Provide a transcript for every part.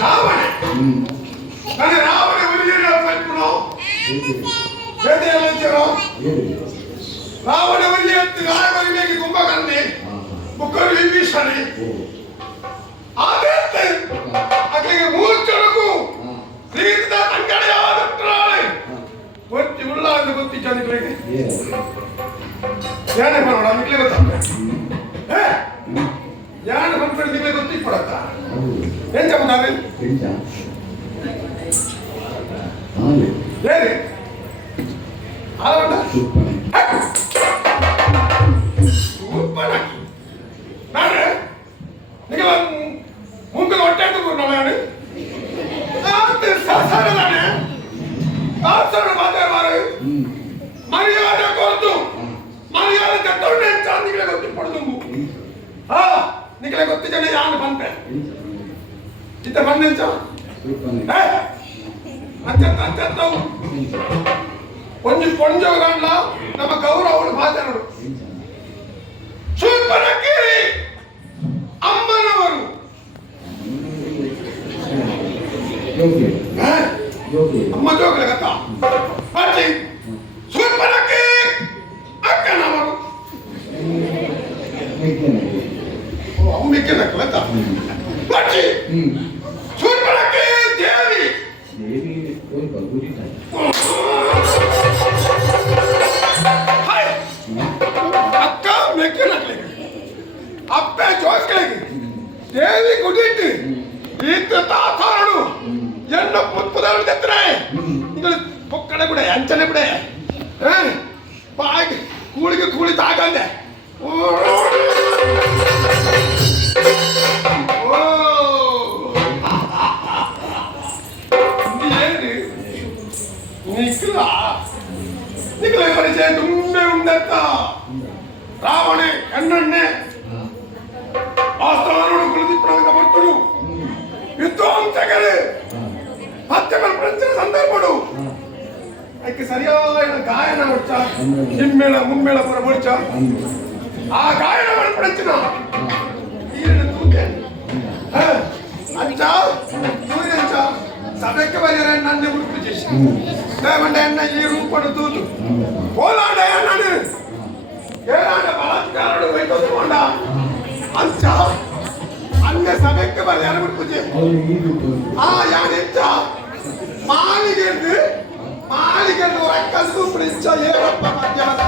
ರಾವಣ ನಾನು ರಾವಣ ಉಳಿಯಲು ಕಲ್ಪನೋ ರಾವಣ ಉಳಿಯತ್ತು ರಾಯಮರಿಗೆ ಕುಂಭಕರ್ಣಿ ಮುಖರು ವಿಭೀಷಣೆ ಆದತ್ತೆ ಅಲ್ಲಿಗೆ ಮೂರ್ಛನಕ್ಕೂ ಶ್ರೀದ ತಂಗಡೆಯಾದ ಪುತ್ರಾಳೆ ಗೊತ್ತಿ ಉಳ್ಳಾದ ಗೊತ್ತಿ ಜನಗಳಿಗೆ ಯಾನೆ ಮಾಡೋಣ ನಿಕ್ಲೆ ಗೊತ್ತಾಗ್ತದೆ ಯಾನೆ ಬಂದ್ಬಿಟ್ಟು ನಿಕ್ಲೆ ಗೊತ್ತಿ ಕೊಡತ್ತ ಏನ್ ಚಮತ್ತಾರೆ ಹೇಳಿ ಆಲೋಟ ನಾನು ನಿಮಗೆ ಮುಂದೆ ಹೊಟ್ಟೆ ನಾನು ಸಾಧಾರಣ ಮಾತಾಡುವಾರು ಮರ್ಯಾದೆ ಕೊಡ್ತು ಮರ್ಯಾದೆ ಕಟ್ಟೊಂಡೆ ನಿಖಲೆ ಗೊತ್ತಿ ಪಡೆದು ನಿಖಲೆ ಗೊತ್ತಿ ಜನ ಯಾನು ಬಂತೆ ಇತ್ತ ಬಂದೆಂಚ ಅಂಚೆತ್ತವು ಒಂಜು ಪೊಂಜೋಗಂಡ್ಲ ನಮ್ಮ ಗೌರವಳು ಮಾತಾಡೋದು ಶೂರ್ಪನಖಿ ಅಮ್ಮನವರು ಅಮ್ಮ ಜೋಗಲ ಗತ್ತ ಪಟ್ಟಿ ಶೂರ್ಪನಖಿ ಅಕ್ಕನವರು ಅಮ್ಮಿಕ್ಕೆನಕ್ಕ ಗತ್ತ ಪಟ್ಟಿ ಶೂರ್ಪನಖಿ ದೇವಿ ಅಕ್ಕ ಮೆಕ್ಕೆನಕ್ಕೆ ಅಪ್ಪೆ ಜೋಸ್ಗಳಿಗೆ ದೇವಿ ಗುಡಿಟ್ಟು ಈತ ತಾತಾರಡು ಎನ್ನ ಪುತ್ಪುದಾರು ತೆತ್ತರೆ നിങ്ങൾ പൊക്കട കൂടെ അഞ്ചന കൂടെ ബാഗ് കൂളിക്ക് കൂളി താകാന്റെ നിങ്ങളെ പരിചയം തുമ്പെ ഉണ്ടെത്ത ರಾವಣೆ ಕಣ್ಣಣ್ಣೆ ಆಸ್ಥಾನೋಡು ಕುಳಿತಿಪ್ಪಳಗ ಭಕ್ತರು ವಿದ್ವಾಂಸಕರು ಹತ್ಯೆಗಳ ಪ್ರಚನ ಸಂದರ್ಭಡು ಅದಕ್ಕೆ ಸರಿಯಾದ ಗಾಯನ ಹೊಡ್ಚ ಹಿಮ್ಮೇಳ ಮುಮ್ಮೇಳ ಪರ ಹೊಡ್ಚ ಆ ಗಾಯನ ಪ್ರಚನ ಅಂಚ ಸೂರ್ಯಂಚ ಸಭೆಗೆ ಬರೆಯರ ನನ್ನೆ ಉಡುಪು చేసి ದೇವಂಡ ಎಣ್ಣ ಈ ರೂಪಡು ತೂತು ಕೋಲಾಡ ಎಣ್ಣನು ಏನಾದ ಬಲಾತ್ಕಾರಡು ವೈತೊಂದುಕೊಂಡ ಅಂಚ ಅನ್ಯ ಸಭೆಗೆ ಬರೆಯರ ಉಡುಪು చేసి ಯಾನಿಂಚ ಮಾಲಿಗೆಂದು ಒಕ್ಕಲ್ದು ಪ್ರಿಂಚ ಏರಪ್ಪ ಮಧ್ಯಮದ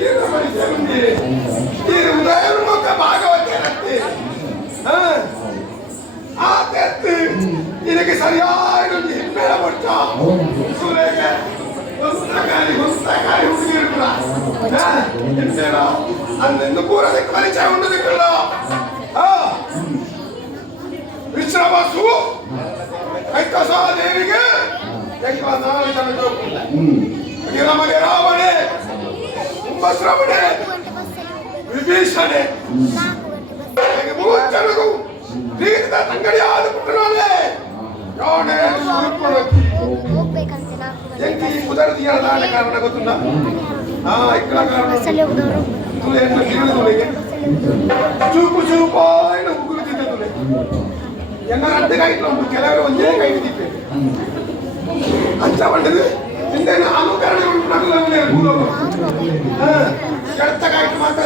ಈಗ ಮನುಷ್ಯ ಮುಂದೆ ಈ ಉದಯರ್ಮುಖ ಭಾಗವತನತ್ತೆ ಆ ತೆತ್ತು ಇದಕ್ಕೆ ಸರಿಯಾಗಿ ಒಂದು ಹಿಮ್ಮೇಳ ಕೊಟ್ಟ ಸುರೇಗೆ ಹೊಸ್ತಕಾರಿ ಹುಡುಗಿರ್ಬಿಡ ಹಿಮ್ಮೇಳ ಅಂದೆಂದು ಪೂರದಕ್ಕೆ ಪರಿಚಯ ಉಂಟದಕ್ಕಲ್ಲ ವಿಶ್ರಮಸು ಐಕಸ ದೇವಿಗೆ ಎಂಕ 4 ಜನ ಜೋಕು ನಮಗೆ ರಾವಣೆ ಕುಂಭಶ್ರವಣೆ ವಿಭೀಷಣೆ ಮೂರ್ಛನಗೂ ಶ್ರೀದ ತಂಗಡಿಯಾದ ಪುತ್ರನಾಲೆ ಯಾವಣೆ ಶೂರ್ಪನಖಿ ಎಂಕಿ ಕುದರದಿಯ ದಾನ ಕಾರಣ ಗೊತ್ತುಂಟ ಇಕ್ಕಳ ಕಾರಣ ತುಲೆ ಎನ್ನ ಕಿರುದುಲೆಗೆ ಚೂಪು ಚೂಪಾಯಿನ ಉಗುರುತ್ತಿದ್ದ ತುಲೆ ಎನ್ನ 2 ಕೈಟ್ಲು ಉಂಟು ಕೆಲವರು ಒಂದೇ ಕೈ ಹಿಡಿದಿppe ಅಂಚ ಬಂಡದು ಹಿಂದೆ ಅನುಕರಣೆ ಉಂಟು ನಗಲೇ ಕೂಲೋದು ಎಡತ್ತ ಕೈಟ್ ಮಾತ್ರ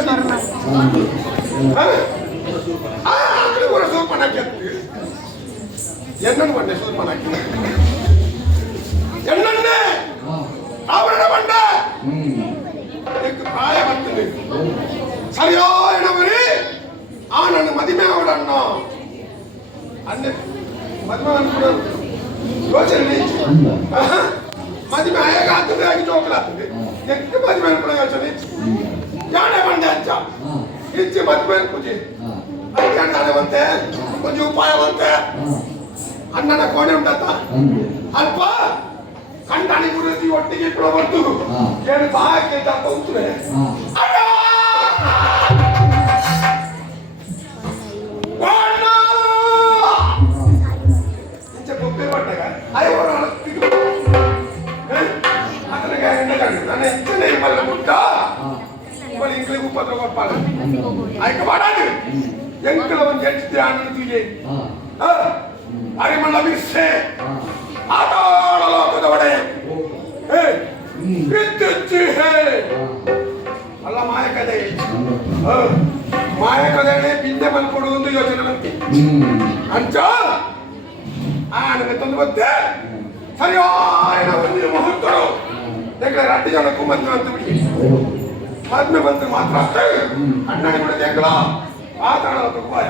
ಆಕಳು ಕೂಡ ಶೂರ್ಪನಖಿ ಎನ್ನನ್ನು ಬಂಡೆ ಶೂರ್ಪನಖಿ ಎಣ್ಣನ್ನೇ ಆವರಣ ಬಂಡ ಪ್ರಾಯ ಬರ್ತದೆ ಸರಿಯೋ ಎಣವರಿ ನನ್ನ ಮದಿಮೆ ಅವಡಣ್ಣ ಅನ್ನೆ ಮದುವೆ ಕೂಡ ಯೋಚನೆ ಮದುವೆ ಹೇಗಾಗ್ತದೆ ಹಾಗೆ ಜೋಕಲಾಗ್ತದೆ ಎಷ್ಟು ಮದುವೆ ಕೂಡ ಯೋಚನೆ ಯಾಣೆ ಬಂಡೆ ಅಂಚ ಇಚ್ಚಿ ಮದುವೆ ಪೂಜೆ ಅದಕ್ಕೆ ಬಂತೆ ಕೊಂಚ ಉಪಾಯ ಬಂತೆ ಅಣ್ಣನ ಕೋಣೆ ಉಂಟತ್ತ ಅಲ್ಪ ಕಂಡಾಣಿ ಗುರುತಿ ಒಟ್ಟಿಗೆ ಕೂಡ ಬಂತು ಏನು ಬಾಕಿ ತಪ್ಪ ಉಂಟುವೆ ಸುಪತ್ರ ಗೊಪ್ಪಾಗ ಆಯ್ಕೆ ಮಾಡಾದು ಎಂಕಲ ಒಂದು ಎಂಟಿದ್ದೆ ಆನಂದಿಗೆ ಅರಿಮಲ್ಲ ಮಿಸ್ಸೆ ಆಟಾಳ ಲೋಕದ ಒಡೆ ಬಿದ್ದುಚ್ಚಿ ಹೇ ಅಲ್ಲ ಮಾಯಕದೆ ಮಾಯಕದೆ ಬಿಂದೆ ಮಲ್ಕೊಡು ಒಂದು ಯೋಚನೆ ಬಂತೆ ಅಂಚ ನನಗೆ ತಂದು ಬಂತೆ ಸರಿಯಾದ ಒಂದು ಮುಹೂರ್ತರು देखले रात्रि जन को मत में बिड़ी बाद में मंत्र मात्र अन्ना ने बोले जंगला आताड़ा तो कोया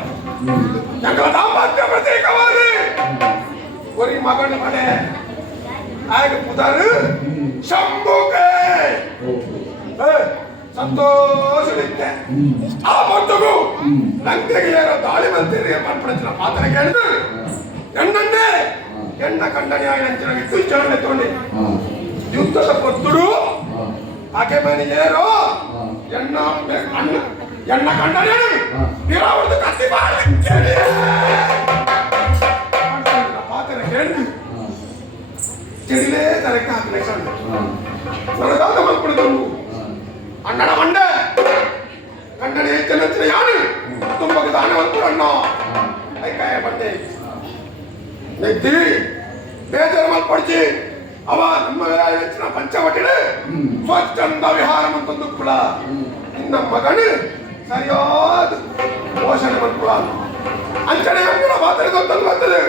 जंगला दाम बात के प्रति कवाले कोरी मगन बने आए के पुदार शंभु के संतोष लिखते आ बोतगो लंके के यार दाली मंत्री पर पड़चना पात्र के अंदर ಎಣ್ಣನ್ನೇ ಎಣ್ಣ ಕಂಡನೆ ಆಯ್ನಂಚಿನ ಇಟ್ಟು ಚಲನೆ ತಗೊಂಡೆ ಯುದ್ಧದ ಪೊತ್ತುಡು ಆಕೆ ಮನೆಯೇರೋ ಎಣ್ಣ ಅಣ್ಣ ಎಣ್ಣ ಕಂಡನೆ ನೀರಾವರ್ದು ಕತ್ತಿ ಬಾಳಿ ಕೇಳಿ ಪಾತ್ರ ಕೇಳಿ ಚೆಡಿಲೇ ತರಕ ಹಾಕಲೆ ಸಣ್ಣ ನನಗಾದ ಮಲ್ಕೊಳಿದು ಅಣ್ಣನ ಮಂಡೆ ಕಂಡನೆ ಚೆನ್ನತ್ತಿನ ಯಾನು ತುಂಬಕ್ಕೆ ದಾನ ಮಲ್ಕೊಡು ಅಣ್ಣ ಐಕಾಯ ಬಂದೆ ನೆತ್ತಿ ಬೇಜಾರು ಮಲ್ಪಡಿಸಿ ಅವ ನಮ್ಮ ಹೆಚ್ಚಿನ ಪಂಚವಟಿಡೆ ಸ್ವಚ್ಛಂದ ವಿಹಾರ ಅಂತಂದು ಕೂಡ ಇನ್ನ ಮಗನು ಸರಿಯಾದ ಪೋಷಣೆ ಮಲ್ಕೊಳ ಅಂಚನೆ ಕೂಡ ಮಾತಾಡಿದಂತಂದು ಬರ್ತದೆ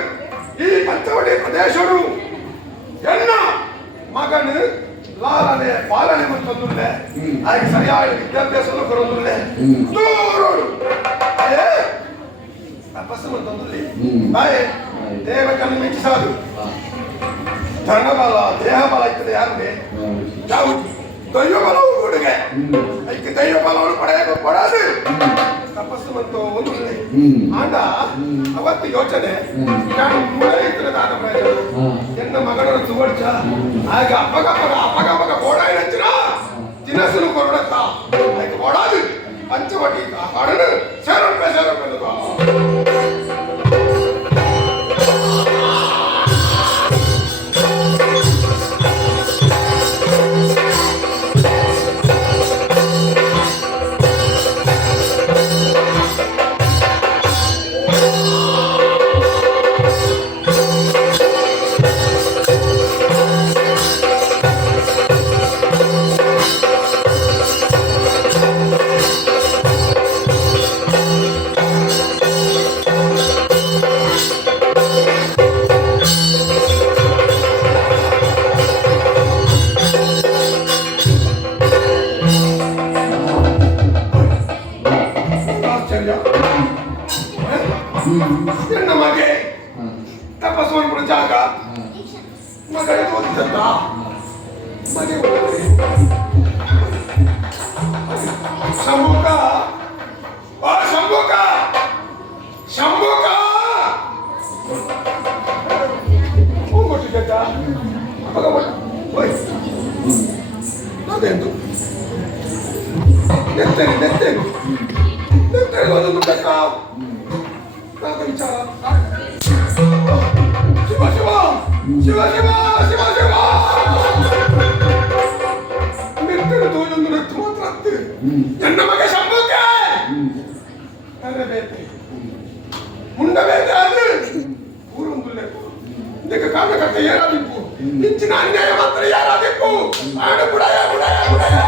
ಈ ಪಂಚವಟಿ ಪ್ರದೇಶರು ಎನ್ನ ಮಗನು ಲಾಲನೆ ಪಾಲನೆ ಮಂತಂದುಲ್ಲೆ ಅದಕ್ಕೆ ಸರಿಯಾದ ವಿದ್ಯಾಭ್ಯಾಸವನ್ನು ಕೊರೊಂದುಲ್ಲೆ ದೂರೋಡು ಅದೇ ತಪಸ್ಸು ಮಂತಂದುಲ್ಲೆ ಬಾಯ್ ದೇವಕನ್ನು ಮೆಚ್ಚಿಸೋದು ಧನಬಲ ದೇಹ ಬಲ ಇರ್ತದೆ ಯಾರಿಗೆ ನಾವು ದೈವ ಬಲವು ಹುಡುಗೆ ಅದಕ್ಕೆ ದೈವ ಬಲವನ್ನು ಪಡೆಯಬೇಕು ಕೊಡೋದು ತಪಸ್ಸು ಮತ್ತು ಒಂದು ಆಂಡ ಅವತ್ತು ಯೋಚನೆ ನಾನು ಮೂಳೆ ಇದ್ರೆ ದಾನ ಪ್ರಯೋಜನ ಎನ್ನ ಮಗಳ ಸುವರ್ಚ ಆಗ ಅಪ್ಪಗ ಓಡಾಡಿ ಹಚ್ಚಿನ ದಿನಸಲು ಕೊರಡತ್ತ ಅದಕ್ಕೆ ಓಡಾದು ಪಂಚವಟಿ ಹಾಡನ್ನು ಸೇರೋಣ ನಮಗೆ ತಪಸ್ಸು ಅನ್ಬಿಡ ಜಾಗ ಮಗನ ಓದಿದ್ದ ಮನೆ ಶಂಭುಕ ಶಂಭುಕ ಶಂಭುಕ ಹೋಗ್ಬಿಟ್ಟಿದ್ದ ಮಗ ಅದೇಂದು ನೆತ್ತೇನು ಒಂದೊಂದು ಬೇಕಾ ವಿಚಾರ ಶಿವ ಶಿವ ಶಿವ ಶಿವ ಶಿವ ಶಿವ ಮೆತ್ತರು ತೋಜೊಂದು ನೆತ್ತು ಮಾತ್ರ ಆಗ್ತದೆ ನನ್ನ ಮಗ ಶಂಭುಕೆ ತಲೆ ಬೇತೆ ಮುಂಡ ಬೇತೆ ಅದು ಊರೊಂದು ಇದಕ್ಕೆ ಕಾರಣಕರ್ತ ಯಾರಾದಿಪ್ಪು ಇಂಚಿನ ಅನ್ಯಾಯ ಮಾತ್ರ ಯಾರಾದಿಪ್ಪು ಆಡು ಬುಡಯ ಬುಡಯ ಬುಡಯ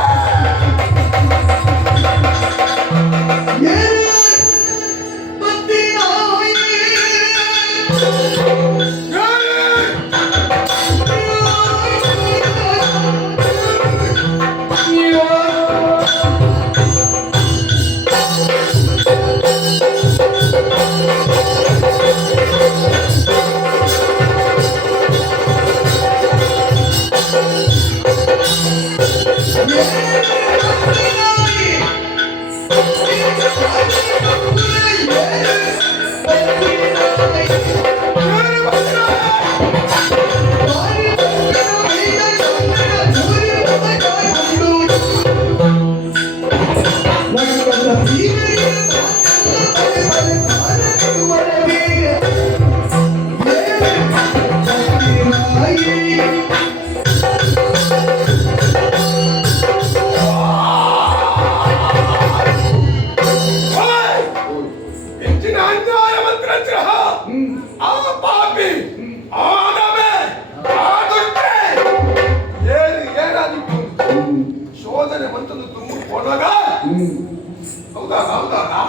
ಹೌದಾ ಹೌದಾ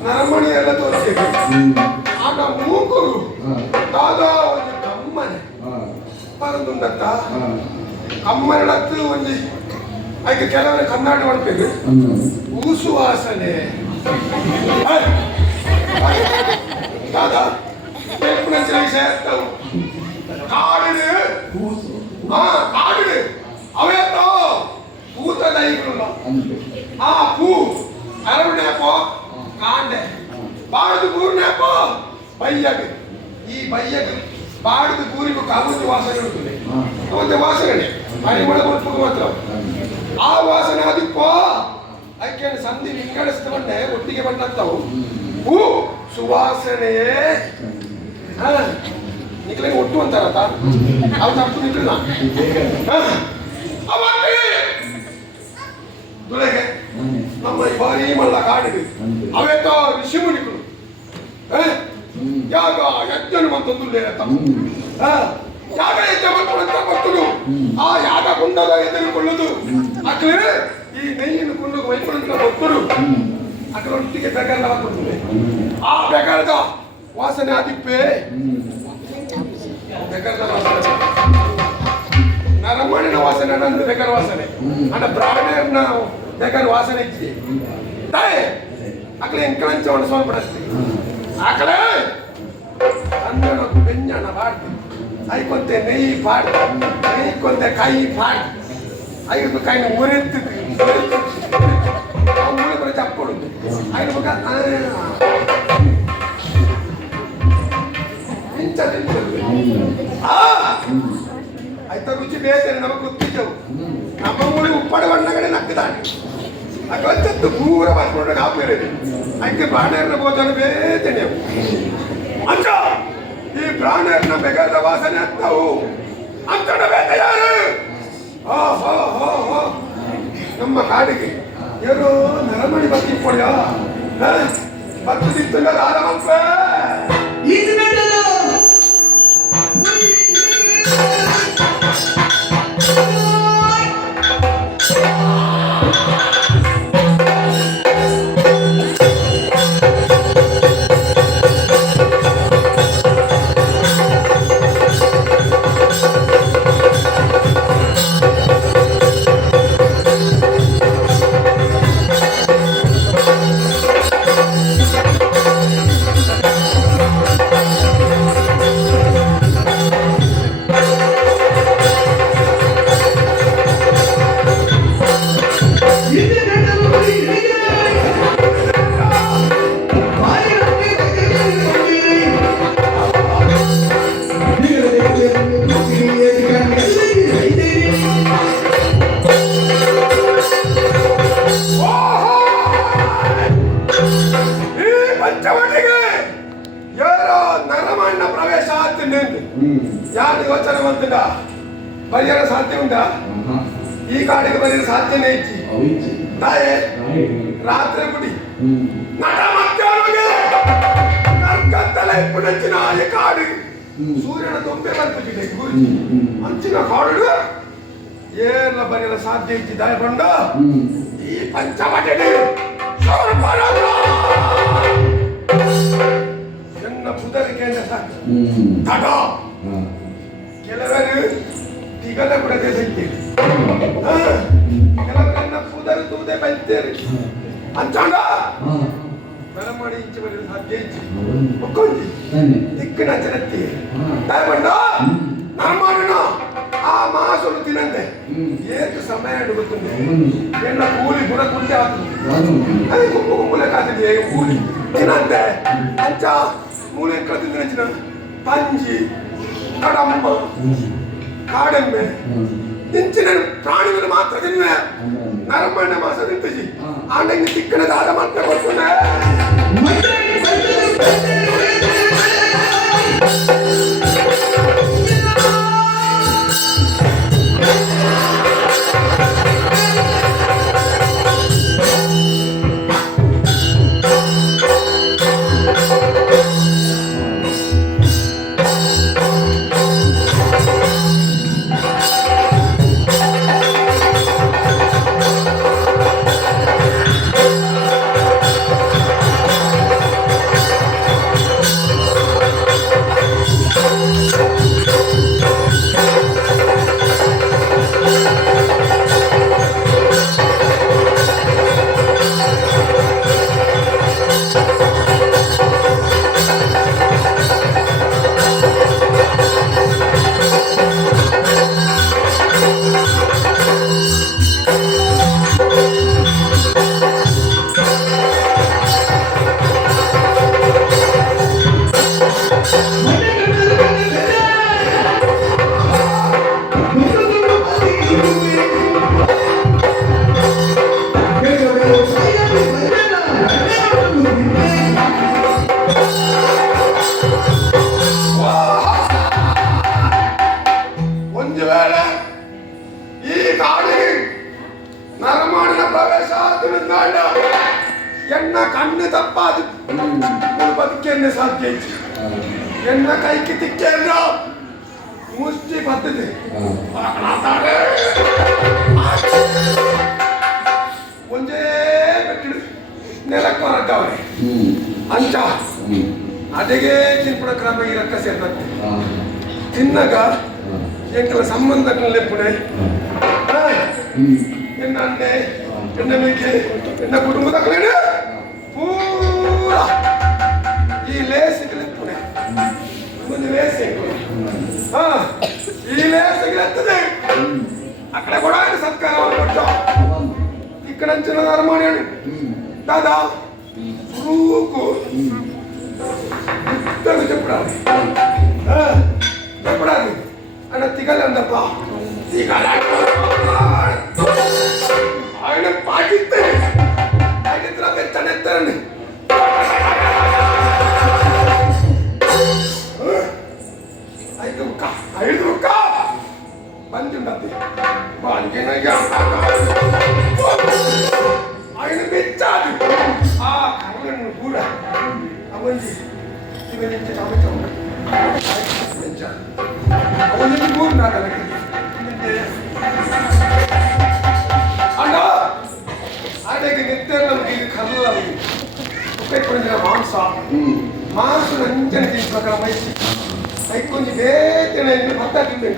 ನರಮಣಿ ಎಲ್ಲ ತೋರಿಸ್ತೇವೆ ಆಗ ಮೂಕರು ದಾದಾ ಒಂದು ಕಮ್ಮನೆ ಬರುದುಂಡತ್ತ ಕಮ್ಮನಳತ್ತು ಒಂದು ಆಯ್ಕೆ ಕೆಲವರ ಕನ್ನಡ ಮಾಡ್ತೇವೆ ಊಸುವಾಸನೆ ದಾದಾ ಸೇರ್ತಾವು ಕಾಡಿಡು ಕಾಡಿಡು ಅವೇತೋ ಭೂತ ದೈಗಳು ಆ ಪೂ ಅರವಣೆಪೋ ಕಾಂಡೆ ಬಾಳದು ಗೂರ್ನೆಪೋ ಬಯ್ಯಗ ಈ ಬಯ್ಯಗ ಬಾಳದು ಗೂರಿಗೂ ಕಾಮುಂಜಿ ವಾಸನೆ ಇರುತ್ತದೆ ಒಂದು ವಾಸನೆ ಪರಿಮಳ ಕೊಟ್ಟು ಮಾತ್ರ ಆ ವಾಸನೆ ಅದಕ್ಕೋ ಅದಕ್ಕೆ ಸಂಧಿ ವಿಂಗಡಿಸ್ತವನ್ನೇ ಒಟ್ಟಿಗೆ ಬಂದಂತವು ಹೂ ಸುವಾಸನೆಯೇ ನಿಖಲೆ ಒಟ್ಟು ಅಂತಾರತ್ತ ಅವ್ರು ತಪ್ಪು ನಿಖಲ ದುಳೆಗೆ ನಮ್ಮ ಈ ಬಾರಿ ಮಲ್ಲ ಕಾಡಿಗೆ ಅವೇತೋ ಋಷಿ ಮುನಿಗಳು ಯಾಗ ಯಜ್ಞನು ಮಂತೊಂದು ಯಾಗ ಯಜ್ಞ ಮಂತ ಗೊತ್ತುದು ಆ ಯಾಗ ಕೊಂಡಾಗ ಎದುರುಕೊಳ್ಳುದು ಅಕ್ಲೆ ಈ ನೆಯ್ಯನ್ನು ಕೊಂಡು ವೈಪುರಂತ ಗೊತ್ತರು ಅక్కడ ಒಟ್ಟಿಗೆ ಬೇಕಾದ ಹಾಕೊಳ್ತದೆ ಆ ಬೇಕಾದ ವಾಸನೆ ಆದಿಪ್ಪೆ ಬೇಕಾದ ವಾಸನೆ ನರಮಣಿನ ವಾಸನೆ ನಂದು ಬೇಕಾದ ವಾಸನೆ ಅಣ್ಣ ಬ್ರಾಹ್ಮಣರ್ನ ಬೇಕಾದ ವಾಸನೆ ಇದ್ದಿ ತಾಯಿ ಅಕಡೆ ಎಂಕಳಂಚ ಒಣಸೋನ್ ಬಿಡಸ್ತಿ ಆಕಡೆ ಅಂಜನ ಬೆಂಜನ ಬಾಡ್ತಿ ಐಕೊಂತೆ ನೆಯ್ಯಿ ಪಾಡ್ತಿ ನೆಯ್ಕೊಂತೆ ಕಾಯಿ ಪಾಡ್ತಿ ಐದು ಕಾಯಿನ ಮುರಿತಿದ್ವಿ ಮೂಳೆ ಬರ ಚಪ್ಪೊಡುದು ಐದು ಮುಖ ಆಯ್ತ ರುಚಿ ಬೇಕೇನೆ ನಮಗೆ ಗೊತ್ತಿದ್ದವು ನಮ್ಮ ಮೂಳೆ ಉಪ್ಪಡ ಬಣ್ಣಗಡೆ ನಕ್ಕದಾನೆ ಅಗತ್ತತ್ತು ಪೂರ ಬಾಸ್ಕೊಂಡ್ರೆ ಕಾಪಿರೋದು ಅದಕ್ಕೆ ಪ್ರಾಣಿಯರ್ನ ಭೋಜನ ಬೇತೇನೆ ಅಂಚ ಈ ಪ್ರಾಣಿಯರ್ನ ಬೆಗದ ವಾಸನೆ ಆಗ್ತಾವು ಅಂಚನ ಬೇತ ಯಾರು ನಮ್ಮ ಕಾಡಿಗೆ ಏನೋ ನರಮಣಿ ಬತ್ತಿ ಕೊಡ್ಯ ಬತ್ತು ಸಿಕ್ತು ಆರಾಮಂತ ಯಾರು ಯೋಚನೆ ಮಾಡ್ತಿದ್ದ ಬರೆಯಲು ಸಾಧ್ಯ ಉಂಟಾ ಈ ಕಾಡಿಗೆ ಬರೆಯಲು ಸಾಧ್ಯನೇ ಇಚ್ಚಿ ತಾಯೇ ರಾತ್ರಿ ಬಿಡಿ ನಟ ಮತ್ತೆ ನರ್ಕತ್ತಲ ಇಪ್ಪುನಂಚಿನ ಈ ಕಾಡು ಸೂರ್ಯನ ತೊಂಬೆ ಬರ್ತಿದೆ ಅಂಚಿನ ಕಾಡು ಏನ ಬರೆಯಲು ಸಾಧ್ಯ ಇಚ್ಚಿ ದಾಯ ಬಂಡ ಈ ಪಂಚವಟಿ ಎನ್ನ ಪುದರಿಕೆಯಿಂದ ತಡ ಕೆಲವರು ತಿಗದ ಬಿಡದೆ ಸಿಗ್ತೀವಿ ಕೆಲವರನ್ನ ಪುದರು ತೂದೆ ಬೈತೇರಿ ಅಂಚಾಂಡ ಬೆಳಮಡಿ ಇಂಚು ಬರಲು ಸಾಧ್ಯ ಇಚ್ಚಿ ಒಕ್ಕೊಂಡಿ ದಿಕ್ಕಿನ ಜನತ್ತಿ ದಯಬಂಡ ನರ್ಮಾಣ ಆ ಮಾಸಲು ತಿನ್ನಂದೆ ಏಕ ಸಮಯ ಹುಡುಗುತ್ತದೆ ಎನ್ನ ಕೂಲಿ ಗುಣ ಕುಂಟೆ ಆಗ್ತದೆ ಅದು ಗುಂಪು ಗುಂಪುಲೆ ಕಾತಿದೆ ಕೂಲಿ ತಿನ್ನಂದೆ ಅಂಚ ಮೂಲೆ ಕತ್ತಿನ ನೆಚ್ಚಿನ ಪಂಜಿ ಕಡಮ್ಮ ಕಾಡೆಮ್ಮೆ ಇಂಚಿನ ಪ್ರಾಣಿಗಳು ಮಾತ್ರ ತಿನ್ನುವೆ ನರಮಣ್ಣ ಮಾಸ ತಿಂತಿಸಿ ಆಂಡಂಗೆ ತಿಕ್ಕನ ದಾದ ಮಾತ್ರ ಕೊಡ್ತಾನೆ ಕಣ್ಣು ತಪ್ಪಾದು ಬದುಕೆನ್ನೆ ಸಾಧ್ಯ ಇತ್ತು ಎನ್ನ ಕೈಗೆ ತಿಕ್ಕೆಲ್ಲ ಮುಷ್ಟಿ ಬರ್ತದೆ ಒಂದೇ ಬೆಟ್ಟಿಡು ನೆಲಕ್ಕೆ ಹೊರಗವರೆ ಅಂಚ ಅದೆಗೆ ತಿನ್ಪುಡ ಕ್ರಮ ಇರಕ್ಕ ಸೇರ್ತಂತೆ ತಿನ್ನಗ ಎಂಕಲ ಸಂಬಂಧಗಳೇ ಪುಣೆ ಎನ್ನ ಅಣ್ಣೆ ಎನ್ನ ಮೇಕೆ ಎನ್ನ ಕುಟುಂಬದ ಕಡೆ ಪೂರ ಈ ಲೇಸಿಗೆ ಪುಣೆ ಒಂದು ಲೇಸಿ ಈ ಲೇಸಿಗೆ ಆ ಕಡೆ ಕೂಡ ಸತ್ಕಾರ ಕೊಟ್ಟ ఇక్కడ చిన్న ధర్మాన్ని దాదా రూకు చెప్పడాలి చెప్పడాలి అన్న తిగలందప్ప తిగల ఆయన పాటిస్తే ఆయన పెచ్చనెత్తారండి ఐదు ಬಂದು ఆయన మెచ్చాడు ఆ కళ్ళను కూడా అవన్నీ ఇవన్నీ అవన్నీ కూడా నాకు అలాగే అన్నా ఆడకి నిత్యంలోకి కళ్ళవి ఒకే కొంచెం మాంస ರಂಜನೆ ತಿನ್ಬೇಕಲ್ಲ ಮೈಸಿ ಐ ಕೊಂಚ ಬೇತನೆ ಮತ್ತಾಗಿಂದೆ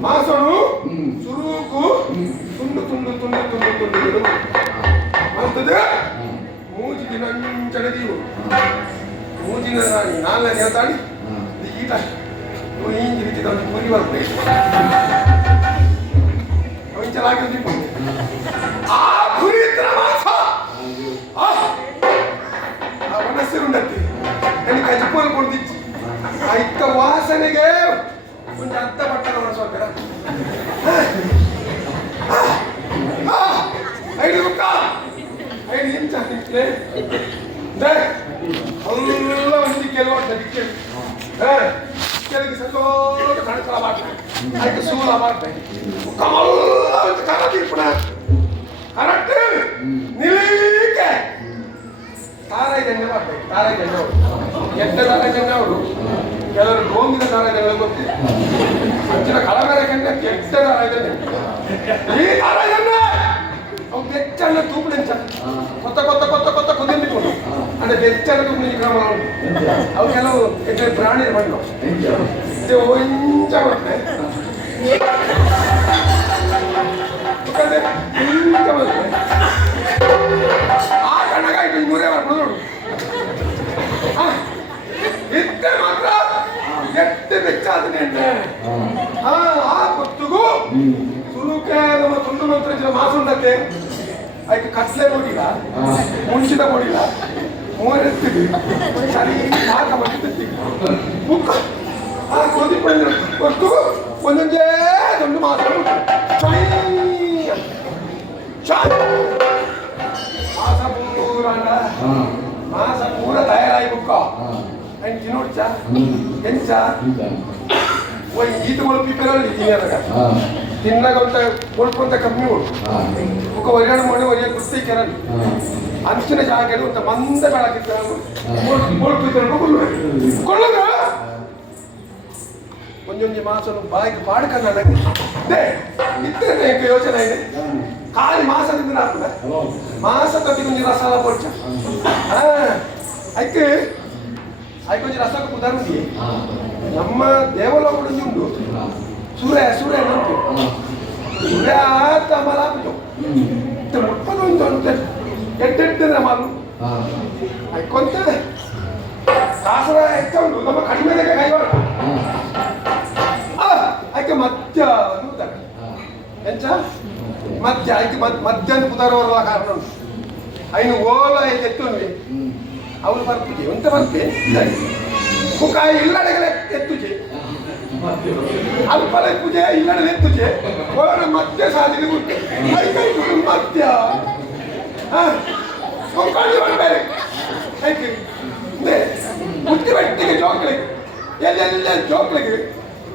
ಮಾಸನು ಸುರುಕು ತುಂಡು ತುಂಡು ತುಂಡು ತುಂಡು ತುಂಡು ಅಂತದೆ ಮೂಜಿಗೆ ನಂಚಡದೀವು ಮೂಜಿನ ರಾಣಿ ನಾಲ್ಕನೇ ಅಂತಾಡಿ ಈಟ ಹಿಂಗೆ ರೀತಿ ತಂದು ಮುರಿ ಬರಬೇಕು ಅವಂಚಲಾಗಿ ಆ ಪುರಿತ್ರ ಮಾಸ ಆ ಮನಸ್ಸಿರುಂಡತ್ತಿ ನನಗೆ ಕಜಿಪೋಲ್ ಕೊಡ್ತಿಚ್ಚಿ ಆ ಇತ್ತ ವಾಸನೆಗೆ ಒಂದು ಅರ್ಥ ಪಟ್ಟಣ ಸ್ವಲ್ಪ ಐದು ಮುಖ ಐದು ಇಂಚ ಎಲ್ಲ ಒಂದು ಕೆಲವು ಕೆಲಗೆ ಸಂತೋಷ ಕಣಕಲ ಮಾಡ್ತಾರೆ ಅದಕ್ಕೆ ಸೂಲ ಮಾಡ್ತಾರೆ ಕಮಲ್ಲ ಒಂದು ಕರ ತೀರ್ಪಣ ಕರೆಕ್ಟ್ ನಿಲ್ಲಿಕೆ ತಾರಾಯಿ ದಂಡ ಮಾಡ್ತಾರೆ ತಾರಾಯಿ ದಂಡ ಅವರು ಎಟ್ಟ ತಾರಾಯಿ ದಂಡ ಅವರು ಕೆಲವರು ಗೋಂಗಿನ ತಾರಾಯಿ ದಂಡ ಗೊತ್ತಿದೆ ಅಂಚಿನ ಕಳಗರ ಕಂಡ ಕೆಟ್ಟ ತಾರಾಯಿ ದಂಡ ಈ ತಾರಾಯಿ ದಂಡ ಅವು ಬೆಚ್ಚನ್ನ ತೂಪುಡೆಂಚ ಕೊತ್ತ ಕೊತ್ತ ಕೊತ್ತ ಕೊತ್ತ ಕುದಿಕೊಂಡು ಅಂದ್ರೆ ಬೆಚ್ಚನ್ನ ತೂಪು ಕ್ರಮ ಅವು ಕೆಲವು ಹೆಚ್ಚು ಪ್ರಾಣಿ ಬಂದು ಇದು ಒಂಚ ಬರ್ತದೆ ಆ ಕಣಗ ಇದು ಮೂರೇ ಬರ್ಬೋದು ನೋಡು ಇತ್ತೆ ಮಾತ್ರ ಎಟ್ಟು ಬೆಚ್ಚಾದನೆ ಆ ಗೊತ್ತಿಗೂ ಸುರುಕೆ ನಮ್ಮ ತುಂಡು ಮಂತ್ರ ಮಾಸುಂಡಕ್ಕೆ ಅದಕ್ಕೆ ಕಟ್ಲೆ ಕೊಡಿಲ್ಲ ಮುಂಚಿದ ಕೊಡಿಲ್ಲ ಮೂರೆತ್ತಿದ್ವಿ ಸರಿ ಸಾಕ ಬಂದಿದ್ದಿ ಮುಕ್ಕ ಆ ಕೋದಿ ಬಂದ್ರೆ ಗೊತ್ತು ಒಂದೊಂದೇ ದೊಡ್ಡ ಮಾಸ ಮಾಸ ಪೂರಂಡ ಮಾಸ ಪೂರ ತಯಾರಾಗಿ ಬುಕ್ಕ ಅಂಡ್ ತಿನ್ನೋಡ್ಚ ಎಂಚ ಓಯ್ ಈತ ಒಳಪಿ ಪೆರಲ್ಲಿ ತಿನ್ನಾಗ ಅಂತ ಕೊಳ್ಕೊಂತ ಕಮ್ಮಿ ಉಂಟು ఒక ఒరియాడు మొండి ఒరియా కుర్తి కెరని అంచిన జాగలు అంత మంద ಬೆಳಕಿತ್ತು ಕೊಳ್ಪಿದ್ರು ಕೊಳ್ಳೋದು ಒಂದೊಂದು ಮಾಸನು ಬಾಯಿಗೆ ಪಾಡ್ಕಂಡ ಇತ್ತೇನೆ ಯೋಚನೆ ಇದೆ ಖಾಲಿ ಮಾಸದಿಂದ ಆಗ್ತದ ಮಾಸ ತತ್ತಿ ಕೊಂಚ ರಸಾಲ ಪೊಡ್ಚ ಅದಕ್ಕೆ ಅದಕ್ಕೆ ಕೊಂಚ ರಸಕ್ಕೆ ಉದಾಹರಣೆ ನಮ್ಮ ದೇವಲೋಕಡು ಉಂಟು ಸೂರ್ಯ ಸೂರ್ಯ ಉಂಟು ಸೂರ್ಯ ತಮಲಾಪಿತು ಮುಪ್ಪದೊಂದು ಅಂತ ಎಟ್ಟೆಟ್ಟಿದ್ರೆ ಮಾಲು ಕೊಂತ ಕಾಸರ ಹೆಚ್ಚ ಉಂಟು ನಮ್ಮ ಕಡಿಮೆ ಕೈವಾಡ ಅದಕ್ಕೆ ಮಧ್ಯ ಎಂಚ ಮಧ್ಯ ಅದಕ್ಕೆ ಮಧ್ಯಾಹ್ನ ಪುದರವರಲ್ಲ ಕಾರಣ ಉಂಟು ಐನು ಓಲ ಎತ್ತುಂಡಿ ಅವಳು ಬರ್ತಿಗೆ ಎಂತ ಬರ್ತೆ ಮುಖ ಇಲ್ಲಡೆಗಲೆ ಎತ್ತುಜೆ ಅಲ್ಪಲೆ ಪೂಜೆ ಇಲ್ಲಡೆ ಎತ್ತುಜೆ ಓಲ ಮಧ್ಯ ಸಾಧಿಗೆ ಬಿಟ್ಟು ಕೈ ಮಧ್ಯ ಕೊಂಕಾಳಿ ಬಂದರೆ ಐಕೆ ಮುಟ್ಟಿ ಬೆಟ್ಟಿಗೆ ಜೋಕ್ಲಿಗೆ ಎಲ್ಲೆಲ್ಲ ಜೋಕ್ಲಿಗೆ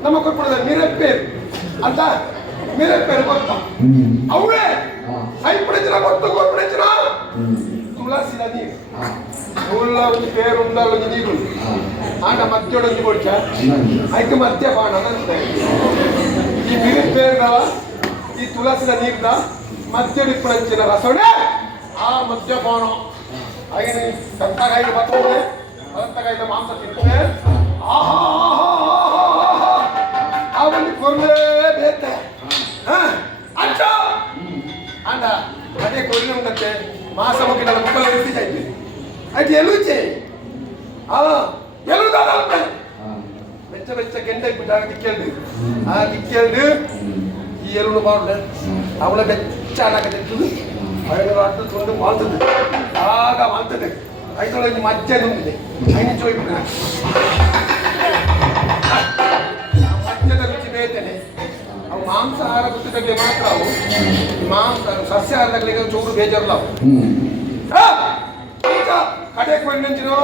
ನಮ್ಮ ಕೊಪ್ಪಳದ ಮಿರಪ್ಪೇರು ಅಂತ ಮಿರಪ್ಪೇರು ಗೊತ್ತ ಅವೇ ಕೈ ಪಡಿಸಿನ ಗೊತ್ತು ಕೊಟ್ಟು ಮಲ್ಲ ಒಂದು ಪೇರು ಉಂಡಲ್ಲ ಒಂದು ನೀರು ಆಂಡ ಮಧ್ಯೋಡೊಂದು ಕೊಡ್ಚ ಆಯ್ತು ಮದ್ಯಪಾನ ಈ ಬಿರಿ ಪೇರ್ದವ ಈ ತುಳಸಿದ ನೀರ್ದ ಮದ್ಯಡಿಪ್ಪುನಂಚಿನ ರಸೊಡೆ ಆ ಮದ್ಯಪಾನ ಹಾಗೆ ಕಂತಗಾಯಿದ ಬರ್ತದೆ ಅದಂತಗಾಯಿದ ಮಾಂಸ ತಿಂತದೆ ಆ ಒಂದು ಕೊರ್ಲೇ ಬೇತೆ ಅಂಚ ಅಂಡ ಅದೇ ಕೊರ್ಲೆ ಉಂಟಂತೆ ಮಾಸ ಮುಗಿದ ಮುಕ್ಕಲು ಇರ್ತಿದ್ದಾಯ್ತು ಅದು ಎಲುಚೆ ಎಲುದಾದ ಬೆಚ್ಚ ಬೆಚ್ಚ ಗೆಂಡ ಇಟ್ಬಿಟ್ಟಾಗ ದಿಕ್ಕೇಳ್ದು ಆ ದಿಕ್ಕೇಳ್ದು ಈ ಎಲುನು ಬಾರ್ಲೆ ಅವಳ ಬೆಚ್ಚ ಅನ್ನಕತ್ತಿತ್ತು ಅವಳು ಅಟ್ಟು ತೊಂದು ಮಾಲ್ತದೆ ಆಗ ಮಾಲ್ತದೆ ಐದೊಳಗೆ ಮಜ್ಜೆ ನುಂಗಿದೆ ಐದು ಚೋಯ್ಬಿಟ್ಟ ಮಜ್ಜದ ರುಚಿ ಬೇತೇನೆ ಅವು ಮಾಂಸಾಹಾರ ಗೊತ್ತಿದ್ದಾಗಲೇ ಮಾತ್ರ ಅವು ಮಾಂಸ ಸಸ್ಯಾಹಾರದಾಗಲಿಗೆ ಚೂರು ಬೇಜಾರಲ್ಲ ಅವು ಕಡೆ ಕೊಂಡಂಚಿನೋ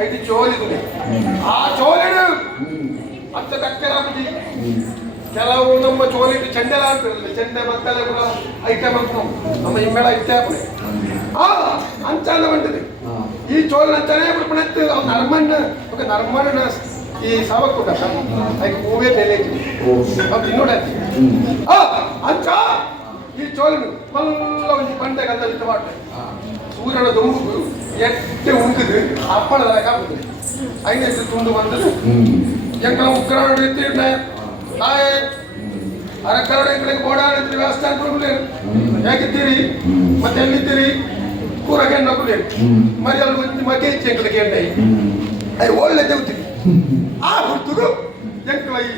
ಐದು ಚೋಲಿದುನೆ ಆ ಚೋಲೆನು ಮತ್ತೆ ದಕ್ಕರಾಗುದಿ ಕೆಲವು ನಮ್ಮ ಚೋಲಿಟ್ಟು ಚೆಂಡೆಲ ಅಂತಿರಲಿಲ್ಲ ಚೆಂಡೆ ಮತ್ತಲೆ ಕೂಡ ಐಟಮ್ ಅಂತ ನಮ್ಮ ಇಮ್ಮೆಳ ಇಟ್ಟೆ ಅಂಚಾನ ಬಂಟದೆ ಈ ಚೋಲನ ಅಂಚಾನೆ ಬಿಡ್ಪಣತ್ತು ಅವ್ ನರ್ಮಣ್ಣ ఒక ನರ್ಮಣ್ಣ ಈ ಸಾವಕ್ ಕೂಡ ಐದು ಹೂವೇ ಬೆಲೆ ಅವ್ ತಿನ್ನೋಡಾಯ್ತು ಅಂಚ ಈ ಚೋಲನು ಮಲ್ಲ ಒಂದು ಬಂಡೆ ಗಂಧ ಇಟ್ಟು ಮಾಡ್ತಾರೆ ಸೂರ್ಯನ ದೊಂಬು ಎಟ್ಟೆ ಉಂಟದು ಅಪ್ಪಳದಾಗ ಬಂದಿದೆ ಐದು ತುಂಡು ಬಂದದು ಎಂಕಲ ಉಗ್ರಾಣ ರೀತಿ ತಾಯೇ ಅರಕರಡ ಎಂಗಳಿಗೆ ಓಡಾಡಿದ್ರಿ ವ್ಯವಸ್ಥೆ ಅನ್ಕೊಳ್ಳಿ ಹೇಗಿದ್ದೀರಿ ಮತ್ತೆ ಎಲ್ಲಿದ್ದೀರಿ ಕೂರಗೆ ನಗುಲಿ మరి ಅಲ್ಲಿ ಒಂದು ಮಗೆ ಇಚ್ಚೆ ಎಂಗಳಿಗೆ ಎಂಡೈ ಅದು ಒಳ್ಳೆ ದೇವ್ತಿರಿ ಆ ಹುಡುಗರು ಎಂಕಲ ಈ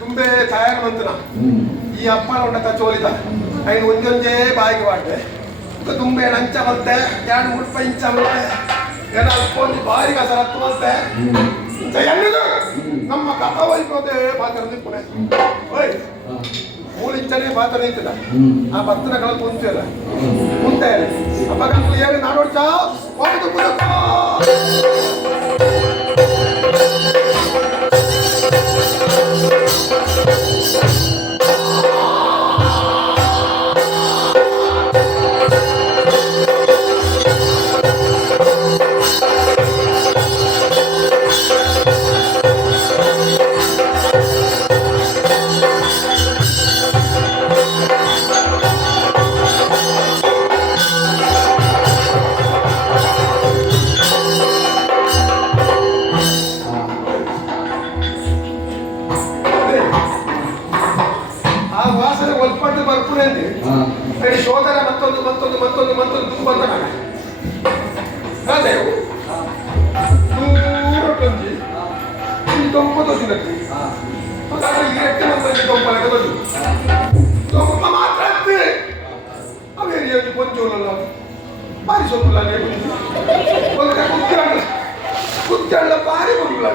ತುಂಬೆ ತಯಾರು ಮಂತನ ಈ ಅಪ್ಪಳ ಉಂಡ ಚೋಲಿದ ಐದು ಒಂದೊಂದೇ ಬಾಯಿಗೆ ಬಾಡ್ದೆ ತುಂಬೆ ಅಂಚ ಬರುತ್ತೆ 2-3 ರೂಪಾಯಿ ಇಂಚ ಬರುತ್ತೆ ಏನೋ ಅಲ್ಪೊಂದು ಬಾರಿಗೆ ಹಸರ ಹತ್ತು ಬರುತ್ತೆ ಇಂಚ ಎಲ್ಲಿದು ನಮ್ಮ ಕಥಾ ವೈಭವತೆ ಪಾತ್ರ ಪುಣೆ ಓಯ್ ಮೂರು ಇಂಚನೇ ಪಾತ್ರ ನಿಂತಿಲ್ಲ ಆ ಭತ್ತನ ಕಳೆದು ಕುಂತಿಲ್ಲ ಮುಂದೆ ಅಪ್ಪ ಕಂಡು ಏನು ನಾಡೋಡ್ಚ ಒಂದು ಶೋಧನ ಮತ್ತೊಂದು ಮತ್ತೊಂದು ಮತ್ತೊಂದು ಮತ್ತೊಂದು ತುಂಬ ಅದೇ ದೂರೊಂದು ಈ ದೊಂಪದು ದಿನಕ್ಕೆ ಇರಕ್ಕೆ ಮತ್ತೊಂದು ದೊಂಪಲಕ್ಕೆ ಬಂದು ದೊಂಪ ಮಾತ್ರ ಅವೇರಿಯಾಗಿ ಕೊಂಚೋಲಲ್ಲ ಬಾರಿ ಸೊಪ್ಪಲ್ಲ ಕುಚ್ಚಳ್ಳ ಬಾರಿ ಬರಲ್ಲ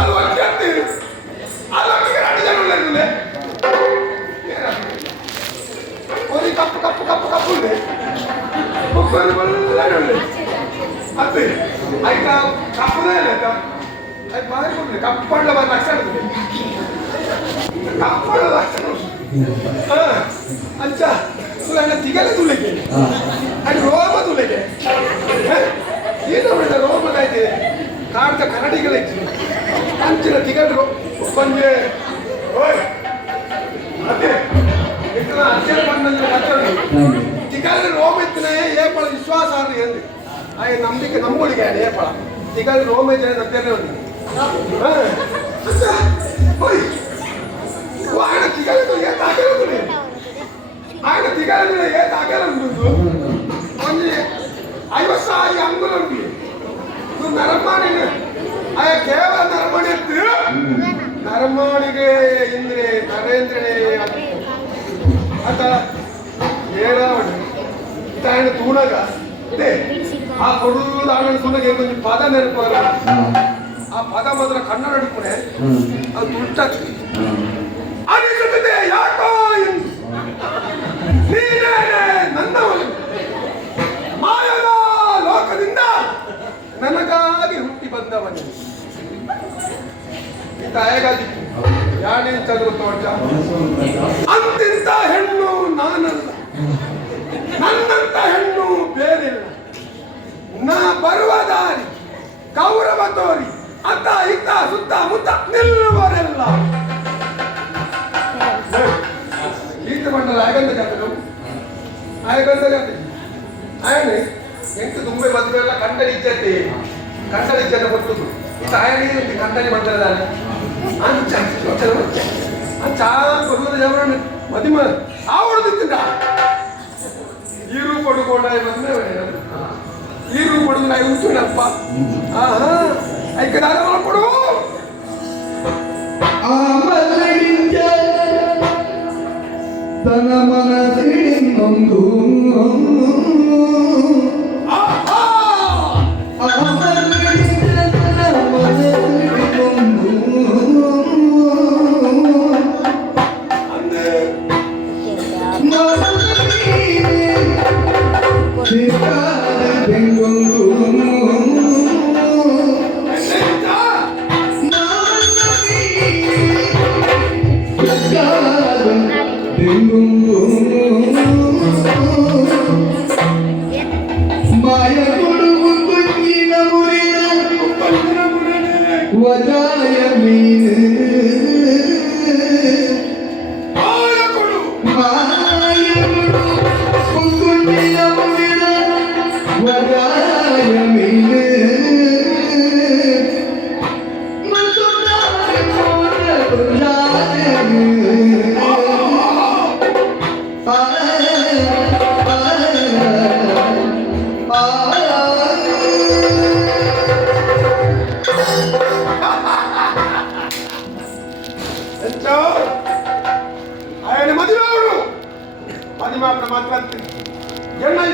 ಅದು ಅಡ್ಡಾಡ್ತೀವಿ ಕಪ್ಪು ಕಪ್ಪು ಕಪ್ಪು ಕಪ್ಪು ಇದೆ ಅದೇ ಆಯ್ತ ಕಪ್ಪುದೇ ಇಲ್ಲ ಆಯ್ತು ಬಾರಿ ಕೊಡ್ಲಿ ಕಪ್ಪಳ್ಳ ಬಂದ ಲಕ್ಷಣ ಕಪ್ಪಳ್ಳ ಲಕ್ಷಣ ಅಂಚ ತುಳಣ್ಣ ತಿಗಲೆ ತುಳಿಗೆ ಅದು ರೋಮ ತುಳಿಗೆ ಏನು ಬಿಡ ರೋಮದಾಯ್ತು ಕಾಡ್ತ ಕನ್ನಡಿಗಳಿತ್ತು ಅಂಚಿನ ತಿಗಲು ಬಂದೆ ಓಯ್ ಅದೇ ಅಚ್ಚರ ಬಂದ ತಿಗಲ್ ರೋಮ ಇತ್ತನೇ ಏಪಳ ವಿಶ್ವಾಸ ಎಂದು ಆಯ ನಂಬಿಕೆ ನಂಬುಳಿಗೆ ಏಪಳ ತಿಗಲ್ ರೋಮ ಇದ್ರೆ ನದ್ದೇನೆ ಉಂಟು ఆయన తిగలదు ఏ తాగలదు ఆయన తిగలదు ఏ తాగలదు కొన్ని 50 ಅಂಗುಲಂಗಿ ಇದು ನರಮಾಣಿಗೆ ಆಯ ಕೇವಲ ನರಮಾಣಿ ನರಮಾಣಿಗೆ ಇಂದ್ರೆ ನರೇಂದ್ರನೇ ಅತ ಏರಾವಣಿ ತಾಯನ ತೂಣಗ ಇದೆ ಆ ಕೊಡುವುದು ಆನಂದ ತೂಣಗೆ ಒಂದು ಪದ ನೆನಪಾರ ಆ ಪದ ಮಾತ್ರ ಕನ್ನಡ ಹಿಡ್ಕೊಂಡೆ ಅದು ತುಟ್ಟಾಗ್ತದೆ ಅನಿಸುತ್ತದೆ ಯಾಕೋ ನೀನೇ ನನ್ನವನು ಮಾಯದ ಲೋಕದಿಂದ ನನಗಾಗಿ ಹುಟ್ಟಿ ಬಂದವನು ಇಂತ ಹೇಗಾದಿತ್ತು ಯಾನೇನು ಚದುರುತ್ತ ಅಂತಿಂತ ಹೆಣ್ಣು ನಾನಲ್ಲ ನನ್ನ ಮಂಡಲ ಆಗಂತ ಜಾತರು ಆಗಂತ ಜಾತಿ ಆಯನೆ ಎಂಟು ತುಂಬೆ ಮದುವೆಲ್ಲ ಕಂಡಳಿಜ್ಜತೆ ಕೊಟ್ಟುದು ಇದು ಆಯನಿಗೆ ಕಂಡಳಿ ಮಾಡ್ತಾರೆ ಅಂಚ ಅಂಚ ಕೊಡುವುದು ಜವರನ್ನು ಮದಿಮ ಆವಡದಿದ್ದ ಈರು ಪಡುಕೊಂಡ ಬಂದ್ರೆ ಈರು ಪಡುದು ನಾ ಉಂಟುನಪ್ಪ ಐಕದಾರ ಮಾಡ್ಕೊಡು ತನ ಮನಸ್ಸಿನೊಂದು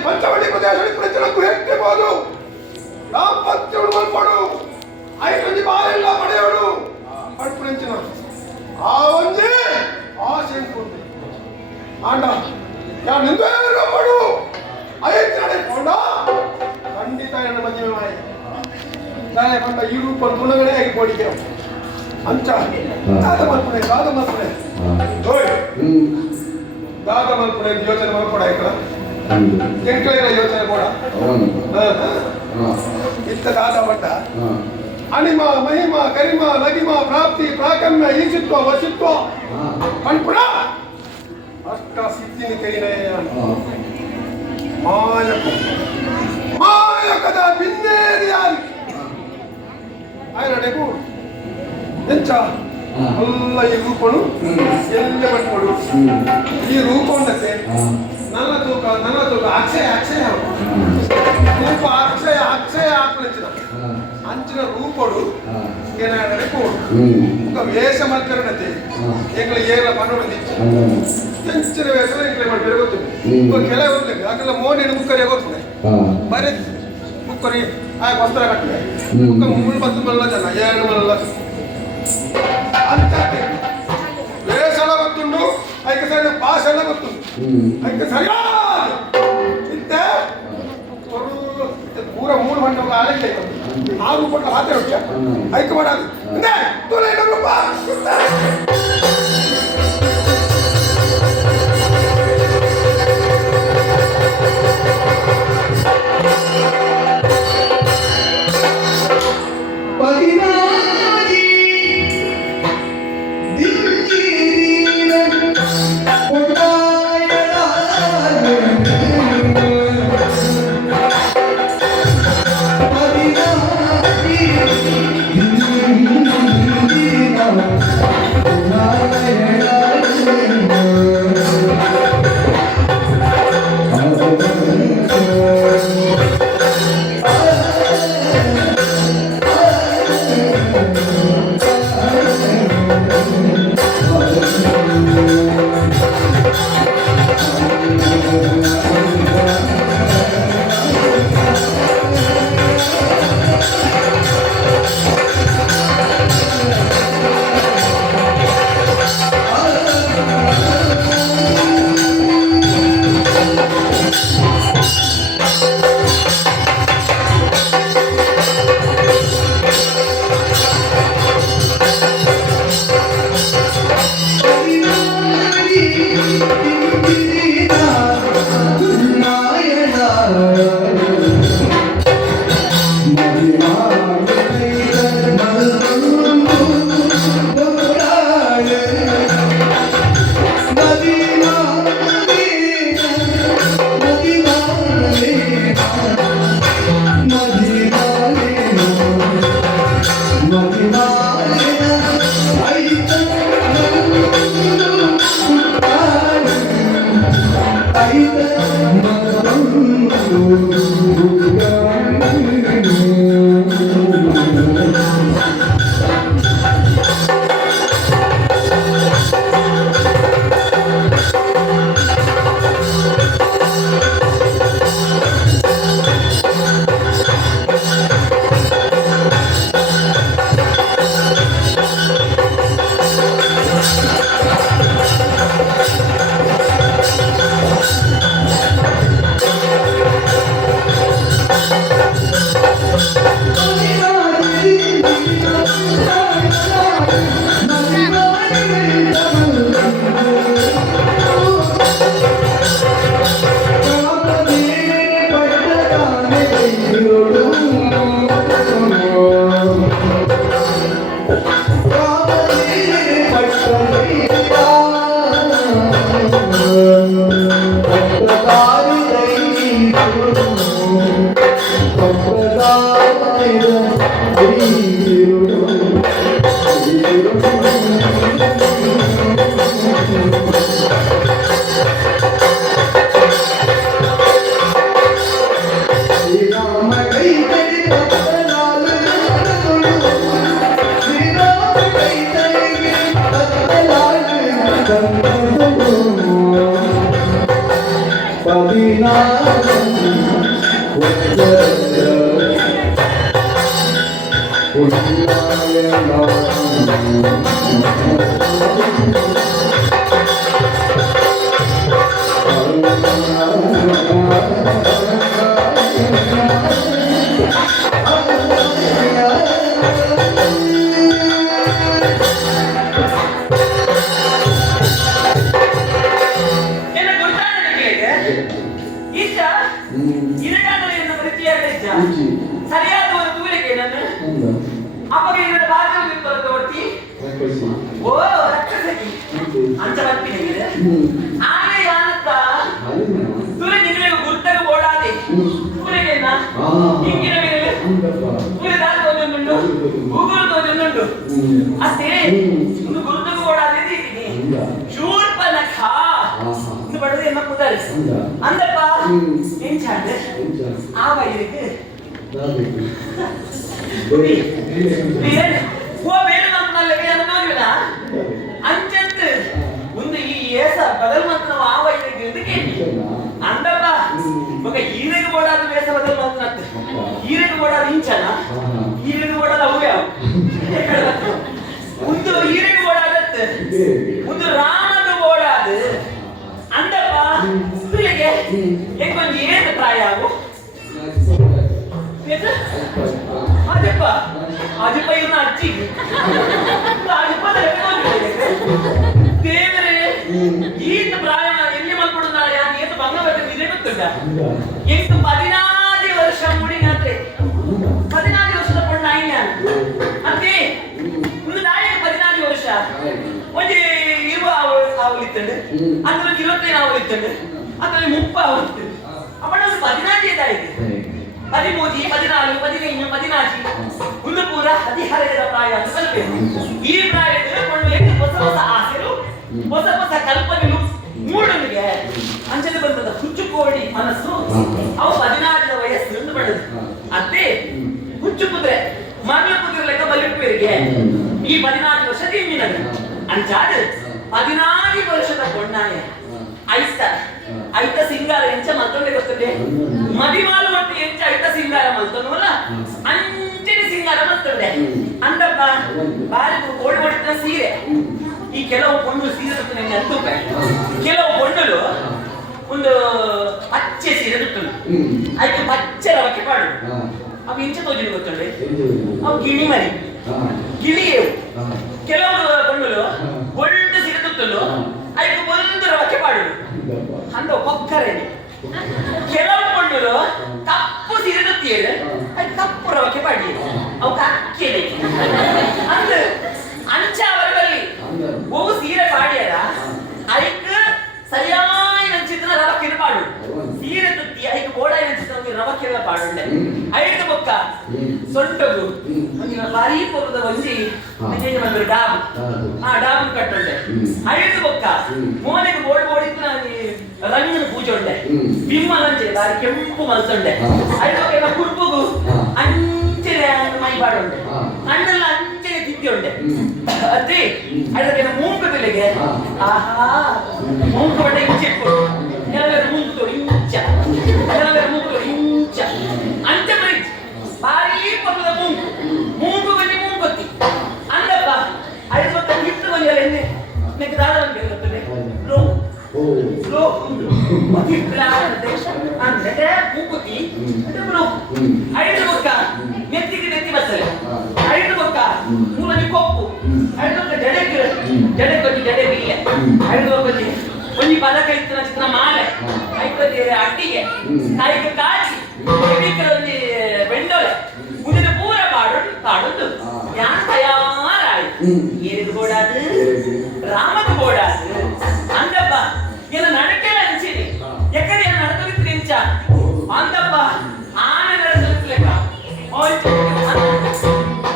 ಪಂಚವಟಿ ಪ್ರದೇಶದಲ್ಲಿ ಪ್ರಜೆలకు ಹೆಚ್ಚಬಹುದು ದಾಂಪತ್ಯವನ್ನು ಮಲ್ಪಡು ಐದು ಬಾರೆಲ್ಲ ಪಡೆಯೋಡು ಪಡ್ಪುಂಚಿನ ಆ ಒಂದೇ ಆಸೆ ಅನ್ಕೊಂಡೆ ಆಂಡ ಯಾ ನಿಂದ ಪಡು ಐದು ನಡೆಕೊಂಡ ಖಂಡಿತ ನನ್ನ ಮದುವೆ ಮಾಡಿ ನಾಳೆ ಬಂದ ಈ ರೂಪ ಗುಣಗಳೇ ಆಗಿ ಕೊಡಿಕೆ ಅಂಚ ದಾದ ಮಲ್ಪಡೆ ದಾದ ಮಲ್ಪಡೆ ಯೋಚನೆ ಮಲ್ಪಡ ಆಯ್ತಲ್ಲ ಎಂಟೈನ ಯೋಚನೆ ಕೂಡ ಇತ್ತ ದಾದ ಮಟ್ಟ ಅಣಿಮ ಮಹಿಮ ಗರಿಮ ಲಗಿಮ ಪ್ರಾಪ್ತಿ ಪ್ರಾಕಮ್ಯ ಈಶಿತ್ವ ವಶಿತ್ವ ಕಣ್ಪುರ ಅಷ್ಟ ಸಿದ್ಧಿನಿ ಕೈನಯ ಮಾಯಕದ ಬಿನ್ನೇರಿಯಾರಿ ಆಯ್ನ ಡೆಗು ಎಂಚ ಅಲ್ಲ ಈ ರೂಪನು ಎಲ್ಲ ಮಾಡ್ಕೊಡು ಈ ರೂಪ ಉಂಡಕ್ಕೆ ನನ್ನ ತೂಕ ಅಕ್ಷಯ ರೂಪ ಅಕ್ಷಯ ಆತ್ಮಂಚಿನ ಅಂಚಿನ ರೂಪಡು ಏನಾದರೆ ಕೂಡ ವೇಷ ಮಲ್ಕರಣತೆ ಎಂಗ್ಲ ಏರ್ಲ ಪನ್ನೊಂದಿತ್ತು ಹೆಂಚಿನ ವೇಷ ಎಂಗ್ಲ ಮಾಡ್ತಾರೆ ಗೊತ್ತು ಕೆಲವು ಹೋಗ್ಲಿಕ್ಕೆ ಆಗೆಲ್ಲ ಮೋನಿನ ಮುಕ್ಕರಿ ಹೋಗ್ತದೆ ಬರೀ ಮುಕ್ಕರಿ ಆ ವಸ್ತ್ರ ಕಟ್ಟಿದೆ ಮುಕ್ಕ ಮುಳ್ಳು ಬದ್ದು ಮಲ್ಲ ಜನ ಏನು ಮಲ್ಲ ಅಂತ ವೇಷಲ ಗೊತ್ತುಂಡು ಅದಕ್ಕೆ ಸರಿ ಭಾಷೆಲ್ಲ ಗೊತ್ತುಂಟು ಅದಕ್ಕೆ ಸರಿಯಾದ ಇತ್ತೆ ಪೂರ ಮೂರು ಮಂಡ ಆಲಕ್ಕೆ ಆ ರೂಪ ಹಾತೆ ಹೊಚ್ಚ ಐಕೆ ಮಾಡಾದು ತುಲೆ ರೂಪ Oh, ಸರಿಯಾದ ಒಂದು ತೂಲಿಕೆ ನಾನು ಅಪ್ಪಗೆ ಇವರ ಬಾಗಿಲು ತೋರ್ತಿ ಓ ರಕ್ಷಸಗಿ ಅಂತ ಬರ್ತೀನಿ ಆನೆ ಯಾನತ್ತ ತುಳಿ ನಿಮಗೆ ಗುರ್ತಗ ಓಡಾದೆ ತುಳಿಗೆನ ಹಿಂಗಿನ ಮೇಲೆ ತುಳಿ ದಾರಿ ತೋಜೊಂದುಂಡು ಉಗುರು ತೋಜೊಂದುಂಡು ಅಷ್ಟೇ ಒಂದು ಗುರ್ತಗ ಓಡಾದೆ ದೀನಿ ಶೂರ್ಪನಖ ಇದು ಬಡದೆ ಎನ್ನ ಕುದಾರಿ ಅಂದಪ್ಪ ಏನ್ ಚಾಂದೆ ಆವ ಇದಕ್ಕೆ ಅಂಚಂತ ಒಂದು ಈ ಏಸ ಬದಲ್ ಮಂತ್ರ ಆವ ಇದಕ್ಕೆ ಅಂದಪ್ಪ ಮಗ ಈರೆಗೆ ಓಡಾದ ವೇಷ ಬದಲ್ ಮಂತ್ರ ಈರೆಗೆ ಓಡಾದ ಇಂಚನ ಈರೆಗೆ ಓಡಾದ ಅವು ಯಾವ ಒಂದು ಈರೆಗೆ ಓಡಾದತ್ ಒಂದು ರಾಮದ ಓಡಾದ ಅಂದಪ್ಪ ಸ್ತ್ರೀಗೆ ಒಂದು ಏನು ಪ್ರಾಯ ಆಗು ಅಜ್ಜಪ್ಪ ಅಜ್ಜಪ್ಪ ಇವನ್ನ ಅಜ್ಜಿ ಅಜ್ಜಪ್ಪ ದೇವರೇ ಈತ ಪ್ರಾಯ ಎಲ್ಲಿ ಮಲ್ಕೊಡು ನಾಳೆ ಏತ ಭಂಗ ಬರ್ತದೆ ಇದೇ ಗೊತ್ತುಂಟ ಎಂಟು 14 ವರ್ಷ ಮುಡಿನಾತ್ರೆ 14 ವರ್ಷದ ಪೊಣ್ಣ ಆಯ್ನ ಅಂತೆ ಒಂದು ನಾಳೆ 14 ವರ್ಷ ಒಂದು ಇರುವ ಅವಳಿತ್ತಂಡು ಅಂದ್ರೆ 25 ಅವಳಿತ್ತಂಡು ಅಂದ್ರೆ 30 ಅವಳಿತ್ತು ಅವಳ 14 ಇದಾಯ್ತು 13, 14, 15, 14 ಒಂದು ಪೂರ 16 ಪ್ರಾಯ ಅಂತ ಕಲ್ಪನೆ ಈ ಪ್ರಾಯದಲ್ಲಿ ಕೊಂಡೊಯ್ದು ಹೊಸ ಆಸೆಗಳು ಹೊಸ ಕಲ್ಪನೆಗಳು ಮೂಡನಿಗೆ ಅಂಚನೆ ಬಂದದ ಹುಚ್ಚುಕೋಡಿ ಮನಸ್ಸು ಅವು 16 ವಯಸ್ಸು ಎಂದು ಬಡದು ಅದೇ ಹುಚ್ಚು ಕುದುರೆ ಮರಳ ಕುದುರೆ ಲೆಕ್ಕ ಬಲಿಪೇರಿಗೆ ಈ 14 ವರ್ಷದ ಹಿಂದಿನದು ಅಂಚಾದ 14 ವರ್ಷದ ಕೊಂಡಾಯ ಐತ ಸಿಂಗಾರ ಎಂಚ ಮಲ್ಕೊಂಡೆ ಗೊತ್ತದೆ ಮದಿವಾಲು ಒಟ್ಟು ಎಂಚ ಐತ ಸಿಂಗಾರ ಮಲ್ಕೊಂಡವಲ್ಲ ಅಂಚನೆ ಸಿಂಗಾರ ಮಲ್ಕೊಂಡೆ ಅಂದಪ್ಪ ಬಾರಿ ಓಡಿ ಓಡಿದ ಸೀರೆ ಈ ಕೆಲವು ಕೊಂಡು ಸೀರೆ ತುತ್ತು ನನಗೆ 10 ರೂಪಾಯಿ ಕೆಲವು ಕೊಂಡಲು ಒಂದು ಪಚ್ಚೆ ಸೀರೆ ತುತ್ತಲು ಆಯ್ತು ಪಚ್ಚೆ ರವಕ್ಕೆ ಪಾಡು ಅವು ಎಂಚ ತೋಜಲು ಗೊತ್ತಂಡೆ ಅವು ಗಿಣಿ ಮರಿ ಗಿಳಿಯೇವು ಕೆಲವು ಕೊಂಡಲು ಒಳ್ಳೆ ಸೀರೆ ತುತ್ತಲು ಆಯ್ತು ಒಂದು ರವಕ್ಕೆ ಪಾಡು ಅಂದ ಕೊಕ್ಕರೆ ಕೆಲವು ಕೊಂಡಲು ಕಪ್ಪು ಸೀರೆ ತುತ್ತಿಯರು ಆಯ್ತು ಕಪ್ಪು ರವಕ್ಕೆ ಪಾಡಿ ಅವು ಕಕ್ಕಿದೆ ಅಂದ ಅಂಚ ಅವರಲ್ಲಿ ಬಹು ಸೀರೆ ಪಾಡ್ಯಾರ ಐಕ್ ಸರಿಯಾಗಿ ನಂಚಿದ್ರೆ ರವಕ್ಕೆ ಪಾಡು ಸೀರೆ ತುತ್ತಿ ಐಕ್ ಬೋಡಾಯಿ ನಂಚಿದ್ರೆ ರವಕ್ಕೆ ಪಾಡುಂಡೆ ಐದು ಬೊಕ್ಕ ಸೊಂಟಗು ಭಾರಿ ಪೂರ್ವದ ಒಂಜಿ ವಿಜಯ ಬಂದರು ಡಾಬ್ ಆ ಡಾಬ್ ಕಟ್ಟುಂಡೆ ಐದು ಬೊಕ್ಕ ಮೋನೆಗೆ ಬೋಡಿತ್ತು ರಂಗಿನ ಪೂಜೆ ಉಂಡೆ ಬಿಮ್ಮ ಲಂಚೆ ದಾರಿ ಕೆಂಪು ಮಲ್ಸೊಂಡೆ ಐದು ಬೊಕ್ಕ ಕುರುಪುಗು ಅಂಚನೆ ಮೈ ಬಾಡುಂಡೆ ಅಣ್ಣೆಲ್ಲ ಅಂಚನೆ ತಿದ್ದಿ ಉಂಡೆ ಅದೇ ಅದಕ್ಕೆ ಮೂಂಕು ಬೆಲೆಗೆ ಆಹಾ ಮೂಂಕು ಬಟ್ಟೆ ಇಂಚೆ ಎಲ್ಲರೂ ಮೂಂಕು ತೋಡಿ ಇಂಚ ಎಲ್ಲರೂ ಮೂಂಕು ತೋಡಿ ಇಂಚ ಅಂಚೆ ಬ್ರಿಡ್ಜ್ ಭಾರಿ ಪಕ್ಕದ ಮೂಂಕು ಬನ್ನಿ ಮೂಂಕೊತ್ತಿ ಅಂದಪ್ಪ ಐದು ಬೊಕ್ಕ ಹಿಟ್ಟು ಬಂದಿಲ್ಲ ಎಣ್ಣೆ ನೆಕ್ಕೆ ದಾದ ಬರ್ತದೆ ಲೋ ಲೋ ಅಂದ್ರೆ ಮೂಕುತಿ ಐದು ಬೊಕ್ಕ ನೆತ್ತಿಗೆ ನೆತ್ತಿ ಬರ್ತದೆ ಐದು ಬೊಕ್ಕ ಮೂಲಲ್ಲಿ ಕೊಪ್ಪು ಐದು ಬೊಕ್ಕ ಜಡೆ ಕೊಚ್ಚಿ ಜಡೆ ಬಿಲ್ಲ ಐದು ಬೊಕ್ಕಿ ಒಂಜಿ ಪದಕ ಇತ್ತಿನ ಚಿತ್ರ ಮಾಲೆ ಐದು ಅಟ್ಟಿಗೆ ಐದು ಕಾಚಿ ಒಂಜಿ ಬೆಂಡೋಲೆ ಮುಂದಿನ ಪೂರ ಪಾಡುಂಡು ಯಾನ್ ತಯಾರಾಯ್ತು ಏರಿದು ಬೋಡಾದು ರಾಮದ ಬೋಡಾದು ಅಂದಪ್ಪ ಎಲ್ಲ ನಡಕೆಲ್ಲ ಅಂಚಿನಿ ಯಾಕಂದ್ರೆ ಏನು ನಡ್ಕೊಂಡಿತ್ತು ಇಂಚ ಅಂದಪ್ಪ ಆನೆ ನಡೆಸಲಿಕ್ಕ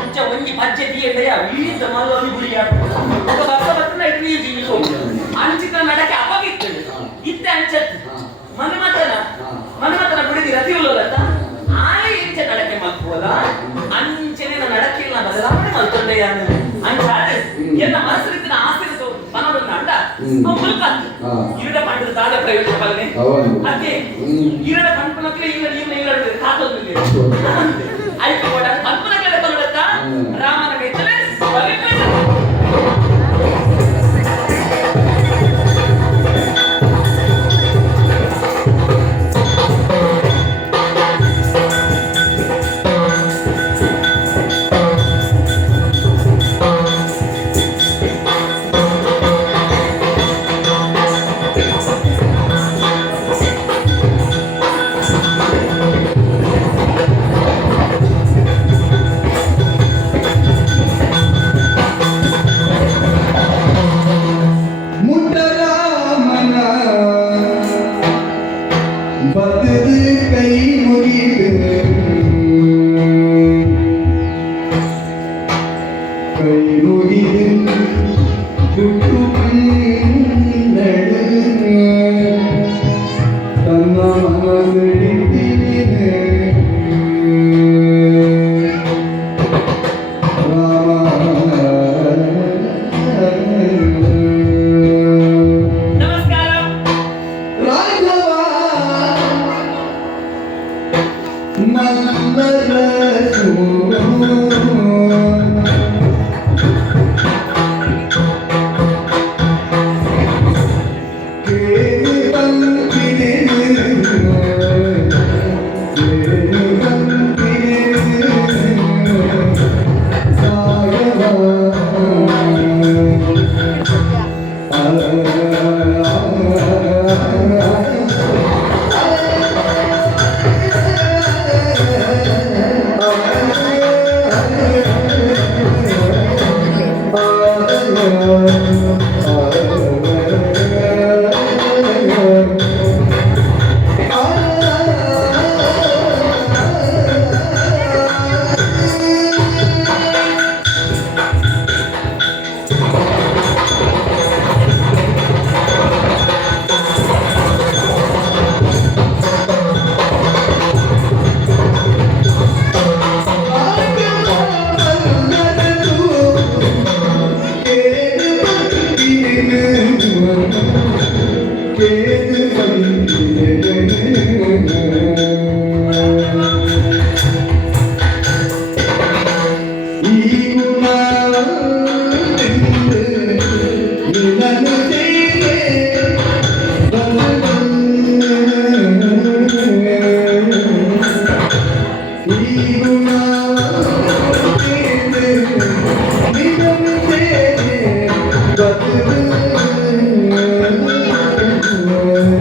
ಅಂಚ ಒಂಜಿ ಪಜ್ಜೆ ತೀಯಂಡೆಯ ವೀತ ಮಲ್ಲೊಂದು ಗುರಿ ఒక బస్స బస్సులో ఎట్లా జీవితో అంచిత నడక అపగిత్తడు ఇత్తే అంచత్ మనమతన ಬಿಡಿದಿ ರತಿಯುಲ್ಲದ ಆಲೆ ಇಂಚ ನಡಕೆ ಮಲ್ಕೋಲ ಅಂಚನೆ ನಡಕಿಲ್ಲ ಬದಲಾವಣೆ ಮಲ್ಕೊಂಡೆ ಯಾನು ಅಂಚಾದ ಎನ್ನ ಮನಸ್ಸಿನ ಆಸೆದು ಮನವನ್ನ ಅಂಡ ಮುಲ್ಕತ್ ಇರುಡ ಪಂಡದ ದಾದ ಪ್ರಯೋಜನ ಬಲ್ಲನೆ ಹೌದು. ಅದೇ ಹ್ಮ್. ಇರಡ ಕಣ್ಪನಕ್ಕೆ ಇಲ್ಲ ಕಾಕೋದಿಲ್ಲ ಆಯ್ತು ಕೂಡ ಕಣ್ಪನಕ್ಕೆ ತಗೊಳತ್ತ ರಾಮನ ಕೈತಲೆ ಮುಟ್ಟರಾಮನ ಬದಲು ಕೈ ಮುಗಿದು ಕೈ ಮುಗಿದು ಬಿಟ್ಟು ನಡು ತನ್ನ ಮನಸ್ಸಿಡಿದಿದೆ ನಮಸ್ಕಾರ ರಾಘವ ಮಲ್ಲರ But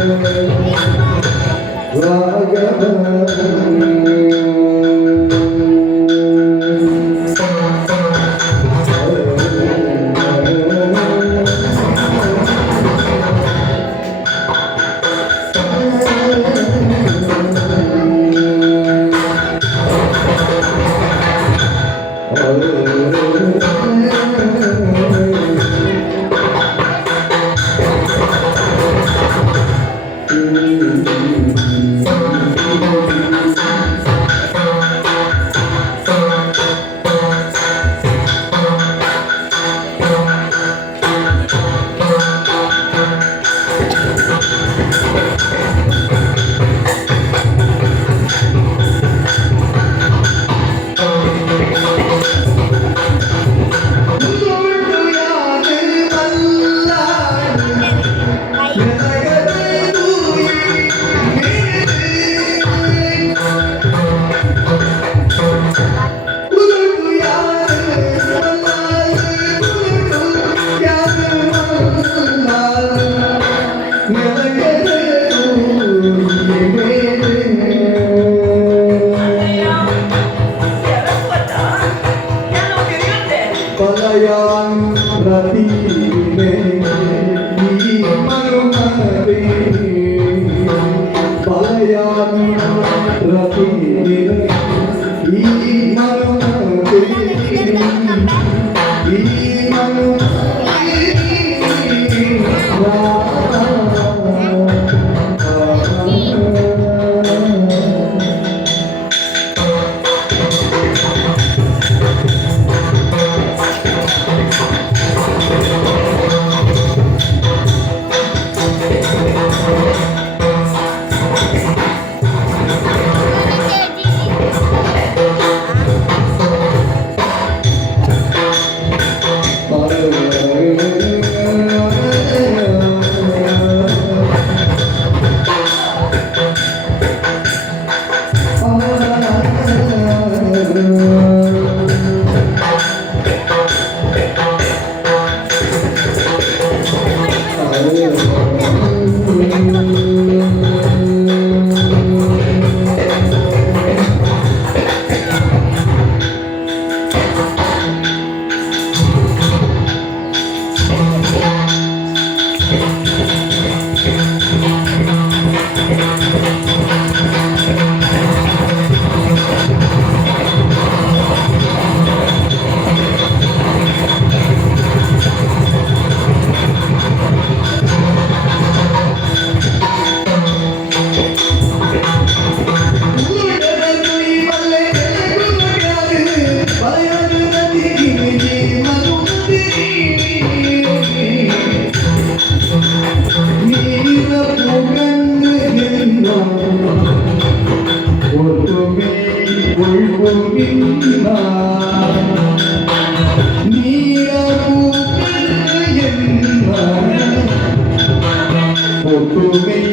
ಒಕ್ಕುಮೈ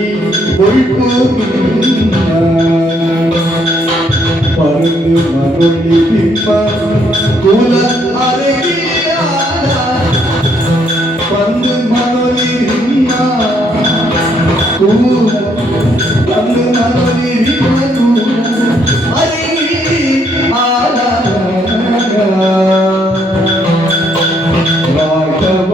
ಒಳ್ಕು ಪರಂದು ಮರಳಿ ತಿಪ್ಪ ಕೂಲ ಅರಗಿಯಾದ ಪಂದು ಮರಳಿ ನಿನ್ನ ಕೂಲ ಪಂದು ಮರಳಿ ನಿನ್ನ ಅರಗಿ ಆದ ರಾಘವ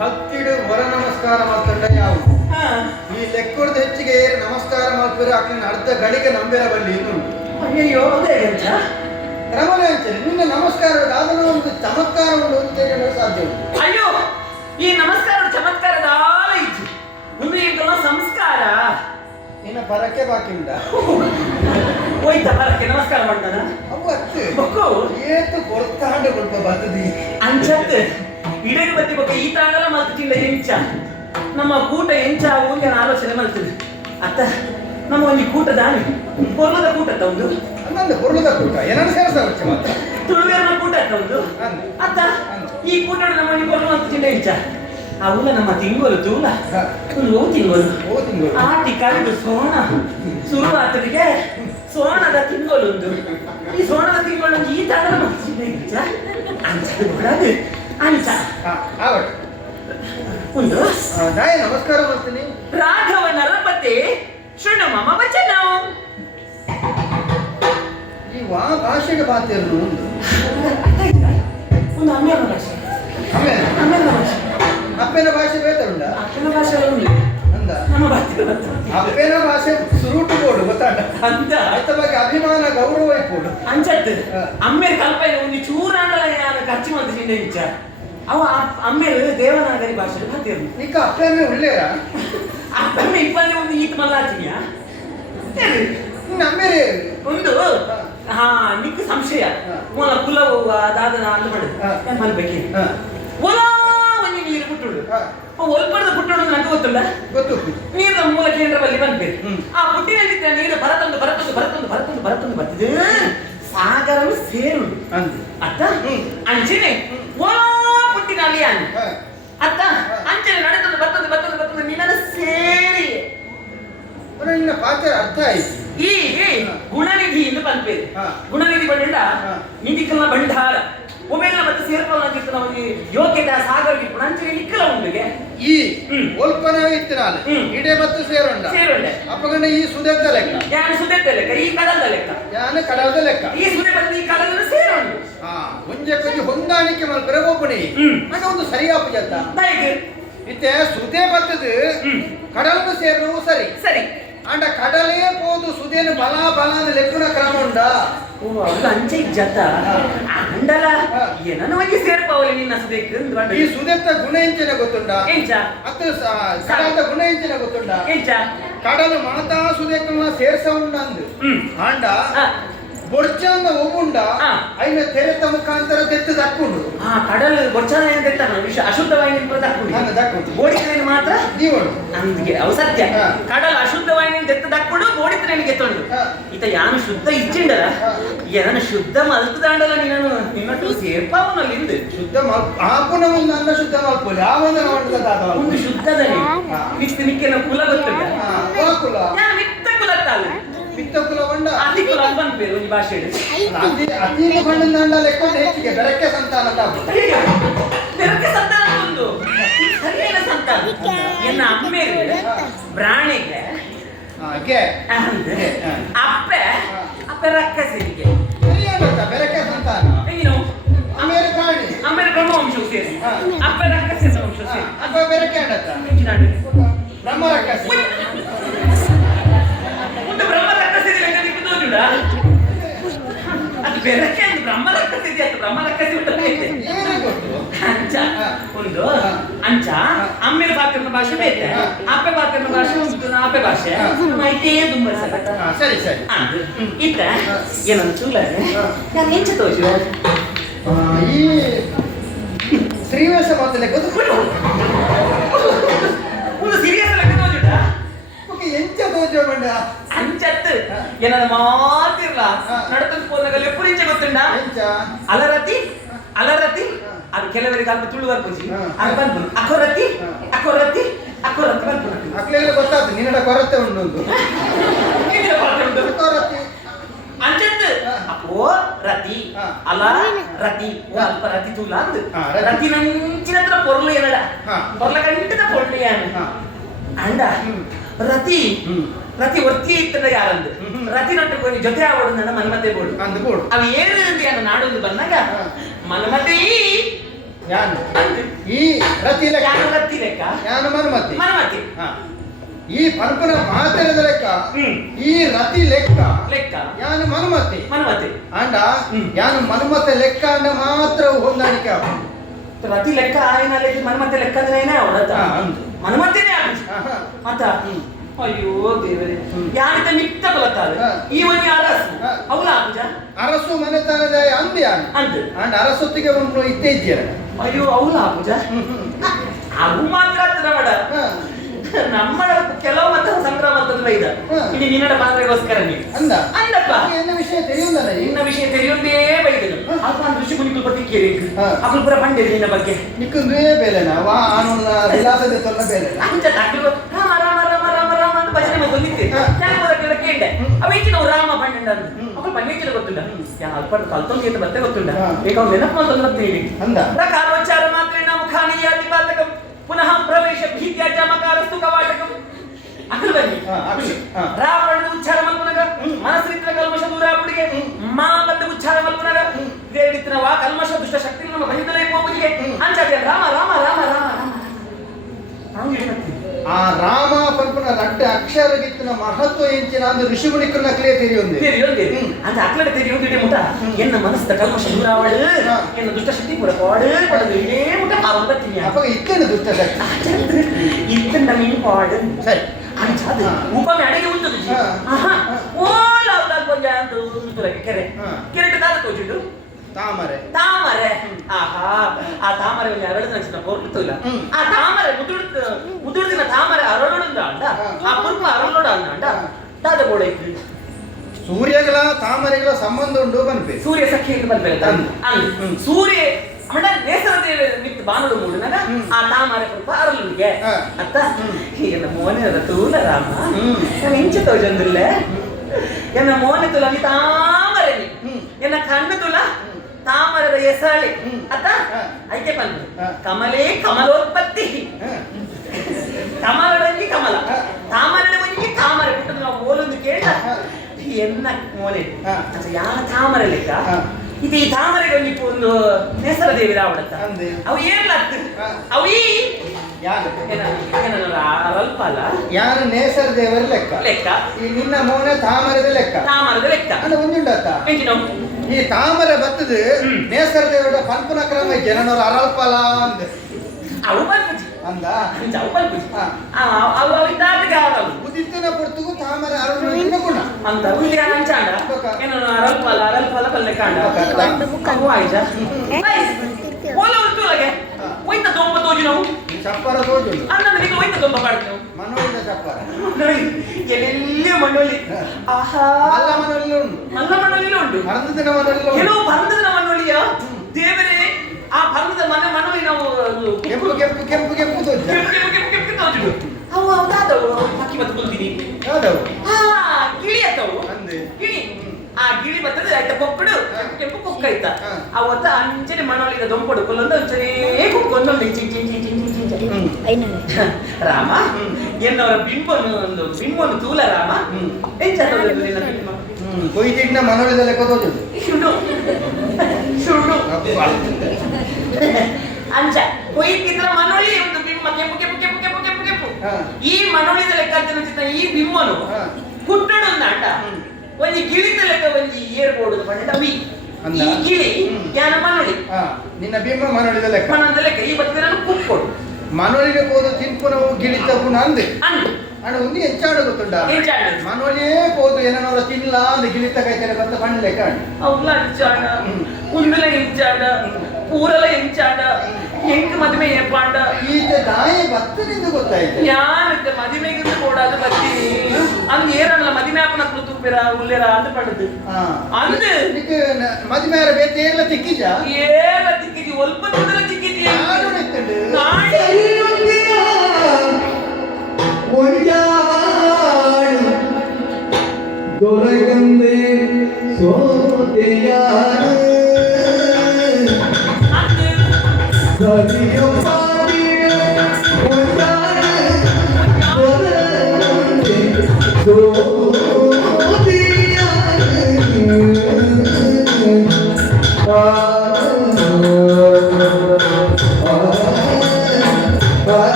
ಭಕ್ತಿಡು ಹೊರ ನಮಸ್ಕಾರ ಮಾಡ್ಕೊಂಡ ಯಾವುದು ಈ ಲೆಕ್ಕದ ಹೆಚ್ಚಿಗೆ ನಮಸ್ಕಾರ ಮಾಡ್ತಾರೆ ಆಕಿನ ಅರ್ಧ ಗಳಿಗೆ ನಂಬೇರ ಬಲ್ಲಿ ಇನ್ನುಂಟು ಅಯ್ಯೋ ಅದೇ ರಮಣೆ ಅಂತೇಳಿ ನಿನ್ನ ನಮಸ್ಕಾರ ಅದನ್ನು ಒಂದು ಚಮತ್ಕಾರ ಉಂಟು ಅಂತ ಹೇಳಲು ಸಾಧ್ಯ ಉಂಟು. ಅಯ್ಯೋ ಈ ನಮಸ್ಕಾರ ಚಮತ್ಕಾರದ ಇತ್ತು ಒಂದು ಈಗಲ್ಲ ಸಂಸ್ಕಾರ ನಿನ್ನ ಪರಕ್ಕೆ ಬಾಕಿ ಉಂಟ ಹೋಯ್ತ ಬರಕ್ಕೆ ನಮಸ್ಕಾರ ಮಾಡ್ತಾನ ಅವು ಅತ್ತು ಬೊಕ್ಕು ಏತು ಕೊಡ್ತಾಂಡು ಸ್ವಲ್ಪ ಬರ್ತದಿ ಅಂಚತ್ ಇಡಗೆ ಬತ್ತಿ ಬೊಕ್ಕ ಈ ತಾಂಗಲ ಮಲ್ತಿಲ್ಲ ಎಂಚ ನಮ್ಮ ಕೂಟ ಎಂಚ ಆಗುವಂಗೆ ನಾನು ಆಲೋಚನೆ ಮಾಡ್ತದೆ ಅತ್ತ ನಮ್ಮ ಒಂದು ಕೂಟ ದಾನಿ ಕೊರ್ಲದ ಕೂಟ ತಗೊಂಡು ಅನ್ನೊಂದು ಹೊರಳದ ಕೂಟ ಏನನ್ನು ಸೇರಿಸ ಮಾತ್ರ ತುಳುಗರನ ಕೂಟ ತಗೊಂಡು ಅತ್ತ ಈ ಕೂಟ ನಮ್ಮ ಒಂದು ಕೊರ್ಲು ಮಲ್ತಿಲ್ಲ ಎಂಚ ಅವಲ್ಲ ನಮ್ಮ ತಿಂಗಳು ತೂಲ ಒಂದು ತಿಂಗಳು ಆಟಿ ಕರೆದು ಸೋಣ ಶುರುವಾತರಿಗೆ ಸೋಣದ ತಿಂಗಳೊಂದು ಈ ಸೋಣದ ತಿಂಗಳು ಈ ತಾಂಗಲ ಮಲ್ತಿಲ್ಲ ಎಂಚ ಅಂಚದು ಕೊಡದು ಅಂಚ ಒಂದು ನಾಯ ನಮಸ್ಕಾರ ಮಾಡ್ತೀನಿ ರಾಘವ ನರಪತೆ ಶೃಣು ಮಮ ವಚನ ಈ ಭಾಷೆಗೆ ಬಾತಿಯನ್ನು ಒಂದು ಅಮ್ಮೇನ ಭಾಷೆ ಆಮೇಲೆ ಅಮ್ಮೇನ ಭಾಷೆ ಅಪ್ಪನ ಭಾಷೆ ಬೇತುಂಡ ಅಪ್ಪನ ಭಾಷೆ ಉಂಟು ಅಂದ ನಮ್ಮ ಭಾಷೆ ಅಪ್ಪನ ಭಾಷೆ ಸುರುಟು ಬೋಡು ಗೊತ್ತಾಡ ಅಂತ ಅರ್ಥ ಬಗ್ಗೆ ಅಭಿಮಾನ ಗೌರವ ಇಪ್ಪೋಡು ಅಂಚತ್ತು ಅಮ್ಮೆ ಕಲ್ಪನೆ ಒಂದು ಚೂರಾಂಡಲ ನಾನು ಖರ್ಚು ಮಾಡ್ತೀನಿ ಇಂಚ ಅವ ಅಮ್ಮೇಲೆ ದೇವನಾಗರಿ ಭಾಷೆ ಬರ್ತಿರು ನಿಕ್ಕ ಅಪ್ಪನೇ ಒಳ್ಳೆಯ ಅಪ್ಪಮ್ಮೆ ಇಪ್ಪಂದೆ ಒಂದು ಈತ ಮಲ್ಲಾಚಿನ್ಯ ನಮ್ಮೇಲೆ ಒಂದು ಹಾ ನಿಕ್ಕ ಸಂಶಯ ಮೂಲ ಕುಲವು ಅದಾದ ಅಲ್ಲಿ ಮಾಡು ನಾನು ಮಲ್ಬೇಕಿ ಒಲ ಒಂದು ನೀರು ಬಿಟ್ಟುಡು ಒಲ್ಪಡದ ಪುಟ್ಟೋಡು ನನಗೆ ಗೊತ್ತಿಲ್ಲ ಗೊತ್ತು ನೀರಿನ ಮೂಲ ಕೇಂದ್ರ ಬಲ್ಲಿ ಬಂದ್ಬೇಕು ಆ ಪುಟ್ಟಿನಲ್ಲಿದ್ದ ನೀರು ಬರ್ತಿದೆ ಸಾಗರನು ಸೇರು ಅತ್ತ ಅಂಚನೆ ಓ ಪುಟ್ಟಿನಲ್ಲಿ ಅತ್ತ ಅಂಚನೆ ನಡೆತಂದು ಬರ್ತಂದು ನಿನ್ನ ಸೇರಿ ನಿನ್ನ ಪಾತ್ರ ಅರ್ಥ ಆಯ್ತು ಈ ಗುಣನಿಧಿ ಎಂದು ಬಂದ್ಬೇಕು ಗುಣನಿಧಿ ಬಂಡ ನಿಧಿಕಲ್ಲ ಭಂಡಾರ ಒಮ್ಮೆಲ್ಲ ಮತ್ತೆ ಸೇರ್ಕೊಳ್ಳೋದಿತ್ತು ನಮಗೆ ಯೋಗ್ಯತೆ ಸಾಗರಿಗಿತ್ತು ಅಂಚೆ ನಿಕ್ಕಲ ಉಂಡಿಗೆ ಈ ಒಲ್ಪನ ಇತ್ತಿನಾಲ್ ಇಡೆ ಮತ್ತು ಸೇರೊಂಡ ಅಪ್ಪಗಂಡ ಈ ಸುದೆತ್ತ ಲೆಕ್ಕ ಯಾನು ಸುದೆತ್ತ ಲೆಕ್ಕ ಈ ಕಡಲದ ಲೆಕ್ಕ ಯಾನು ಕಡಲದ ಲೆಕ್ಕ ಈ ಸುದೆ ಮತ್ತು ಈ ಕಡಲದ ಸೇರೊಂಡು ಒಂಜೆ ಕೊಂಚ ಹೊಂದಾಣಿಕೆ ಮಲ್ಪರೆ ಒಬ್ಬನಿ ಆಗ ಒಂದು ಸರಿಯಾಪು ಜತ್ತ ಇತ್ತೆ ಸುದೆ ಬತ್ತದು ಕಡಲದ ಸೇರು ಸರಿ ಸರಿ ಅಂಡ ಕಡಲೇ ಪೋದು ಸುದೇನು ಬಲ ಬಲಾದ ಲೆಕ್ಕುನ ಕ್ರಮ ಉಂಡ ಓ ಅದು ಅಂಚೆ ಜತ ಅಂಡಲ ಏನನ ಒಂಜಿ ಸೇರ್ಪವಲಿ ನಿನ್ನ ಸುದೆಕ್ ಈ ಸುದೆತ್ತ ಗುಣ ಎಂಚಿನ ಗೊತ್ತುಂಡ ಎಂಚ ಅತ್ತು ಕಡಲದ ಗುಣ ಎಂಚಿನ ಗೊತ್ತುಂಡ ಎಂಚ ಕಡಲು ಮಾತಾ ಸುದೆಕ್ಕನ ಸೇರ್ಸ ಉಂಡ ಅಂದು ಅಂಡ ಬೊಡ್ಚಂದ ಒಬ್ಬುಂಡ ಐನ ತೆರೆತ ಮುಖಾಂತರ ತೆತ್ತು ದಕ್ಕುಂಡು ಕಡಲು ಬೊಡ್ಚನ ಏನು ತೆತ್ತ ವಿಷ ಅಶುದ್ಧವಾಯಿನ ದಕ್ಕುಂಡು ದಕ್ಕುಂಡು ಬೋಡಿತನೇನು ಮಾತ್ರ ನೀವಳು ಅಂದ್ಗೆ ಅವು ಸತ್ಯ ಕಡಲು ಅಶುದ್ಧವಾಯಿನ ತೆತ್ತು ದಕ್ಕುಂಡು ಬೋಡಿತನೇನು ಗೆತ್ತೊಂಡು ಈತ ಯಾನು ಶುದ್ಧ ಇಚ್ಚಿಂಡಲ ಏನನ್ನು ಶುದ್ಧ ಮಲ್ತದಾಂಡಲ ನೀನು ನಿನ್ನಟ್ಟು ಸೇರ್ಪಾವನಲ್ಲಿಂದು ಶುದ್ಧ ಆಪುನ ಒಂದು ಅನ್ನ ಶುದ್ಧ ಮಲ್ಪೋಲಿ ಆ ಒಂದು ಒಂದು ಶುದ್ಧದಲ್ಲಿ ಮಿತ್ತ ನಿಕ್ಕಿನ ಕುಲ ಗೊತ್ತುಂಟ ಕುಲ ಮಿತ್ತ ಕುಲತ್ತಾಲು ಮಿತ್ತ ಕುಲ ಬಂಡ ಅತಿ ಕುಲ ಬಂದ ಪೇರು ಒಂದು ಭಾಷೆ ಅತಿ ಬಂಡ ಲೆಕ್ಕೊಂಡು ಹೆಚ್ಚಿಗೆ ಬೆಳಕೆ ಸಂತಾನ ಬೆರಕೆ ಸಂತಾನ ಒಂದು ಸರಿಯಾದ ಸಂತಾನ ಎನ್ನ ಅಮ್ಮೆಗೆ ಪ್ರಾಣಿಗೆ ಅಪ್ಪೆ ಅಪ್ಪೆ ರಕ್ಕಸಿಗೆ ಬೆರಕೆ ಸಂತಾನ ಏನು ಅಮೇರಿ ಪ್ರಾಣಿ ಅಮ್ಮೆರ ಬ್ರಹ್ಮ ವಂಶವು ಸೇರಿ ಅಪ್ಪೆ ರಕ್ಕಸಿನ ವಂಶ ಸೇರಿ ಅಪ್ಪ ಬೆರಕೆ ಆಡತ್ತ ಬ್ರಹ್ಮ ರಕ್ಕಸಿ ಒಂದು ಬ್ರಹ್ಮ ರಕ್ಕಸಿದೆ ಲೆಕ್ಕ ನಿಂತು ನೋಡಿಡ ಅದು ಬೆರಕೆ ಅಂದ್ರೆ ಬ್ರಹ್ಮ ರಕ್ಕಸಿದೆ ಅಂತ ಬ್ರಹ್ಮ ರಕ್ಕಸಿ ಅಂಚ ಒಂದು ಅಂಚ ಅಮ್ಮೆರ ಬಾಕರ್ನ ಭಾಷೆ ಬೇರೆ ಅಪ್ಪೆ ಬಾಕರ್ನ ಭಾಷೆ ಉಂಟು ಅಪ್ಪೆ ಭಾಷೆ ಮೈತೇ ತುಂಬ ಸರಿ ಸರಿ ಇತ್ತ ಏನಂತ ಚೂಲ ನಾನು ಎಂಚ ತೋಜು ಈ ಶ್ರೀವೇಶ ಮಾತಲೆ ಗೊತ್ತು ಒಂದು ಸೀರಿಯಸ್ ಲೆಕ್ಕ ತೋಜುಡ ಎಂಚ ತೋಜು ಬಂಡ ಅಂಚತ್ತು ಏನಾದ ಮಾತಿರ್ಲ ನಡತಕ್ಕೆ ಹೋದಾಗ ಎప్పుడు ಇಂಚೆ ಗೊತ್ತುಂಡ ಅಲರತಿ ಅಲರತಿ ಅದು ಕೆಲವರಿಗೆ ಅಲ್ಪ ತುಳುವರ್ ಪೂಜಿ ಅದು ಬಂದು ಅಕೋರತಿ ಅಕೋರತಿ ಅಕೋರತಿ ಬಂದು ಮಕ್ಕಳೆಲ್ಲ ಗೊತ್ತಾಯ್ತು ನಿನ್ನಡ ಕೊರತೆ ಉಂಟು ಕೊರತೆ ಅಂಚತ್ತು ಅಪ್ಪೋ ರತಿ ಅಲ ರತಿ ಅಲ್ಪ ರತಿ ತುಲ ಅಂದು ರತಿ ನಂಚಿನ ಹತ್ರ ಪೊರ್ಲು ಏನಡ ಪೊರ್ಲ ಕಂಟಿದ ಪೊರ್ಲು ಏನು ಅಂಡ ರತಿ ರತಿ ಒತ್ತಿ ಇತ್ತದ ಯಾರಂದು ರತಿ ನಟ್ಟು కొని ಜೊತೆ ಆವಡು ನನ್ನ ಮನ್ಮತೆ ಬೋಡು ಅಂದು ಬೋಡು ಅವು ಏನು ಅಂತ ನಾಡೊಂದು ಬಂದಾಗ ಮನ್ಮತೆ ಯಾನು ಈ ರತಿ ಲೆಕ್ಕ ಯಾನು ರತಿ ಲೆಕ್ಕ ಯಾನು ಮನ್ಮತೆ ಮನ್ಮತೆ ಈ ಪಂಪನ ಮಾತಿರದ ಲೆಕ್ಕ ಈ ರತಿ ಲೆಕ್ಕ ಲೆಕ್ಕ ಯಾನು ಮನ್ಮತೆ ಮನ್ಮತೆ ಅಂಡ ಯಾನು ಮನ್ಮತೆ ಲೆಕ್ಕ ಅಂಡ ಮಾತ್ರ ಹೊಂದಾಣಿಕೆ ರತಿ ಲೆಕ್ಕ ಆಯ್ನ ಲೆಕ್ಕ ಮನ್ಮತೆ ಲೆಕ್ಕ ಅಂದ್ರೆ ಏನೇ ಅವಳತ್ತ ಮನ್ಮತೆನೇ ಮತ್ತ ಅಯ್ಯೋ ದೇವರೇ ಯಾನಿತ ಮಿತ್ತ ಕೊಲತ್ತಾಳೆ ಈ ಒಂದು ಅರಸು ಅವಳ ಪೂಜ ಅರಸು ಮನೆತನದ ಅಂದ ಯಾನು ಅಂಡ ಅರಸೊತ್ತಿಗೆ ಒಂದು ಇದ್ದೇ ಇದ್ದೀರ ಅಯ್ಯೋ ಅವಳ ಪೂಜ ಅವು ಮಾತ್ರ ಹತ್ರ ಮಾಡ ನಮ್ಮ ಕೆಲವು ಮತ್ತೆ ಸಂಕ್ರಮ ಅಂತಂದ್ರೆ ಇದ ಇಡೀ ನಿನ್ನಡ ಪಾತ್ರೆಗೋಸ್ಕರ ಅಂದ ಅಂದಪ್ಪ ಎನ್ನ ವಿಷಯ ತಿಳಿಯುವುದಲ್ಲ ನಿನ್ನ ವಿಷಯ ತಿಳಿಯುವುದೇ ಬೈದನು ಅಲ್ಪ ಋಷಿ ಮುನಿಗಳು ಬತ್ತಿ ಕೇಳಿ ಅಪ್ಪಳು ಪುರ ಬಂದಿರಿ ನಿನ್ನ ಬಗ್ಗೆ ನಿಕ್ಕಂದ್ರೆ ಬೇಲೆನಾ ವಾ ಆನೊಂದ ವಿಲಾಸದ ತೊನ್ನ ಬೇಲೆ ಅಂಚ ತಕ್ಕಲು ರಾಮ ರಾಮ ರಾಮ ರಾಮ ರಾಮ ಅಂತ ಭಜನೆ ಬಂದಿತ್ತೆ ಜಾನಪದ ಕೇಳಿದೆ ಅವೇಚಿ ನಾವು ರಾಮ ಬಂಡ ಅಪ್ಪಳು ಪಂಡಿತಿನ ಗೊತ್ತಿಲ್ಲ ಅಲ್ಪ ಕಲ್ತೊಂದು ಅಂತ ಬತ್ತೆ ಗೊತ್ತಿಲ್ಲ ಬೇಕಾವ್ ನೆನಪು ಅಂತಂದ್ರೆ ಹೇಳಿ ಅಂದ ಪ್ರಕಾರೋಚ್ಚಾರ ಮಾತ್ರ ನಾವು ಖಾನಿಯಾತಿ ಬಾತಕಂ ಪುನಃ ಪ್ರವೇಶ ಭೀತ್ಯಾಚ ಮಕಾರಸ್ತು ಕವಾಟಕಂ ಅಕಲ್ ಬನ್ನಿ ರಾವಣದ ಉಚ್ಚಾರ ಮಲ್ಪನಗ ಮನಸ್ಸಿನ ಕಲ್ಮಶ ದೂರ ಅಪ್ಪಡಿಗೆ ಮಾ ಬಂದ ಉಚ್ಚಾರ ಮಲ್ಪನಗ ದೇವಿತ್ರ ವಾ ಕಲ್ಮಶ ದುಷ್ಟ ಶಕ್ತಿ ನಮ್ಮ ಬಂದಿದ್ದಲೇ ಹೋಗುದಿಗೆ ಅಂಚಾದೆ ರಾಮ ರಾಮ ರಾಮ ರಾಮ ರಾಮ ಆ ರಾಮ ಪಂಪನ ರಡ್ಡ ಅಕ್ಷರಗಿತ್ತಿನ ಮಹತ್ವ ಎಂಚಿನ ಅಂದು ಋಷಿಮುನಿಕರನ್ನ ಕ್ಲಿಯ ತೆರಿಯೊಂದೆ ಅಂತ ಅಕ್ಲಡ ತೆರಿಯೊಂದಿದೆ ಮುಟ ಎನ್ನ ಮನಸ್ಸಿನ ಕಲ್ಮಶ ದೂರ ಆವಡು ಎನ್ನ ದುಷ್ಟ ಶಕ್ತಿ ಪುರ ಪಾಡು ಪಡದು ಇದೇ ಮುಟ ಪಾವನ ಬತ್ತೀನಿ ಅಪ್ಪ ಇತ್ತೇನು ದುಷ್ಟ ಶಕ್ತಿ ಇತ್ತಂಡ ಮೀನು ಪಾಡು ಸರಿ ಅಂಚಾದ ಉಪಮೆ ಅಡಿಗೆ ಉಂಟದು ಆಹಾ ಓಲಾವುದ ಕೊಂಜ ಅಂತ ಉಂಟುಲಕ್ಕೆ ಕೆರೆಟ ದಾದ ತೋಜಿಡು ತಾಮರೆ ತಾಮರೆ ಆಹಾ ಆ ತಾಮರೆ ಒಂದು ಅರಳು ನಚ್ಚಿನ ಪೊರ್ಲುತ್ತಲ್ಲ ಆ ತಾಮರೆ ಮುದುಡಿನ ತಾಮರೆ ಅರಳುಂದ ಅಂಡ ಆ ಪುರ್ಪ ಅರಳೋಡ ಅಂಡ ದಾದ ಗೋಡ ಇತ್ತು ಸೂರ್ಯಗಳ ತಾಮರೆಗಳ ಸಂಬಂಧ ಉಂಟು ಬನ್ಪೆ ಸೂರ್ಯ ಸಖಿಗೆ ಬಂದ್ಬೇಡ ಸೂರ್ಯ ಮಂಡ ನೇಸರದೇ ಮಿತ್ ಬಾನುಡು ಮೂಡಿನಾಗ ಆ ತಾಮರೆ ಪುರ್ಪ ಅರಳುಗೆ ಅತ್ತ ಎನ್ನ ಮೋನೆ ತೂಲ ರಾಮ ಇಂಚ ತೋಜಂದಿಲ್ಲ ಎನ್ನ ಮೋನೆ ತುಲ ನೀ ತಾಮರೆ ಎನ್ನ ಕಣ್ಣು ತುಲ ತಾಮರದ ಎಸಳೆ ಅತ್ತ ಐಕೆ ಬಂದು ಕಮಲೇ ಕಮಲೋತ್ಪತ್ತಿ ಕಮಲಡೊಂಜಿ ಕಮಲ ತಾಮರಡೆ ಒಂಜಿ ತಾಮರೆ ಪುಟ್ಟದ ನಾವು ಓಲೊಂದು ಕೇಳ ಎನ್ನ ಮೋಲೆ ಯಾ ತಾಮರೆ ಲೆಕ್ಕ ಇದು ಈ ತಾಮರೆಗೆ ಒಂದು ನೇಸರ ದೇವಿ ರಾವಣತ್ತ ಅವು ಏನ್ಲಾಗ್ತದೆ ಅವು ಈ ಅಲ್ಪ ಅಲ್ಲ ಯಾರು ನೇಸರ ದೇವರ ಲೆಕ್ಕ ಲೆಕ್ಕ ಈ ನಿನ್ನ ಮೌನ ತಾಮರದ ಲೆಕ್ಕ ಅಂದ್ರೆ ಒಂದುಂಡತ್ತ ಈ ತಾಮರ ಬತ್ತದ ನೇಸರ ದೇವರ ಪಂಪನ ಕ್ರಮ ಜನನವರು ಅರಲ್ಪಲ ಅಂದ ಅವು ಬಲ್ಪುಜಿ ಅಂದ ಅವು ಬಲ್ಪುಜಿ ಅವು ಉದಿತ್ತಿನ ಪುರ್ತಗೂ ತಾಮರ ಅರುಣ ಗುಣ ಅಂತ ಉದಿಯ ಅಂಚಾಂಡ ಏನೋ ಅರಲ್ಪಲ ಕಲ್ಲೆ ಕಾಂಡ ಅವು ಆಯ್ತ ಓಲ ಉಂಟುಲಗೆ ಒಯ್ತ ತೊಂಬ ತೋಜು ನಾವು ಚಪ್ಪರ ತೋಜು ಅನ್ನದ ನಿಮಗೆ ಒಯ್ತ ತೊಂಬ ಮಾಡ್ತೇವೆ ಮನೋಳಿದ ಚಪ್ಪರ ಎಲ್ಲೆಲ್ಲಿ ಮಣ್ಣೊಳ್ಳಿ ಆಹಾ ಮಲ್ಲ ಮನೋಳಿ ಉಂಟು ಮಲ್ಲ ಮಣ್ಣೊಳ್ಳಿ ಉಂಟು ಭರತದಿನ ಮನೋಳಿ ಕೆಲವು ಭರತದಿನ ಮಣ್ಣೊಳ್ಳಿಯ ದೇವರೇ ಆ ಭರತದ ಮಣ್ಣೊಳ್ಳಿ ನಾವು ಕೆಂಪು ಕೆಂಪು ಕೆಂಪು ಕೆಂಪು ತೋಜು ಕೆಂಪು ತೋಜು ಅವು ಹೌದಾದವು ಹಕ್ಕಿ ಮತ್ತೆ ಕುಲ್ತೀನಿ ಯಾವ್ದವು ಗಿಳಿ ಅತ್ತವು ಗಿಳಿ ಆ ಗಿಳಿ ಬರ್ತದೆ ಆಯ್ತಾ ಕೊಪ್ಪಡು ಕೆಂಪು ಕೊಕ್ಕ ಆಯ್ತಾ ಅವತ್ತ ಅಂಚನೆ ಮಣ್ಣೊಳ್ಳಿದ ದೊಂಪಡು ಕೊಲ್ಲೊಂದು ಅಂಚನೆ ಕುಕ್ಕೊಂದೊಂದು ರಾಮ ಎನ್ನವರ ಬಿಂಬವನ್ನು ತೂಲ ರಾಮ ಕೊಯ್ದಿಟ್ನ ಮನೋಳಿದ ಲೆಕ್ಕ ತೋಜು ಸುಳ್ಳು ಅಂಚ ಕೊಯ್ದಿದ್ರ ಮನೋಳಿ ಒಂದು ಬಿಂಬ ಕೆಂಪು ಕೆಂಪು ಕೆಂಪು ಕೆಂಪು ಕೆಂಪು ಕೆಂಪು ಈ ಮನೋಳಿದ ಲೆಕ್ಕ ಈ ಬಿಂಬನು ಕುಟ್ಟಡು ನಾಟ ಒಂಜಿ ಗಿಳಿದ ಲೆಕ್ಕ ಒಂಜಿ ಏರ್ಬೋರ್ಡ್ ಬಂಡವಿ ಈ ಗಿಳಿ ಯಾನ ಮನೋಳಿ ನಿನ್ನ ಬಿಂಬ ಮನೋಳಿದ ಲೆಕ್ಕ ಮನೋಳಿದ ಲೆಕ್ಕ ಈ ಬತ್ತಿನ ಕುಕ್ಕೊಡು ಮನೋಳಿಗೆ ಹೋದ ತಿನ್ಪು ನಾವು ಗಿಳಿತಪ್ಪು ಅಂದೆ ಅಣ್ಣ ಒಂದು ಹೆಚ್ಚಾಡು ಗೊತ್ತುಂಡ ಮನೋಳಿಯೇ ಹೋದು ಏನೋ ತಿನ್ಲ ಅಂದ ಗಿಳಿತ ಕೈತಾರೆ ಬಂತ ಬಣ್ಣ ಲೆಕ್ಕ ಅವ್ಲ ಹಂಚಾಡ ಉಂಡುಲ ಹಿಂಚಾಡ ಊರಲ ಹಿಂಚಾಡ ಹೆಂಗ್ ಮದುವೆ ಏರ್ಪಾಡ ಈತ ದಾಯ ಬತ್ತದಿಂದ ಗೊತ್ತಾಯ್ತು ಯಾನಕ್ಕೆ ಮದುವೆಗಿಂತ ಕೂಡದು ಬತ್ತಿ ಅಂದ್ ಏರಲ್ಲ ಮದುವೆ ಆಪನ ತೂಪಿರ ಉಲ್ಲೆರ ಅಂತ ಪಡದು ಅಂದ್ ಮದುವೆ ಬೇತೆ ಏರ್ಲ ತಿಕ್ಕಿಜ ಏರ್ಲ ತಿಕ್ಕಿಜಿ ಒಲ್ಪ ಮೊದಲ ತಿಕ್ಕಿಜಿ ಯಾರು ನಿಂತಂಡು ದೊರಗಂದೆ ಸೋತೆಯಾರ ಸರಿಯೋ ಪಾಡಿಯ ಒಂದಾರ ದೊರಗಂದೆ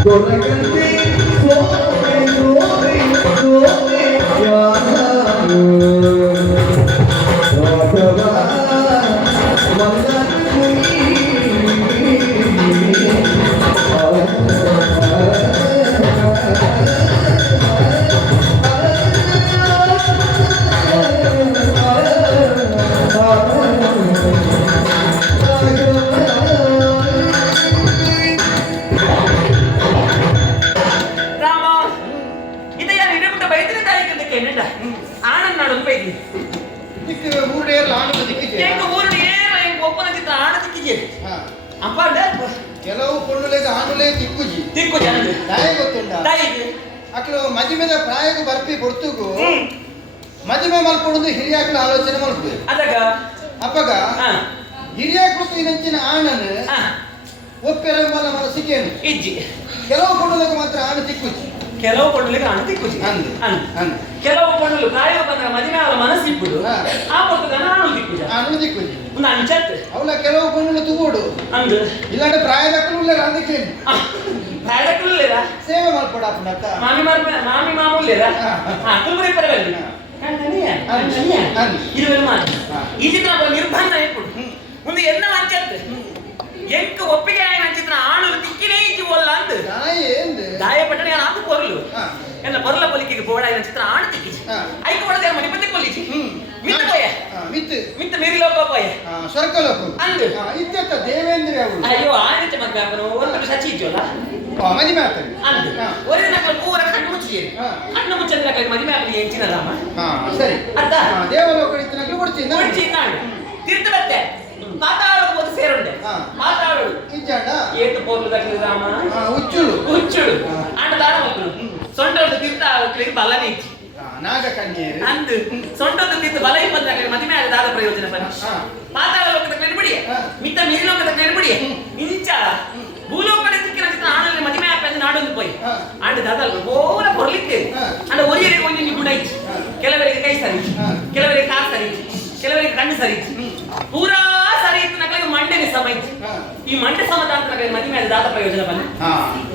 ದೊರಕಂತೆ ಸೋರೆ ಸೋರೆ ಸೋರೆ ಯಾರು ರಾಘವ ರಾಮ ಇದೆಯ ನಿನಗುಂಟ ಬೈದ್ರೆ ತಾಯಿಗೆ ನೆಂಡ ಆನಂದ್ ನಾಡೊಂದು ಬೈದಿ ದಿಕ್ಕು ಊರೇ ಆನಂದ ದಿಕ್ಕಿಗೆ ಎಂಗ ಊರಿನ ಎಂಗ ಒಪ್ಪನ ಚಿತ್ರ ಆನಂದಕ್ಕಿಗೆ ಹಾ. ಅಪ್ಪ ಕೆಲವು ಪೊಣ್ಣುಲೆಗ ಆನುಲೆ ದಿಕ್ಕುಜಿ ದಿಕ್ಕು ಜನಗೆ ತಾಯಿ ಗೊತ್ತುಂಡ ತಾಯಿಗೆ ಅಕ್ಲು ಮದಿಮೆದ ಪ್ರಾಯಗ ಬರ್ಪಿ ಬರ್ತುಗು ಮದಿಮೆ ಮಲ್ಪೊಂದು ಹಿರಿಯಾಕ್ಲ ಆಲೋಚನೆ ಮಲ್ಪು ಅದಗ ಅಪ್ಪಗ ಹಾ ಹಿರಿಯಾಕ್ಲು ಇನ್ನಂಚಿನ ಆನನ್ ಹಾ ಒಪ್ಪೆರಂಬಲ ಮನಸ್ಸಿಗೇನು ಇಜ್ಜಿ ಕೆಲವು ಪೊಣ್ಣುಲೆಗ ಮಾತ್ರ ಆನ ದಿಕ್ಕುಜಿ ಕೆಲವು ಪೊಂಡಲಿಗೆ ಹಣ ತಿಕ್ಕುಜಿ ಅಂದು. ಅಂದು. ಅಂದು. ಕೆಲವು ಪೊಂಡಲು ಕಾಯುವ ಬಂದ ಮದುವೆ ಅವರ ಮನಸ್ಸು ಇಪ್ಪುಡು ಹಾ. ಆ ಪೊತ್ತಗ ನಾನು ದಿಕ್ಕುಜ ಆನು ದಿಕ್ಕುಜಿ ಒಂದು ಅಂಚತ್ ಅವಳ ಕೆಲವು ಪೊಣ್ಣುಲು ತುಗೋಡು ಅಂದು ಇಲ್ಲಾಂದ್ರೆ ಪ್ರಾಯದಕ್ಕೂ ಅದಕ್ಕೇನು ಪ್ರಾಯದಕ್ಕುಲ್ಲೇರ ಸೇವೆ ಮಲ್ಪಡ ಅಪ್ಪನತ್ತ ಮಾಮಿ ಮಾಮೂಲ್ಲೇರ ಹಾ. ಹಾ ಕುಲ್ಬುರಿ ಪರವಾಗಿ ಹಾ. ಅಂದು. ಇರುವೆಲ್ಲ ಮಾತು ಹಾ. ಈ ಚಿತ್ರ ನಿರ್ಬಂಧ ಇಟ್ಬಿಡು ಒಂದು ಎನ್ನ ಅಂಚತ್ ಎಂಕ ಒಪ್ಪಿಗೆ ಆಯ್ನ ಚಿತ್ರ ಆಣು ದಿಕ್ಕಿನೇ ಇಜ್ಜಿ ಒಲ್ಲ ಅಂದು ನಾಯಿ ಏಂದು ದಾಯ ಪಟ್ಟಣೆ ಆತು ಪೊರ್ಲು ಹಾ. ಎನ್ನ ಪೊರ್ಲ ಪೊಲಿಕೆಗೆ ಬೋಡಾಯಿನ ಚಿತ್ರ ಆಣು ತಿಕ್ಕಿಜಿ ಹಾ. ಐಕ ಒಳದೆ ಮನೆ ಬಂದೆ ಕೊಲ್ಲಿಜಿ ಹ್ಮ್. ಮಿತ್ತ ಪೋಯ ಮಿತ್ ಮಿತ್ತ ಮೇರಿ ಲೋಕ ಪೋಯ ಸ್ವರ್ಗಲೋಕ ಅಂದು. ಇತ್ಯರ್ಥ ದೇವೇಂದ್ರ ಅವಳು ಅಯ್ಯೋ ಆಯ್ತು ಮತ್ತೆ ಅವನು ಒಂದು ಸಚಿ ಇಜ್ಜೋಲ್ಲ ಮದಿಮೆ ಆಗ್ತದೆ ಅಂದು ಹಾ. ಒರಿದ ನಕಲ ಪೂರ ಕಣ್ಣು ಮುಚ್ಚಿರಿ ಹಾ. ಕಣ್ಣು ಮುಚ್ಚಂದ ನಕಲ ಮದಿಮೆ ಆಗಲಿ ಎಂಚಿನ ರಾಮ ಸರಿ ಅರ್ಥ ದೇವಲೋಕ ಇತ್ತಿನಕ್ಲು ಕೊಡ್ತೀನಿ ಮುಚ್ಚಿ ನಾಡು ತಿರ್ತ ಬತ್ತೆ ಮಾತಾಡೋದು ಬೋದು ಸೇರುಂಡೆ ಹಾ. ಮಾತಾಡೋದು ಇಜ್ಜಾಂಡ ಏತು ಪೋರ್ಲು ದಕ್ಕಲಿ ರಾಮ ಹುಚ್ಚುಳು ಹುಚ್ಚುಡು ಅಂಡ ದಾಡ ಮಕ್ಕಳು ಸೊಂಟೋದು ತಿರ್ತ ಕ್ಲಿಕ್ ಬಲನೇ ಇಚ್ಚಿ ನಾಗ ಕನ್ಯೇರು ಅಂದು ಸೊಂಟದ ತಿತ್ತು ಬಲ ಇಪ್ಪತ್ನಾಲ್ಕು ಮದುವೆ ಆದ ದಾದ ಪ್ರಯೋಜನ ಬನ್ನಿ ಹಾ. ಪಾತಾಳ ಲೋಕದ ನೆನಬಿಡಿ ಹಾ. ಮಿತ್ತ ಮೇಲೋಕದ ನೆನಬಿಡಿ ಇಂಚ ಭೂಲೋಕದ ದಿಕ್ಕಿನ ಚಿತ್ರ ಆಣಲ್ಲಿ ಮದುವೆ ಆಪಂದು ನಾಡೊಂದು ಪೋಯಿ ಹಾ. ಅಂಡ ದಾದ ಬೋರ ಕೊರ್ಲಿಕ್ಕೆ ಹಾ. ಅಂಡ ಒರಿಯರಿಗೆ ಒಂದು ನಿಗುಣ ಇಚ್ಚಿ ಹಾ. ಕೆಲವರಿಗೆ ಕೈ ಸರಿ ಹಾ. ಕೆಲವರಿಗೆ ಕಾಲು ಸರಿ ಕೆಲವರಿಗೆ ಕಣ್ಣು ಸರಿ ಪೂರಾ ಸರಿ ಇತ್ತು ನಕಲಿಗೆ ಮಂಡೆನೆ ಸಮ ಇಚ್ಚಿ ಹಾ. ಈ ಮಂಡೆ ಸಮದ ಅಂತ ನಕಲಿಗೆ ಮದುವೆ ಆದ ದಾದ ಪ್ರಯೋಜನ ಬನ್ನಿ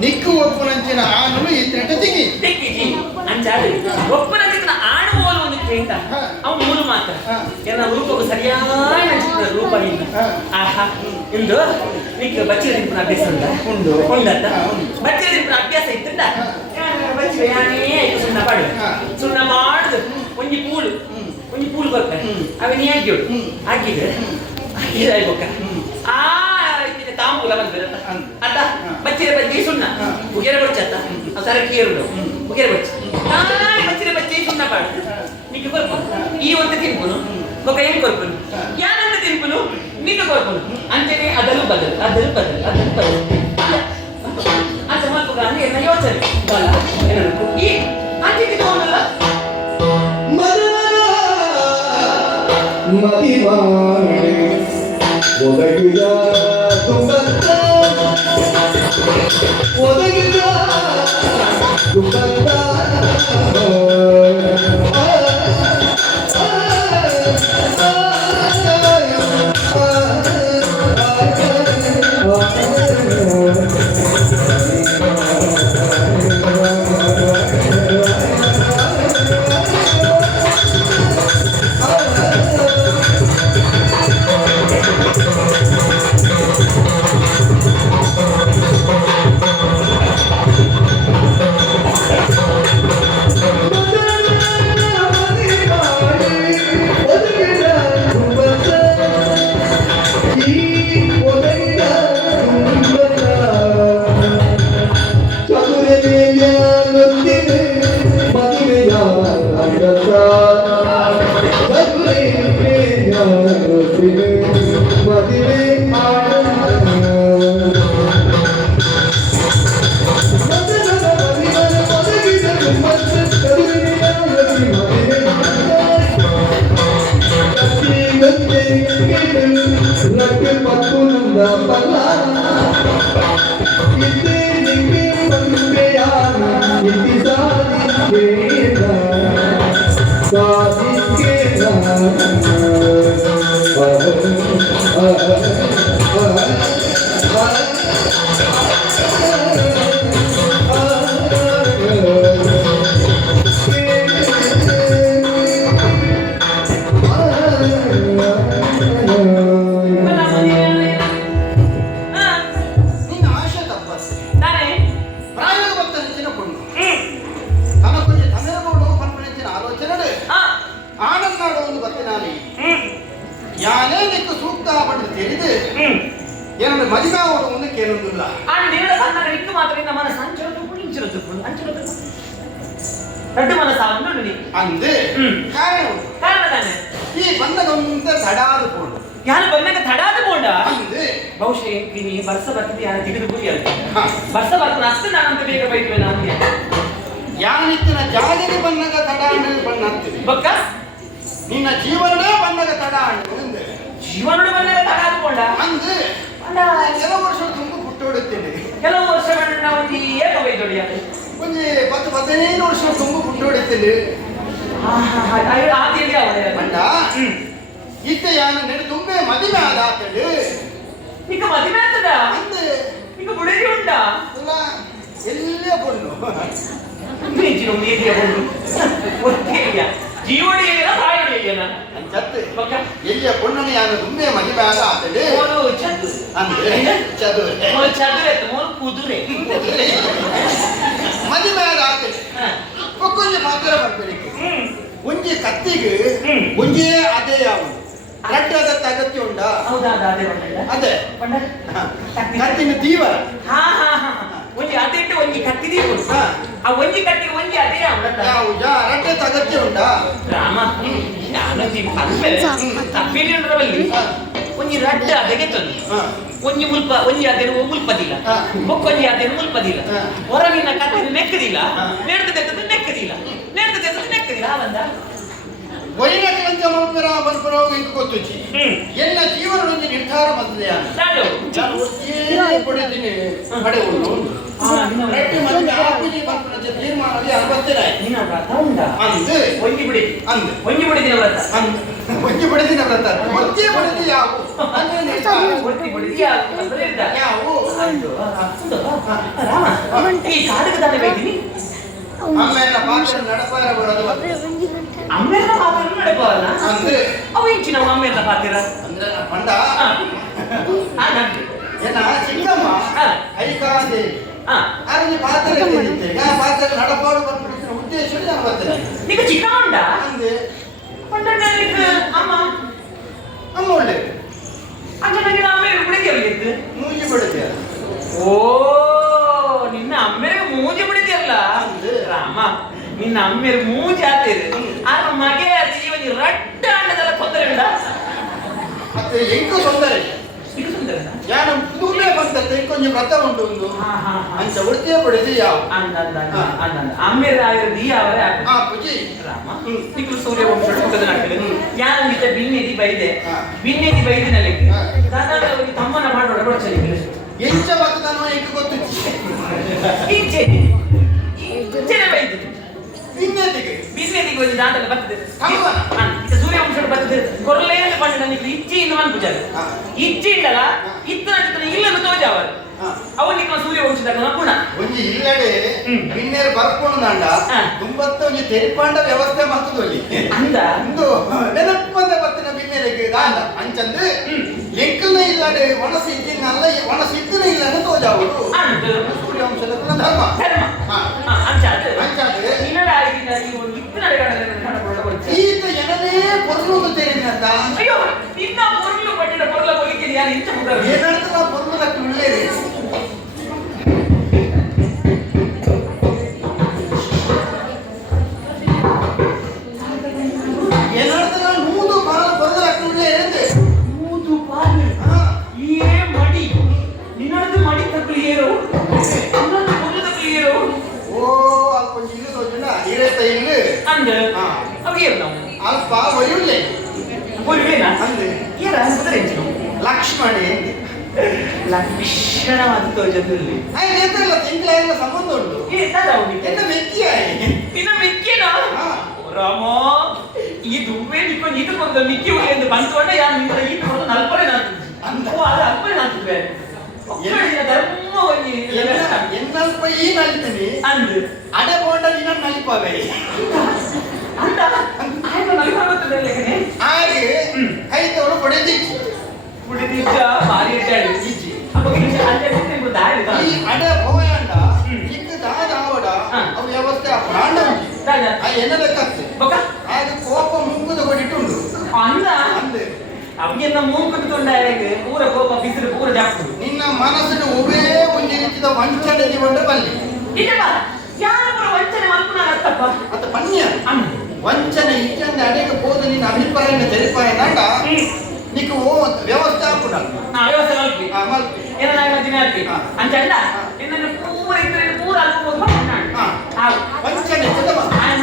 ನಿಕ್ಕು ಒಪ್ಪುನಂಚಿನ ಆನು ಇತ್ತಿನಟ ದಿಗಿ ತೆಕ್ಕಿಜಿ ಅಂಚಾಡಿ ಒಪ್ಪನ ಚಿತ್ರ ಆಡುವೋಲು ಒಂದು ಕ್ರೇಂಟ ಹಾ. ಅವು ಮೂರು ಮಾತ್ರ ಹಾ. ಎಲ್ಲ ರೂಪಕ್ಕೂ ಸರಿಯಾದ ಚಿತ್ರ ರೂಪ ಇಲ್ಲ ಹಾ. ಆಹಾ ಇಂದು ನಿಕ್ಕ ಬಚ್ಚಿರ ದಿಂಪನ ಅಭ್ಯಾಸ ಉಂಟ ಉಂಡು. ಉಂಡತ್ತ ಹಾ, ಉಂಡು. ಬಚ್ಚಿರ ದಿಂಪನ ಅಭ್ಯಾಸ ಇತ್ತುಂಟ ಹಾ. ಬಚ್ಚಿರ ಯಾನೇ ಆಯ್ತು ಸುಣ್ಣ ಪಾಡು ಹಾ. ಸುಣ್ಣ ಮಾಡುದು ಒಂಜಿ ಪೂಳು ಬರ್ತಾರೆ ಅವನ್ ಹಾಕಿಯೋಡು ಹಾಕಿದ್ರೆ ಹಾಕಿದ್ರೆ ಆಯ್ಬೋಕ ಆ ತಾಂಬೂಲ ಬಂದ್ಬಿರತ್ತ ಅತ್ತ ಬಚ್ಚಿರ ಬಜ್ಜಿ ಸುಣ್ಣ ಉಗೆರೆ ಬಚ್ಚತ್ತ ಸರ ಕೀರುಡು ಉಗೆರೆ ಬಚ್ಚಿ ಬಚ್ಚಿರ ಬಜ್ಜಿ ಸುಣ್ಣ ಪಾಡು ನಿಕ್ಕ ಕೊರ್ಪುನು ಈ ಒಂದು ತಿನ್ಪುನು ఒక ఏం కొరుకును యానంత తింపును నీకు కొరుకును అంటేనే అదలు బదలు అంత మాకు కానీ ఎన్న యోచన బల ఎనకు ఈ అంటికి తోనల ಮದಿವಾಣೆ ಒದಗಿದ ದುಂಬತ್ತ ಒದಗಿದ ದುಂಬತ್ತ ఆ నీడ కన్నా నిక్కు మాత్రం మన సంచలతో పుణించరదు అంచలతో ರಡ್ಡು ಮನಸ್ಸ ಅವನು ಅಂದೆ ಕಾರಣದಾನೆ ಈ ಬಂದಗೊಂದ ತಡಾದು ಪೋಂಡು ಯಾರು ಬಂದಾಗ ತಡಾದು ಪೋಂಡ ಅಂದೆ ಬಹುಶಃ ನೀ ವರ್ಷ ಬರ್ತದೆ ಯಾರು ತೆಗೆದು ಗುರಿ ಅಲ್ಲ ವರ್ಷ ಬರ್ತದೆ ಅಷ್ಟು ನಾನಂತ ಬೇಗ ಬೈತೇವೆ ನಾನು ಯಾನಿತ್ತಿನ ಜಾಗಕ್ಕೆ ಬಂದಾಗ ತಡಾಂಡು ಬಣ್ಣ ಅಂತೀವಿ ಬಕ್ಕ ನಿನ್ನ ಜೀವನನೇ ಬಂದಾಗ ತಡಾಂಡು ಅಂದೆ ಜೀವನ ಬಂದಾಗ ತಡಾದು ಪೋಂಡ ಅಂದೆ ಕೆಲವು ವರ್ಷ ತುಂಬ ಪುಟ್ಟೋಡುತ್ತೇನೆ ಕೆಲವು ವರ್ಷಗಳನ್ನ ನಾವು ಏಕ ಬೈದೊಡಿ ಅದು ಒಂದು 10-15 ವರ್ಷ ತುಂಬ ಪುಟ್ಟೋಡುತ್ತೇನೆ ಆದಿಯಲ್ಲಿ ಅವಳೆ ಬಂಡ ಇತ್ತೆ ಯಾನ ನೆಡು ತುಂಬೆ ಮದುವೆ ಆದಾತಳು ಈಗ ಮದುವೆ ಆಗ್ತದ ಅಂದೆ ಈಗ ಬುಡಗಿ ಉಂಟ ಅಲ್ಲ ಎಲ್ಲೇ ಬಣ್ಣು ನೀಚಿನ ನೀತಿಯ ಬಂದು ಒಟ್ಟಿಗೆ ಜೀವಡಿ ಏನ ಬಾಯಡಿ ಏನ ಅಂಚತ್ತೆ ಎಲ್ಲಿಯ ಪೊಣ್ಣನ ಯಾನ ತುಂಬೆ ಮದುವೆ ಆದಾತಳು ಮೋನು ಚದು ಅಂದ್ರೆ ಚದು ಮೋನು ಚದುರೆ ಮೋನು ಕುದುರೆ ಮದುವೆ ಆದಾತಳು ಒಕ್ಕೊಂದು ಮಾತ್ರ ಬರ್ಬೇಕು ಒಂಜಿ ಕತ್ತಿಗೆ ಒಂಜೇ ಅದೇ ಯಾವುದು ರಡ್ಡದ ಅಗತ್ಯ ಉಂಟ ಹೌದಾ ಅದೇ ಅದೇ ಪಂಡ ಕತ್ತಿನ ತೀವ್ರ ಹಾ ಹಾ ಹಾ ಒಂಜಿ ಅದಿಟ್ಟು ಒಂಜಿ ಕತ್ತಿದಿ ಆ ಒಂಜಿ ಕತ್ತಿಗೆ ಒಂಜಿ ಅದೇ ಯಾವುದು ರಡ್ಡದ ಅಗತ್ಯ ಉಂಟ ರಾಮ ನಾನು ತಪ್ಪೇಲಿ ಉಂಡ್ರವಲ್ಲಿ ಒಂಜಿ ರಡ್ಡ ಅದಕ್ಕೆ ತಂದು ಒಂಜಿ ಮುಲ್ಪ ಒಂಜಿ ಅದೇನು ಮುಲ್ಪದಿಲ್ಲ ಒಕ್ಕೊಂಜಿ ಅದೇನು ಮುಲ್ಪದಿಲ್ಲ ಹೊರಗಿನ ಕತ್ತಿನ ನೆಕ್ಕದಿಲ್ಲ ನೆಡ್ದದ್ದು ನೆಕ್ಕದಿಲ್ಲ ನೆಡ್ದದ್ದು ನೆಕ್ಕದಿಲ್ಲ ಬಂದ ವೈರಕಲಂಚ ಮಲ್ಪರ ಬಲ್ಪರ ಇಂಕ ಗೊತ್ತುಚ್ಚಿ ಎಲ್ಲ ಜೀವನದೊಂದು ನಿರ್ಧಾರ ಬಂದಿದೆ ನಾನು ಪಡೆದಿನಿ ಪಡೆ ಉಂಟು ರಡ್ಡಿ ಮದುವೆ ಆಪುಜಿ ಬಲ್ಪನ ತೀರ್ಮಾನದಲ್ಲಿ 60 ನಿನ್ನ ವ್ರತ ಉಂಡ ಅಂದು ಒಂಜಿ ಬಿಡಿ ಅಂದು ಒಂಜಿ ಬಿಡಿದಿನ ವ್ರತ ಒಂಜಿ ಬಡಿದಿನ ವ್ರತ ಒಂಜಿ ಬಡಿದಿ ಯಾವು ಅಂದ್ರೆ ಒಂಜಿ ಬಿಡಿದಿ ಯಾವು ರಾಮ ಈ ಕಾಡಿಗೆ ತಾನೇ ಬೈತೀನಿ ಅಮ್ಮೆಲ್ಲ ಪಾತ್ರ ನಡಪಾರ ಬರೋದು ಅಮ್ಮೆಲ್ಲ ಪಾತ್ರ ನಡಪವಲ್ಲ ಅಂದ್ರೆ ಅವು ಇಂಚಿನ ಅಮ್ಮೆಲ್ಲ ಪಾತ್ರ ಅಂದ್ರೆ ಪಂಡ ನಡ್ರಿ ಏನ ಚಿಕ್ಕಮ್ಮ ಐಕಾದೇವಿ ಅದನ್ನ ಪಾತ್ರ ಇಟ್ಟಿದ್ದೆ ಆ ಪಾತ್ರ ನಡಪಾಡು ಬಂದ್ಬಿಟ್ಟಿನ ಉದ್ದೇಶದಲ್ಲಿ ನಾನು ಬರ್ತೇನೆ ಈಗ ಚಿಕ್ಕ ಉಂಡ ಅಂದೆ ಅಮ್ಮ ಅಮ್ಮ ಒಳ್ಳೆ ಅಂದ್ರೆ ನನಗೆ ಅಮ್ಮ ಹುಡುಗಿ ಎಲ್ಲಿತ್ತು ಮೂಜಿ ಬಿಡುತ್ತೆ ಓ ನಿನ್ನ ಅಮ್ಮೆಗೆ ಮೂಜಿ ಬಿಡಿದ್ಯಲ್ಲ ರಾಮ ನಿನ್ನ ಅಮ್ಮೆಗೆ ಮೂಜಿ ಆತೀರಿ ಆಗ ಮಗೆ ಅದು ಇವನಿಗೆ ರಡ್ಡ ಅಂಡದೆಲ್ಲ ತೊಂದರೆ ಉಂಡ ಮತ್ತೆ ಎಂಕು ತೊಂದರೆ ಇದು ತೊಂದರೆ ಯಾರು ತೂಮೆ ಬಂತಂತೆ ಕೊಂಚ ವ್ರತ ಉಂಟು ಒಂದು ಅಂಚ ವೃತ್ತಿಯ ಪಡೆದು ಯಾವ ಅಮ್ಮೆರ ಆಗಿರೋದು ಯಾವರೇ ಆ ಪೂಜಿ ರಾಮ ನಿಖಿಲ್ ಸೂರ್ಯ ವಂಶದ ನಾಟಕ ಯಾರು ನಿಜ ಬಿನ್ನೇದಿ ಬೈದೆ ಬಿನ್ನೇದಿ ಬೈದಿನಲ್ಲಿ ದಾದಾದ ಅವರಿಗೆ ತಮ್ಮನ ಮಾಡೋಡ ಬಡ್ಚಲಿ ಎಂಚ ಬರ್ತದನೋ ಎಂಕು ಗೊತ್ತು ಈಚೆ ಬೈದು ಬಿನ್ನೇದಿಗೆ ಒಂದು ದಾಂಡಲ್ಲಿ ಬರ್ತದೆ ಈಗ ಸೂರ್ಯವಂಶದ ಬರ್ತದೆ ಕೊರಲೆಯಲ್ಲಿ ಬಂದ ನನಗೆ ಇಚ್ಛೆಯಿಂದ ಮನ್ಪುಜಾರ ಇಚ್ಛೆ ಇಲ್ಲಲ್ಲ ಇತ್ತನ ಚಿತ್ರ ಇಲ್ಲನ್ನು ತೋಜಾವರು ಅವನಿಗೆ ಸೂರ್ಯವಂಶದ ಗುಣ ಒಂಜಿ ಇಲ್ಲಡೆ ಬಿನ್ನೇರು ಬರ್ಕೊಂಡು ನಂಡ ತುಂಬತ್ತ ಒಂಜಿ ತೆರಿಪಾಂಡ ವ್ಯವಸ್ಥೆ ಮಾಡ್ತದಲ್ಲಿ ಅಂದ ಒಂದು ನೆನಪು ಬಂದ ಬರ್ತಿನ ಬಿನ್ನೇರಿಗೆ ದಾಂಡ ಅಂಚಂದು ಎಂಕಲ್ನ ಇಲ್ಲಡೆ ಒಣಸಿ ಇದ್ದಿನಲ್ಲ ಒಣಸಿ ಇದ್ದನ ಇಲ್ಲನ್ನು ತೋಜಾವರು ಸೂರ್ಯವಂಶದ ಗುಣ ಧರ್ಮ ಅಂಚಾದ್ರೆ ಈತ ಏನನೇ ಪೊರ್ಲು ತೆರಿನಂತ ಅಯ್ಯೋ ನಿನ್ನ ಪೊರ್ಲು ಪಟ್ಟಿನ ಪೊರ್ಲ ಬಲಿಕೆ ಯಾರು ಇಂಚ ಏನಂತ ಪೊರ್ಲು ಒಳ್ಳೆಯದು ಏನಂತ ನೂದು ಬಾಲ ಪೊರ್ಲು ಒಳ್ಳೆಯದೆ ಮೂದು ಪಾಲು ಏ ಮಡಿ ನಿನ್ನದು ಮಡಿ ತಕ್ಕಲಿಯರು ಇನ್ನೊಂದು ಪೊರ್ಲು ತಕ್ಕಲಿಯರು ಓ ಅಲ್ಪ ಇಲ್ಲು ತೋಜುಂಡ ಇರೇತ ಇಲ್ಲು ಅಂದ ಅವಿಗೆ ನಾವು ಅಲ್ಪ ಒಯ್ಯುಳ್ಳೆ ಒಯ್ಯುಳ್ಳೆನಾ ಅಂದೆ ಏರ ಅನ್ಸುತ್ತಾರೆ ಲಕ್ಷ್ಮಣಿ ಲಕ್ಷಣವಾದ ತೋಜದಲ್ಲಿ ನೇತ್ರಲ್ಲ ತಿಂಗಳ ಸಂಬಂಧ ಉಂಟು ಎನ್ನ ಮೆಕ್ಕಿಯ ನಿನ್ನ ಮಿಕ್ಕಿನ ರಾಮ ಈ ದುಂಬೆ ನಿಕ್ಕೊಂಡು ಇದು ಬಂದ ಮಿಕ್ಕಿ ಉಳ್ಳಿ ಎಂದು ಬಂತುಕೊಂಡ ಯಾರು ನಿಂತ ಈ ಬಂದು ನಲ್ಪರೆ ನಾನು ಅದು ಅಲ್ಪರೆ ನಾನು ಧರ್ಮ ಎನ್ನಲ್ಪ ಈ ನಲಿತೀನಿ ಅಂದು ಅಡೆ ಬೋಂಡ ನಿನ್ನ ನಲಿಪವೆ ಅಂತ ಆಯ್ತು ನಲಿಪಾಗುತ್ತದೆ ಹಾಗೆ ಕೈ ತೋಡು ಪಡೆದಿಚ್ಚಿ ಪುಡಿದಿದ್ದ ಭಾರಿ ಇದ್ದಾಳೆ ಇಚ್ಚಿ ಈ ಅಡೆ ಹೋಯಂಡ ಚಿಕ್ಕ ದಾದ ಅವು ವ್ಯವಸ್ಥೆ ಆ ಪ್ರಾಣ ಆ ಎನ್ನ ಲೆಕ್ಕತ್ತೆ ಹಾಗೆ ಕೋಪ ಮುಂಗುದ ಕೊಡಿಟ್ಟುಂಡು ಅಂದ ಅಂದೆ ಅವಿಗೆಲ್ಲ ಮೂಗುತ್ತುಂಡ ಪೂರ ಕೋಪ ಬಿಸಿಲು ಪೂರ ಜಾಸ್ತಿ ನಿನ್ನ ಮನಸ್ಸಿನ ಒಬ್ಬೇ ಎಂಚಿದ ವಂಚನೆ ನಿಗೊಂಡು ಬನ್ನಿ ಇದಪ್ಪ ಯಾರ ವಂಚನೆ ಮಲ್ಪನಾಗತ್ತಪ್ಪ ಅದು ಪನ್ಯ ವಂಚನೆ ಇಟ್ಟಂದ ಅಡಿಗೆ ಹೋದ ನಿನ್ನ ಅಭಿಪ್ರಾಯ ತೆರಿಪಾಯ ನಾಡ నీకు వ్యవస్థ కూడా వ్యవస్థ మల్పి మల్పి ఏనా మధ్య మల్పి అంచండ నిన్న పూర ఇద్దరు పూర అల్ప అన్నాడు ವಂಚನೆ ಚದಮ ఆయన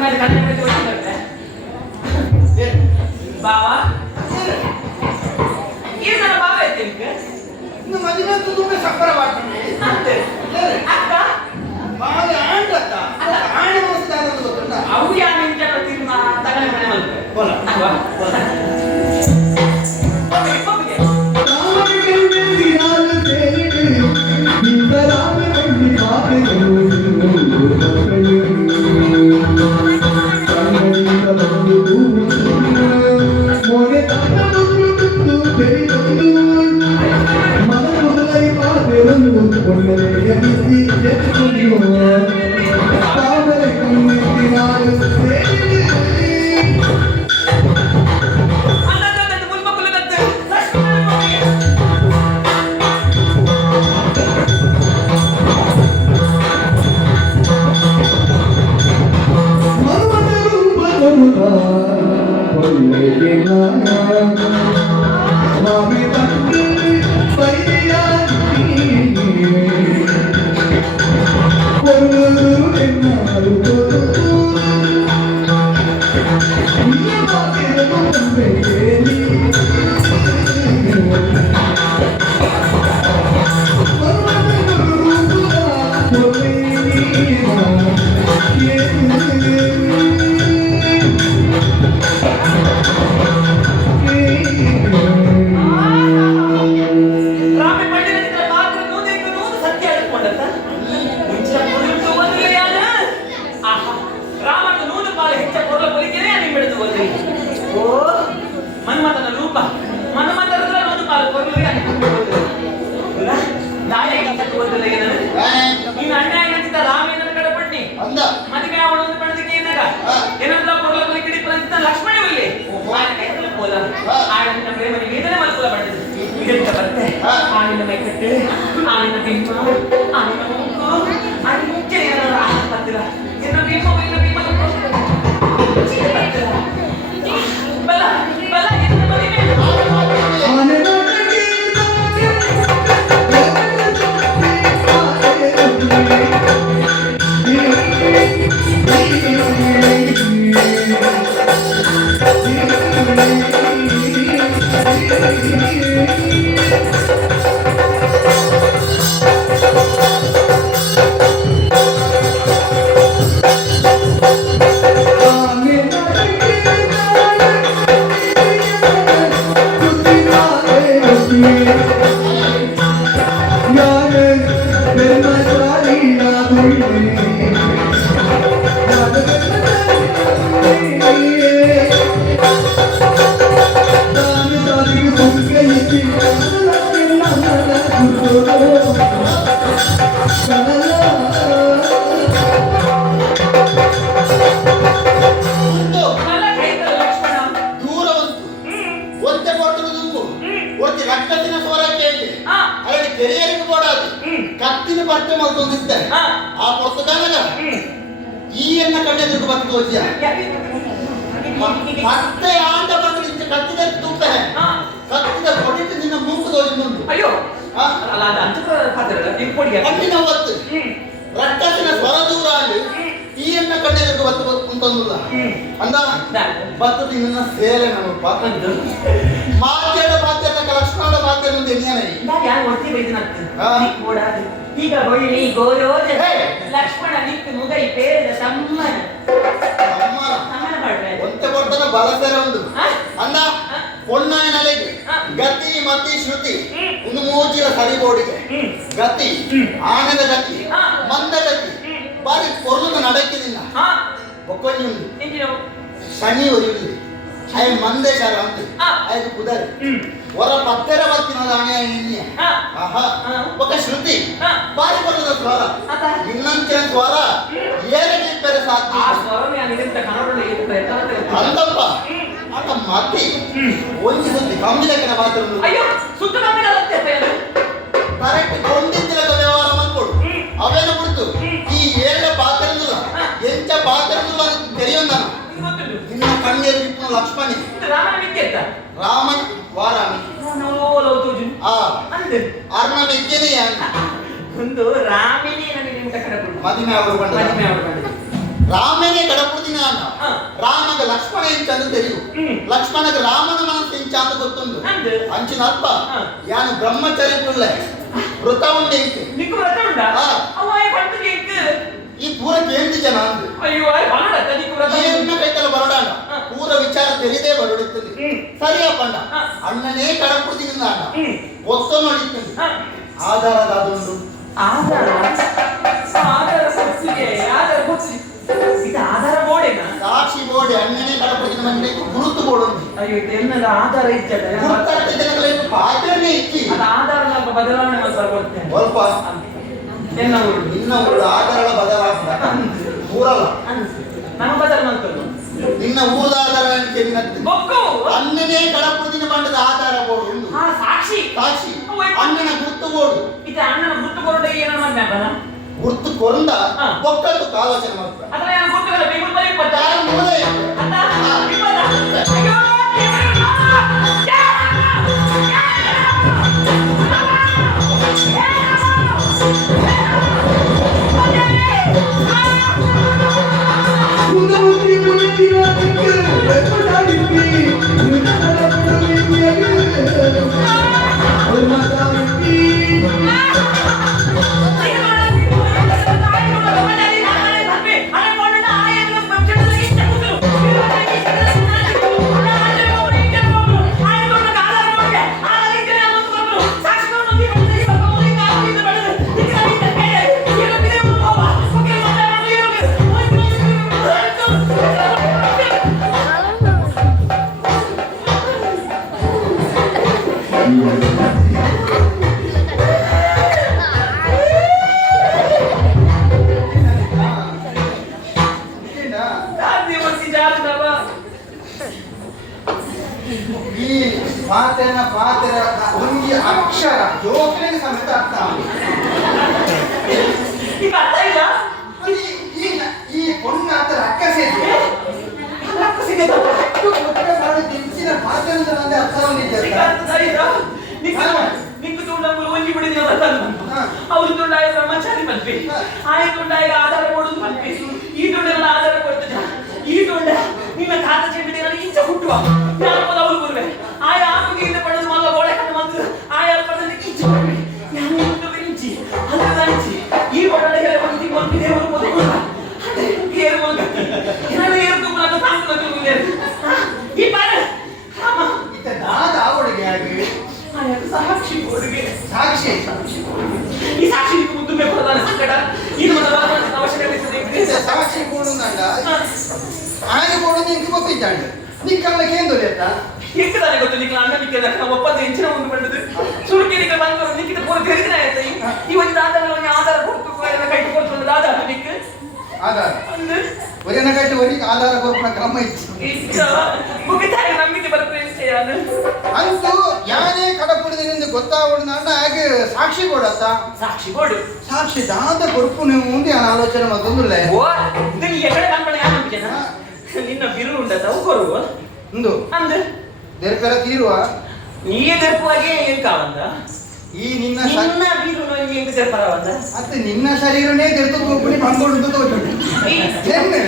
మధ్య కన్న పెట్టి వచ్చిందంటే బావా ఇది నా బావ అయితే ಇನ್ನು ಮದುವೆ ತುಂಬಾ ಸಫರ ಮಾಡ್ತೀನಿ అంతే అక్క ಬಾಳ ಆಂಡತ್ತ ಆಂಡ ಮನಸ್ಸಾರ ಗೊತ್ತುಂಟ ಅವು ಯಾ ನಿಂಜನ ತಿನ್ನ ತಗನೆ ಮನೆ ಮಲ್ಪೆ ಬೋಲ ಬೋಲ ಮತ್ತೆ ಆಂಡ ಬಂದ್ರೆ ಇಂಚ ಕತ್ತಿದ ತುಪ್ಪ ಕತ್ತಿದ ಕೊಡಿಟ್ಟು ನಿನ್ನ ಮೂಗು ತೋರಿಸುಂಟು ಅಯ್ಯೋ ಅಲ್ಲ ಅದು ಅಂಚಕ ಪಾತ್ರ ಇಂಪೊಡಿ ಕಣ್ಣಿನ ಹೊತ್ತು ರಕ್ಕಸಿನ ಸ್ವರ ದೂರ ಅಲ್ಲಿ ಈ ಎನ್ನ ಕಣ್ಣೆದುರು ಬತ್ತು ಕುಂತಂದುಲ್ಲ ಅಂದ ಬತ್ತದ ನಿನ್ನ ಸೇಲೆ ನಮ್ಮಪ್ಪ ಮಾತ್ಯಾಡ ಲಕ್ಷ್ಮಣ ಮಾತ್ಯಾಡ ಒಂದು ಎಣ್ಣಿಯನೇ ಯಾರು ಒತ್ತಿ ಬೈದಿನತ್ತು ಓಡಾದು ಈಗ ಬಳ್ಳಿ ಗೋರೋಜ ಲಕ್ಷ್ಮಣ ನಿತ್ತು ಮುಗೈ ಪೇರಿದ ಸಮ್ಮನ ಒಂತೆ ಕೊಡ್ತಾನ ಬಲಸರ ಒಂದು ಅಂದ ಪೊಣ್ಣಾಯ ನಲೆಗೆ ಗತಿ ಮತಿ ಶ್ರುತಿ ಒಂದು ಮೂಜಿಲ ಸರಿಬೋಡಿಗೆ ಗತಿ ಆನಂದ ಗತಿ ಮಂದ ಗತಿ ಬಾರಿ ಪೊರ್ಲದ ನಡಕಿದಿನ ಒಕ್ಕೊಂಜಿ ಉಂಟು ಶನಿ ಒರಿಯುದು ಅಯ್ಯ ಮಂದೇಶಾರ ಅಂತ ಅಯ್ಯ ಕುದರಿ ಹೊರ ಪತ್ತೆರ ಬತ್ತಿನ ಅಣೆಯ ಎಣ್ಣೆ ಆಹಾ ఒక ಶ್ರುತಿ ಬಾರಿ ಬರ್ತದ ಸ್ವರ ಇನ್ನಂಚಿನ ಸ್ವರ ಏನಿಗೆ ಬೇರೆ ಸಾಧ್ಯ ಆ ಸ್ವರವೇ ಅನಿಗಿಂತ ಕನ್ನಡದಲ್ಲಿ ಅಂದಪ್ಪ ಆತ ಮತಿ ಒಂಜಿ ಸುದ್ದಿ ಕಮ್ಮಿದಕ್ಕಿನ ಮಾತ್ರ ಅಯ್ಯೋ ಸುತ್ತ ಕಮ್ಮಿದ ಕರೆಕ್ಟ್ ಕೊಂಡಿದ್ದಿಲ್ಲ ಕೊಟ್ಟನು ಲಕ್ಷ್ಮಣಿ ರಾಮನ ಮಿಕ್ಕೆತ್ತ ರಾಮನ ವಾರಾಮಿ ಲೌತೋಜು ಆ ಅಂದೆ ಅರ್ಣ ಮಿಕ್ಕೇನೆಯ ಒಂದು ರಾಮಿನಿ ನನಗೆ ನಿಮ್ಗೆ ಕಡಪುಡು ಮದಿಮೆ ಅವರು ಬಂದ ಮದುವೆ ಅವರು ರಾಮನೇ ಕಡಪುದಿನ ಅನ್ನ ಹಾ. ರಾಮಗ ಲಕ್ಷ್ಮಣ ಎಂಚಂದು ತಿಳಿಯು ಲಕ್ಷ್ಮಣಗ ರಾಮನ ಮನಸ್ಸು ಎಂಚಾಂದು ಗೊತ್ತುಂಡು ಅಂದೆ ಅಂಚಿನ ಅಲ್ಪ ಹಾ. ಯಾನು ಬ್ರಹ್ಮಚರ್ಯಕ್ಕುಳ್ಳೆ ವೃತ ಉಂಡೆ ಇತ್ತು ನಿಕ್ಕು ವ್ರತ ಉಂಟಾ ಹಾ. ಅವಾಯ ಬಂತು ಇತ್ತು ಈ ಪೂರ ಕೇಂದ್ರ ಜನ ಅಂದು ಅಯ್ಯೋ ಬರಡ ನಿಕ್ಕು ವ್ರತ ಏನ ಕೈತಲ ಬರಡಾಣ ಹಾ. ಪೂರ ವಿಚಾರ ತಿಳಿದೇ ಬರಡುತ್ತದೆ ಸರಿಯಪ್ಪಣ್ಣ ಹಾ. ಅಣ್ಣನೇ ಕಡಪುದಿನ ಅಣ್ಣ ಹ್ಮ್. ಒತ್ತು ನೋಡಿತ್ತು ಹಾ. ಆಧಾರದ ಅದೊಂದು ಆಧಾರ ಆಧಾರ ಸಬ್ಸಿಗೆ ಆಧಾರ ಗೊತ್ತಿ ಇದು ಆಧಾರ ಬೋರ್ಡೇನಾ ಸಾಕ್ಷಿ ಬೋರ್ಡ್ ಅಣ್ಣನೇ ಕಡಪುದಿನ ಮಂಡೆ ಗುರುತು ಬೋರ್ಡ್ ಉಂಟು ಅಯ್ಯೋ ಇದು ಎನ್ನದ ಆಧಾರ ಇಚ್ಚದ ಗುರುತಾರ್ಥ ಜನಗಳಿಗೆ ಪಾತ್ರನೇ ಇಚ್ಚಿ ಅದು ಆಧಾರ ಸ್ವಲ್ಪ ಬದಲಾವಣೆ ಮಾಡ್ತಾ ಕೊಡ್ತೇನೆ ಸ್ವಲ್ಪ ಎನ್ನ ಊರು ನಿನ್ನ ಊರ ಆಧಾರಗಳ ಬದಲಾಗ್ತದ ಊರಲ್ಲ ನಮ್ಮ ಬದಲ ಮಾಡ್ತಾರೆ ನಿನ್ನ ಊರದ ಆಧಾರ ನಿನ್ನದ್ದು ಬೊಕ್ಕು ಅಣ್ಣನೇ ಕಡಪುದಿನ ಮಂಡದ ಆಧಾರ ಬೋರ್ಡ್ ಉಂಟು ಹಾ ಸಾಕ್ಷಿ ಸಾಕ್ಷಿ ಅಣ್ಣನ ಗುರುತು ಬೋರ್ಡ್ ಇದು ಅಣ್ಣನ ಗುಟ್ಟು ಕೊರಡೆ ಏನೋ ಮಾಡ್ಬೇಕಲ್ಲ ಗುರುತು ಕೊಂಡ ಹಾ. ಒಕ್ಕತ್ತು ಆಲೋಚನೆ ಮಾಡ್ತಾರೆ ಅದ್ರ ಏನು ಗುಟ್ಟುಗಳ ಬೇಗುಲ್ ಬರೀ ಪಟ್ಟ ಯಾರು ಮೂಲೆ ಅತ್ತ ಇಪ್ಪತ್ತ ಅಯ್ಯೋ ಗುಣಮುಖಿ ಮುನಿತಿನ ಬೆಟ್ಟದಾಡಿಸಿ ಈ ಪಾತೆನ ಪಾತೆರ ಒಂದು ಅಕ್ಷರ ಜೋಕ್ಲಿಗೆ ಸಮೇತ ಅರ್ಥ ಈ ಪೊಣ್ಣ ಹತ್ರ ಅಕ್ಕಸೆ ತಿಂಚಿನ ಪಾತೆನ ನಂದೆ ಅರ್ಥವನ್ನಿದ್ದೆ ಅವ್ರು ದುಂಡಾಯ ಬ್ರಹ್ಮಚಾರಿ ಮದ್ವೆ ಆಯ ದುಂಡಾಯ ಆಧಾರ ಕೊಡುದು ಮದ್ವೆ ಈ ದುಂಡಗಳ ಆಧಾರ ಕೊಡ್ತದ ಈ ದುಂಡ ನಿನ್ನ ಖಾತ ಚೆಂಡಿದೆ ನನಗೆ ಇಂಚ ಹುಟ್ಟುವ ನಾನು ಅವ್ರು ಬರುವೆ ಆಯ ಆಗುಗೆಯಿಂದ ಪಡೆದು ಮಲ್ಲ ಗೋಡೆ ಕಟ್ಟು ಬಂದು ಆಯ ಪಡೆದ ಇಂಚ ಬರುವೆ ನಾನು ಒಂದು ಇಂಚಿ ಅದ್ರ ಇಂಚಿ ಈ ಒಡಲೆ ಒಂದು ಒಂದು ದೇವರು ಮೊದಲು ಏರು ನಾನು ಏರು ತುಂಬ ತಾಂಬ ಈ ಬಾರ ಇತ್ತ ದಾದ ಅವಳಿಗೆ ಆಗಿ ಸಾಕ್ಷಿ ಕೊಡುಗೆ ಸಾಕ್ಷಿ ಈ ಸಾಕ್ಷಿ ಮುದ್ದು ಬೇಕು ಸಂಕಟ ಇದು ಅವಶ್ಯಕತೆ ಇದೆ ಸಾಕ್ಷಿ ಕೊಡುಂದಂಡ ಆಗಿ ಕೊಡುದು ನಿಂಗೆ ಗೊತ್ತಿದ್ದಾಂಡ ನೀ ಕಣ್ಣಕ್ಕೆ ಏನು ದೊರೆಯತ್ತ ಎಂಕದಾನೆ ಗೊತ್ತು ನಿಕ್ಕ ಅಣ್ಣ ನಿಕ್ಕ ನಾವು ಒಪ್ಪಂದ ಹೆಂಚಿನ ಒಂದು ಬಂದದು ಸುಡುಕೆ ನಿಕ್ಕ ಬಂದು ನಿಕ್ಕಿದ ಪೂರ ತೆರೆದಿನ ಆಯ್ತು ಈ ಒಂದು ಆಧಾರ ಕೊಟ್ಟು ಕೈ ಕೊಟ್ಟು ಆಧಾರ ನಿಕ್ಕ ಆಧಾರ ಅಂದ್ರೆ ಒರಿನ ಕಟ್ಟಿ ಒರಿಗೆ ಆಧಾರ ಕೊರ್ಪಣ ಕ್ರಮ ಇತ್ತು ಇಷ್ಟ ಮುಗಿತಾರೆ ನಂಬಿಕೆ ಬರ್ತದೆ ನಾನು ಅಂತೂ ಯಾನೇ ಕಡಪುಡಿದಿಂದ ಗೊತ್ತಾವಡು ನಾಡ ಹಾಗೆ ಸಾಕ್ಷಿ ಕೊಡತ್ತ ಸಾಕ್ಷಿ ಕೊಡು ಸಾಕ್ಷಿ ದಾದ ಕೊರ್ಪು ನೀವು ಮುಂದೆ ನಾನು ಆಲೋಚನೆ ಮತ್ತೊಂದುಲ್ಲ ಓ ಇದು ನೀ ಎಕಡೆ ಕನ್ಪಣೆ ಯಾರು ನಂಬಿಕೆನ ನಿನ್ನ ಬಿರು ಉಂಟದ ಅವು ಕೊಡುವ ಒಂದು ಅಂದ್ರೆ ದೇರ್ಪೆರ ತೀರುವ ನೀ ತೆರಪುವಾಗೆ ಏನ್ ಕಾವಂದ ಈ ನಿನ್ನ ನಿನ್ನ ಬೀರು ನನಗೆ ಎಂತ ತೆರಪರವಂದ ಮತ್ತೆ ನಿನ್ನ ಶರೀರನೇ ತೆರೆದು ಹೋಗ್ಬಿಡಿ ಬಂಗೋಡು ತೋಚು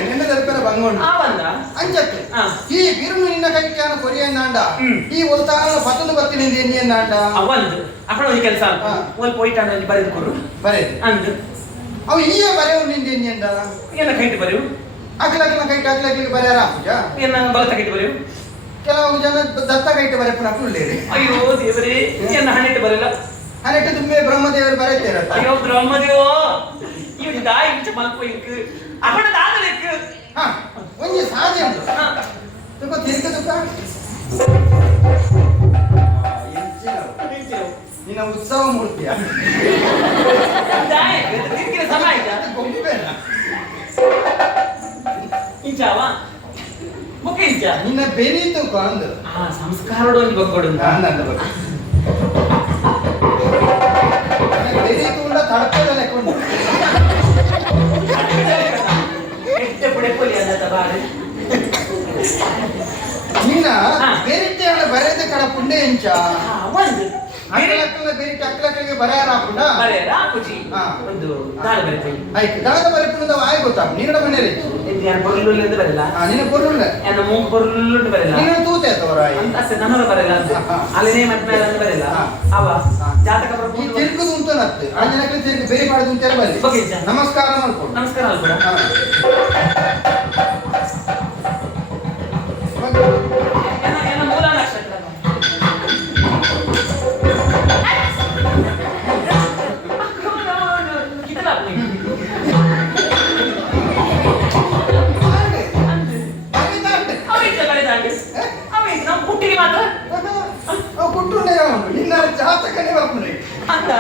ನಿನ್ನ ದೇರ್ಪೆರ ಬಂಗೋಡು ಆವಂದ ಅಂಚತ್ತೆ ಹಾ. ಈ ಬಿರುನು ನಿನ್ನ ಕೈಗೆ ಯಾನು ಕೊರಿಯನ್ನಾಂಡ ಹ್ಮ್. ಈ ಒಲ್ತಾಲ ಪತ್ತೊಂದು ಬರ್ತೀನಿ ಎನ್ನಿಯನ್ನಾಂಡ ಅವಂದು ಅಪ್ಪಣ ಒಂದು ಕೆಲಸ ಹಾ. ಒಂದು ಪೋಯಿಟಾನಲ್ಲಿ ಬರೆದು ಕೊಡು ಬರೇ ಅಂದು ಅವು ಈಯೇ ಬರೆಯವು ನಿಂದ ಎನ್ನಿಯಂಡ ಎಲ್ಲ ಕೈಟ್ ಬರೆಯು ಅಕ್ಲಕ್ಕಿನ ಕೈಟ್ ಅಕ್ಲಕ್ಕಿಗೆ ಬರೆಯಾರ ಪೂಜ ಎಲ್ಲ ಬಲತ ಕೈಟ್ ಬರೆಯು ಕೆಲವು ಜನ ದತ್ತ ಕೈಟ್ ಬರೆ ಪುನಃ ಪುಳ್ಳೇರಿ ಅಯ್ಯೋ ದೇವರೇ ಎಲ್ಲ ಹಣಿಟ್ಟು ಬರಲ್ಲ ಹನೆಟ್ಟು ತುಂಬೆ ಬ್ರಹ್ಮದೇವರು ಬರೆಯುತ್ತೇರತ್ತ ಅಯ್ಯೋ ಬ್ರಹ್ಮದೇವೋ ಇವ್ರು ದಾಯಿ ಇಂಚ ಮಲ್ಪ ಇಂಕು ಅಪ್ಪಣ ದಾದಲೆಕ್ಕು ಹಾ ಒಂಜಿ ಸಾಧೆ ಉಂಟು ತುಕ ತಿರುಗ ತುಕ ನಿನ್ನ ಉತ್ಸವ ಮೂರ್ತಿಯ ದಾಯಿ ತಿರ್ಗಿನ ಸಮ ಆಯ್ತಾ ಗೊಂಬೆನ ಇಂಚಾವ ಮುಖ ಇಂಚ ನಿನ್ನ ಬೆರೀತು ಅಂದು ಆ ಸಂಸ್ಕಾರಡು ಒಂದು ಬಗ್ಗೊಡು ನನ್ನ ಬಗ್ಗೆ ಬೆರೀತು ಉಂಡ ತಡಪದ ಲೆಕ್ಕೊಂಡು ಎಷ್ಟೇ ಪುಡೆ ಪೊಲಿ ಅಂತ ಬಾರಿ ನಿನ್ನ ಹಾ. ಬೇರಿಟ್ಟೆ ಬರೆದ ಕಡ ಪುಂಡೆ ಎಂಚ ಒಂದು ಅಕ್ಕಲಕ್ಕಲ ಬೇರಿಟ್ಟೆ ಅಕ್ಕಲಕ್ಕಲಿಗೆ ಬರೆಯಾರ ಪುಂಡ ಬರೇ ರಾಪುಜಿ ಹಾ. ಒಂದು ದಾಳ ಬರೀತೀನಿ ಆಯ್ತು ದಾದ ಬರೆ ಪುಂಡ ಆಯ್ ಗೊತ್ತಾ ನೀನಡ ಮನೆ ರೆಚ್ಚು ಯಾರು ಬರಲಿಲ್ಲ ಬರಲ್ಲ ನಿನ್ನ ಪೊರುಳ್ಳ ನನ್ನ ಮೂಗು ಬರಲು ಬರಲ್ಲ ನೀನು ತೂತೆ ತೋರ ಅಂತ ಅಷ್ಟೇ ನನ್ನವರು ಬರಲ್ಲ ಅಂತ ಅಲ್ಲಿನೇ ಮತ್ತೆ ಮೇಲೆ ಅಂತ ಬರಲ್ಲ ಹಾ. ಅವ ಜಾತಕ ಈ ಬರ್ಬೋದು ತಿರುಗುದು ಅಂತ ನತ್ತೆ ಅಂಜನಕ್ಕೆ ತಿರುಗಿ ಬೇರೆ ಮಾಡುದು ಅಂತ ಬರಲಿ ಬಗ್ಗೆ ಇಜ್ಜ. ನಮಸ್ಕಾರ ಮಾಡ್ಕೊಡು ನಮಸ್ಕಾರ ಅಲ್ಪಡ ಹಾ. ನನ್ನ ಮೂಲ ನಕ್ಷತ್ರ ನಮ್ಮ ಪುಟ್ಟಿಗೆ ಮಾತ್ರ ಕೊಟ್ಟುಂಡೆ ನಿನ್ನ ಜಾತಕನೇ ಬರ್ಪುಂಡೆ ಅಂತ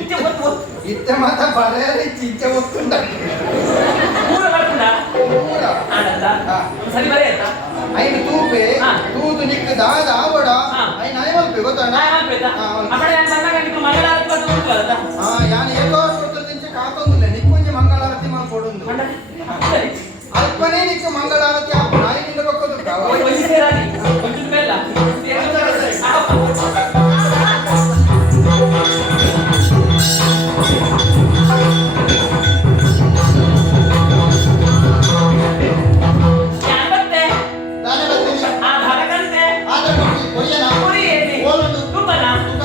ಇತ್ತೆ ಒತ್ತು ಒತ್ತು ಇತ್ತೆ ಮಾತ ಬರೆಯರೆ ಚಿಂತೆ ಒತ್ತುಂಡ ಮೂರ ಬರ್ಕೊಂಡ ಪೂರ ಆಡಲ್ಲ ಹಾ. ಸರಿ ಬರೀ ಆಯ್ತಾ ಐನು ತೂಪೆ ಹಾ. ತೂತು ನಿಕ್ಕ ದಾದ ಆವಡ ಹಾ. ಐನು ನಾಯಿ ಮಲ್ಪೆ ಗೊತ್ತಾಣ ಅಮ್ಮಡೆ ಮಂಗಳಾರತಿ ಬರ್ತಾ ಉಂಟಲ್ಲ ಯಾನು ಎಲ್ಲೋ ಕೊಡ್ತದಿಂಚ ಕಾತೊಂದಿಲ್ಲ ನಿಕ್ಕೊಂಜಿ ಮಂಗಳಾರತಿ ಮಾಡ್ಕೊಡೊಂದು ಅಲ್ಪನೇ ನಿಕ್ಕ ಮಂಗಳಾರತಿ ಆಪ ನಾಯಿ ನಿಂದ ಬಕ್ಕೋದು ನಾನೇ ಬರ್ತೀನಿ ಆದ್ರೆ ನೋಡಿ ಕೊಯ್ಯನ ಓಲೊಂದು ತುಕ ಆ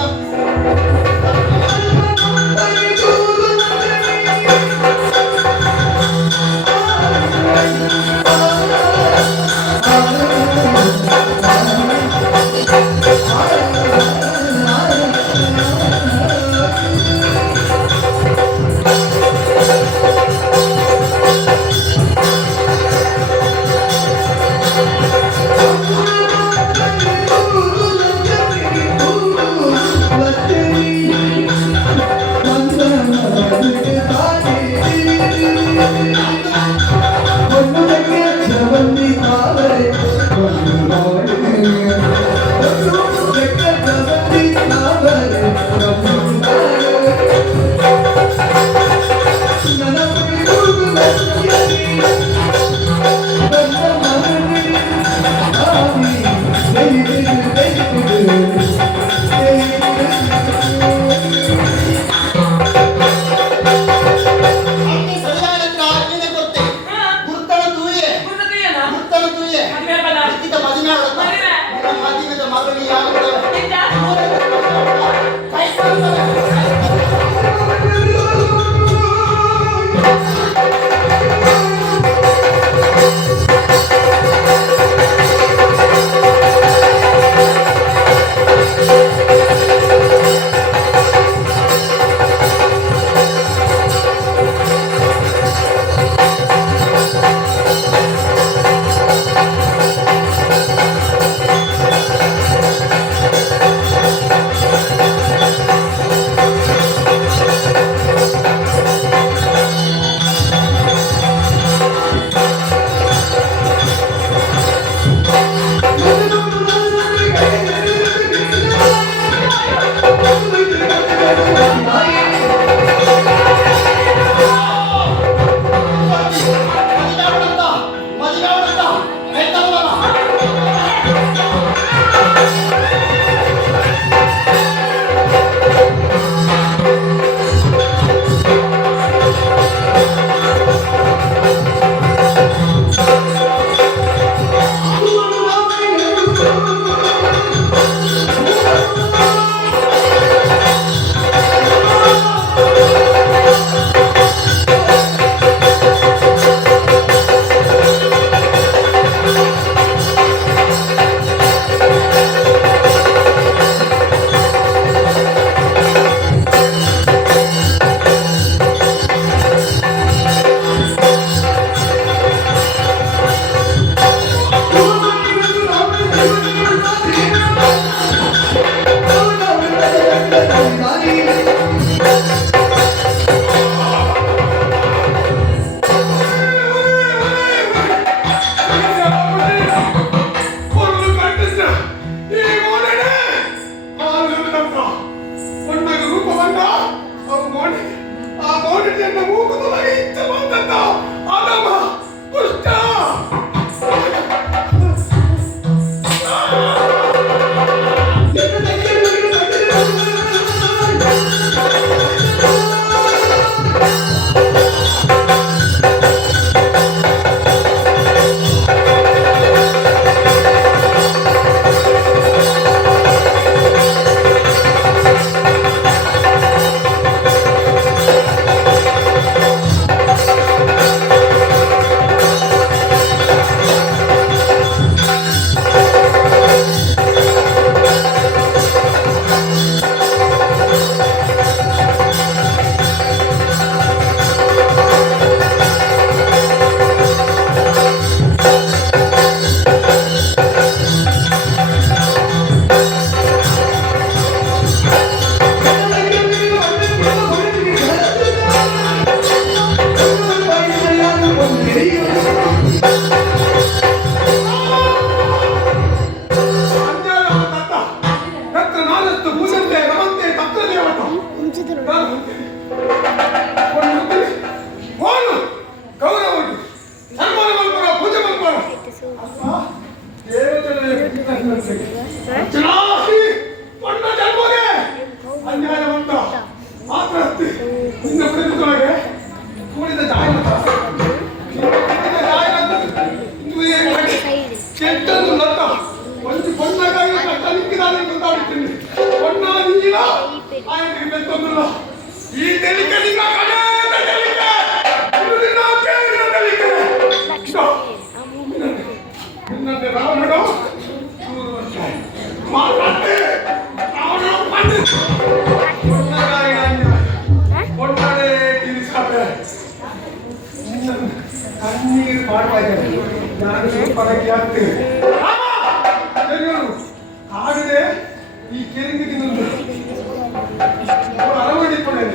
ಈ ತೆಲಿಕೆ ನಿನ್ನ ಕಡೆದ ತೆಲಿಕೆ. ಇದು ನಿನ್ನ ಕೇಳಿನ ತೆಲಿಕೆ. ನಿನ್ನಂತೆ ರಾವಣನು ಮಾತಾಡ್ತೆ. ಅವನು ಪಂಡಿತ. ಕೊಟ್ಟಾಡೆ ಕಿರಿಸಾಪೆ. ಕಣ್ಣೀರು ಮಾಡ್ತಾ ಇದ್ದಾರೆ. ನಾನು ಸ್ವಲ್ಪಕ್ಕೆ ಆಗ್ತೇವೆ. ಆಗದೆ ಈ ಕೆರೆಗೆ ಅಳವಡಿಕೊಂಡೆ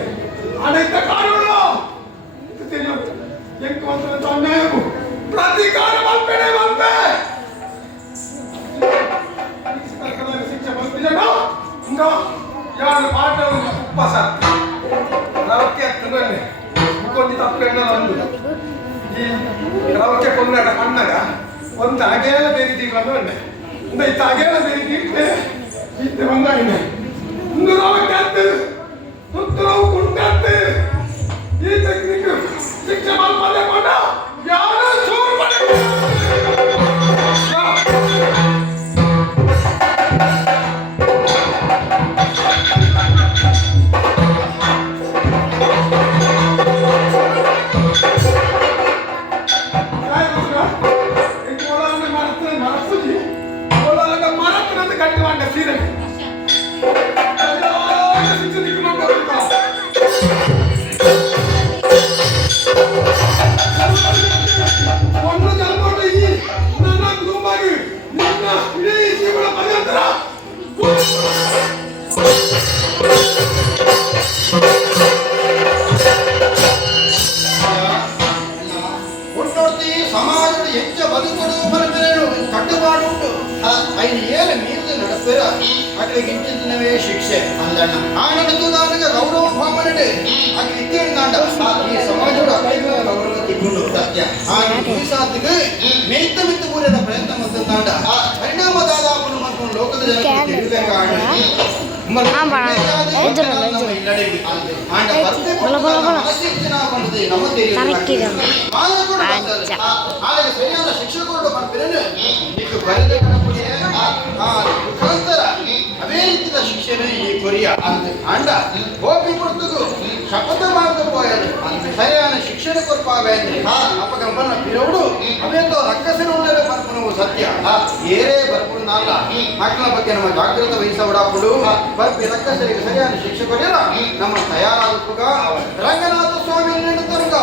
ಅನೇಕ ಕಾರಣಗಳು ತಿಳಿಯುತ್ತೆ. ಎಂಟು ವರ್ಷದ ಅನ್ಯಾಯವು ಪ್ರತೀಕಾರ ಮಲ್ಪೆನೆ ಮಲ್ಪೆ ಶಿಕ್ಷೆ ಮಲ್ಪಿದನು. ಹಿಂಗ ಯಾರು ಪಾಠವನ್ನು ಉಪವಾಸ ರವಕ್ಕೆ ಹತ್ತುಕೊಂಡೆ ಕೊಂಡಿ ತಪ್ಪೆಣ್ಣ ಒಂದು ಈ ರವಕ್ಕೆ ಕೊಂಡಾಟ ಕಣ್ಣಾಗ ಒಂದು ಅಗೇಲ ಬೇರೆ ತೀರ್ಕೊಂಡು ಬಂದೆ. ಇತ್ತ ಅಗೇಲ ಬೇರೆ ತೀರ್ತೆ ಇತ್ತೆ ಬಂದಾಗಿನೆ ಒಂದು ರವಕ್ಕೆ ಹತ್ತು ಸುತ್ತು ನಾವು ಕುಂಟೆ ಈ ಟೆಕ್ನಿಕ್ ಶಿಕ್ಷೆ ಮಲ್ಪದೆ ಕೊಂಡ ಯಾರು ಚೂರು ಮಾಡಿ ಕಟ್ಟಿ ಮಾಡ ಸೀರೆ ಒಂದು ಜನ್ಮೋಟ ಈ ನನ್ನ ಕುಟುಂಬಾಗಿ ನಿನ್ನ ಇಡೀ ಜೀವನ ಪರ್ಯಂತರ ಒಟ್ಟೊಡ್ತಿ ಸಮಾಜದ ಹೆಚ್ಚ ಬದುಕೊಡು ಬರುತ್ತೇನು ಕಟ್ಟುಪಾಡು ಉಂಟು. ಐದು ಏಳು ಮೀರಿದ ನಡಪೆರ ಅಕ್ಲಿಗೆ ಇಂಚಿನವೇ ಶಿಕ್ಷೆ ಅಂದಣ್ಣ ಆನಂದ ದಾನಗ ಗೌರವ ಭಾವನೆ ಅಕ್ಲಿ ಇದ್ದೇಂದಾಂಡ ಈ ಸಮಾಜದ ಅಕ್ಲಿಗೆ ಗೌರವ ತಿಳ್ಕೊಂಡು ಸತ್ಯ ಈ ಸಾತಿಗೆ ಮೆಯ್ತ ಮಿತ್ತು ಪೂರ್ಯದ ಪ್ರಯತ್ನ ಮತ್ತಂದಾಂಡ ಪರಿಣಾಮ ದಾದಾಪುರ ಮಾಡ್ಕೊಂಡು ಲೋಕದ ಜನಕ್ಕೆ ತಿಳಿದ ಕಾರಣ అవే ರೀತಿಯ ಶಿಕ್ಷಣ ಈ ಕೊರಿಯ ಅಂಡ ಗೋಪಿ ಪುರ್ತುಗು ಶಪಥ ಮಾಡకపోయారు సరైన శిక్షణ కొరపావే అప్పగంపన పిరవుడు అవేతో రక్కసన ఉండేరే పర్పును సత్య ఏరే పర్పును నాల మಕ್ಕಳ ಬಗ್ಗೆ ನಮ್ಮ ಜಾಗೃತ ವಹಿಸವಡಾಪುಡು ಬರ್ಪಿ ರಕ್ಕಸರಿಗೆ ಸರಿಯಾದ ಶಿಕ್ಷೆ ಕೊರಿಯರ ನಮ್ಮ ತಯಾರಾದಪ್ಪುಗ ರಂಗನಾಥ ಸ್ವಾಮಿ ನೀಡುತ್ತಾರುಗ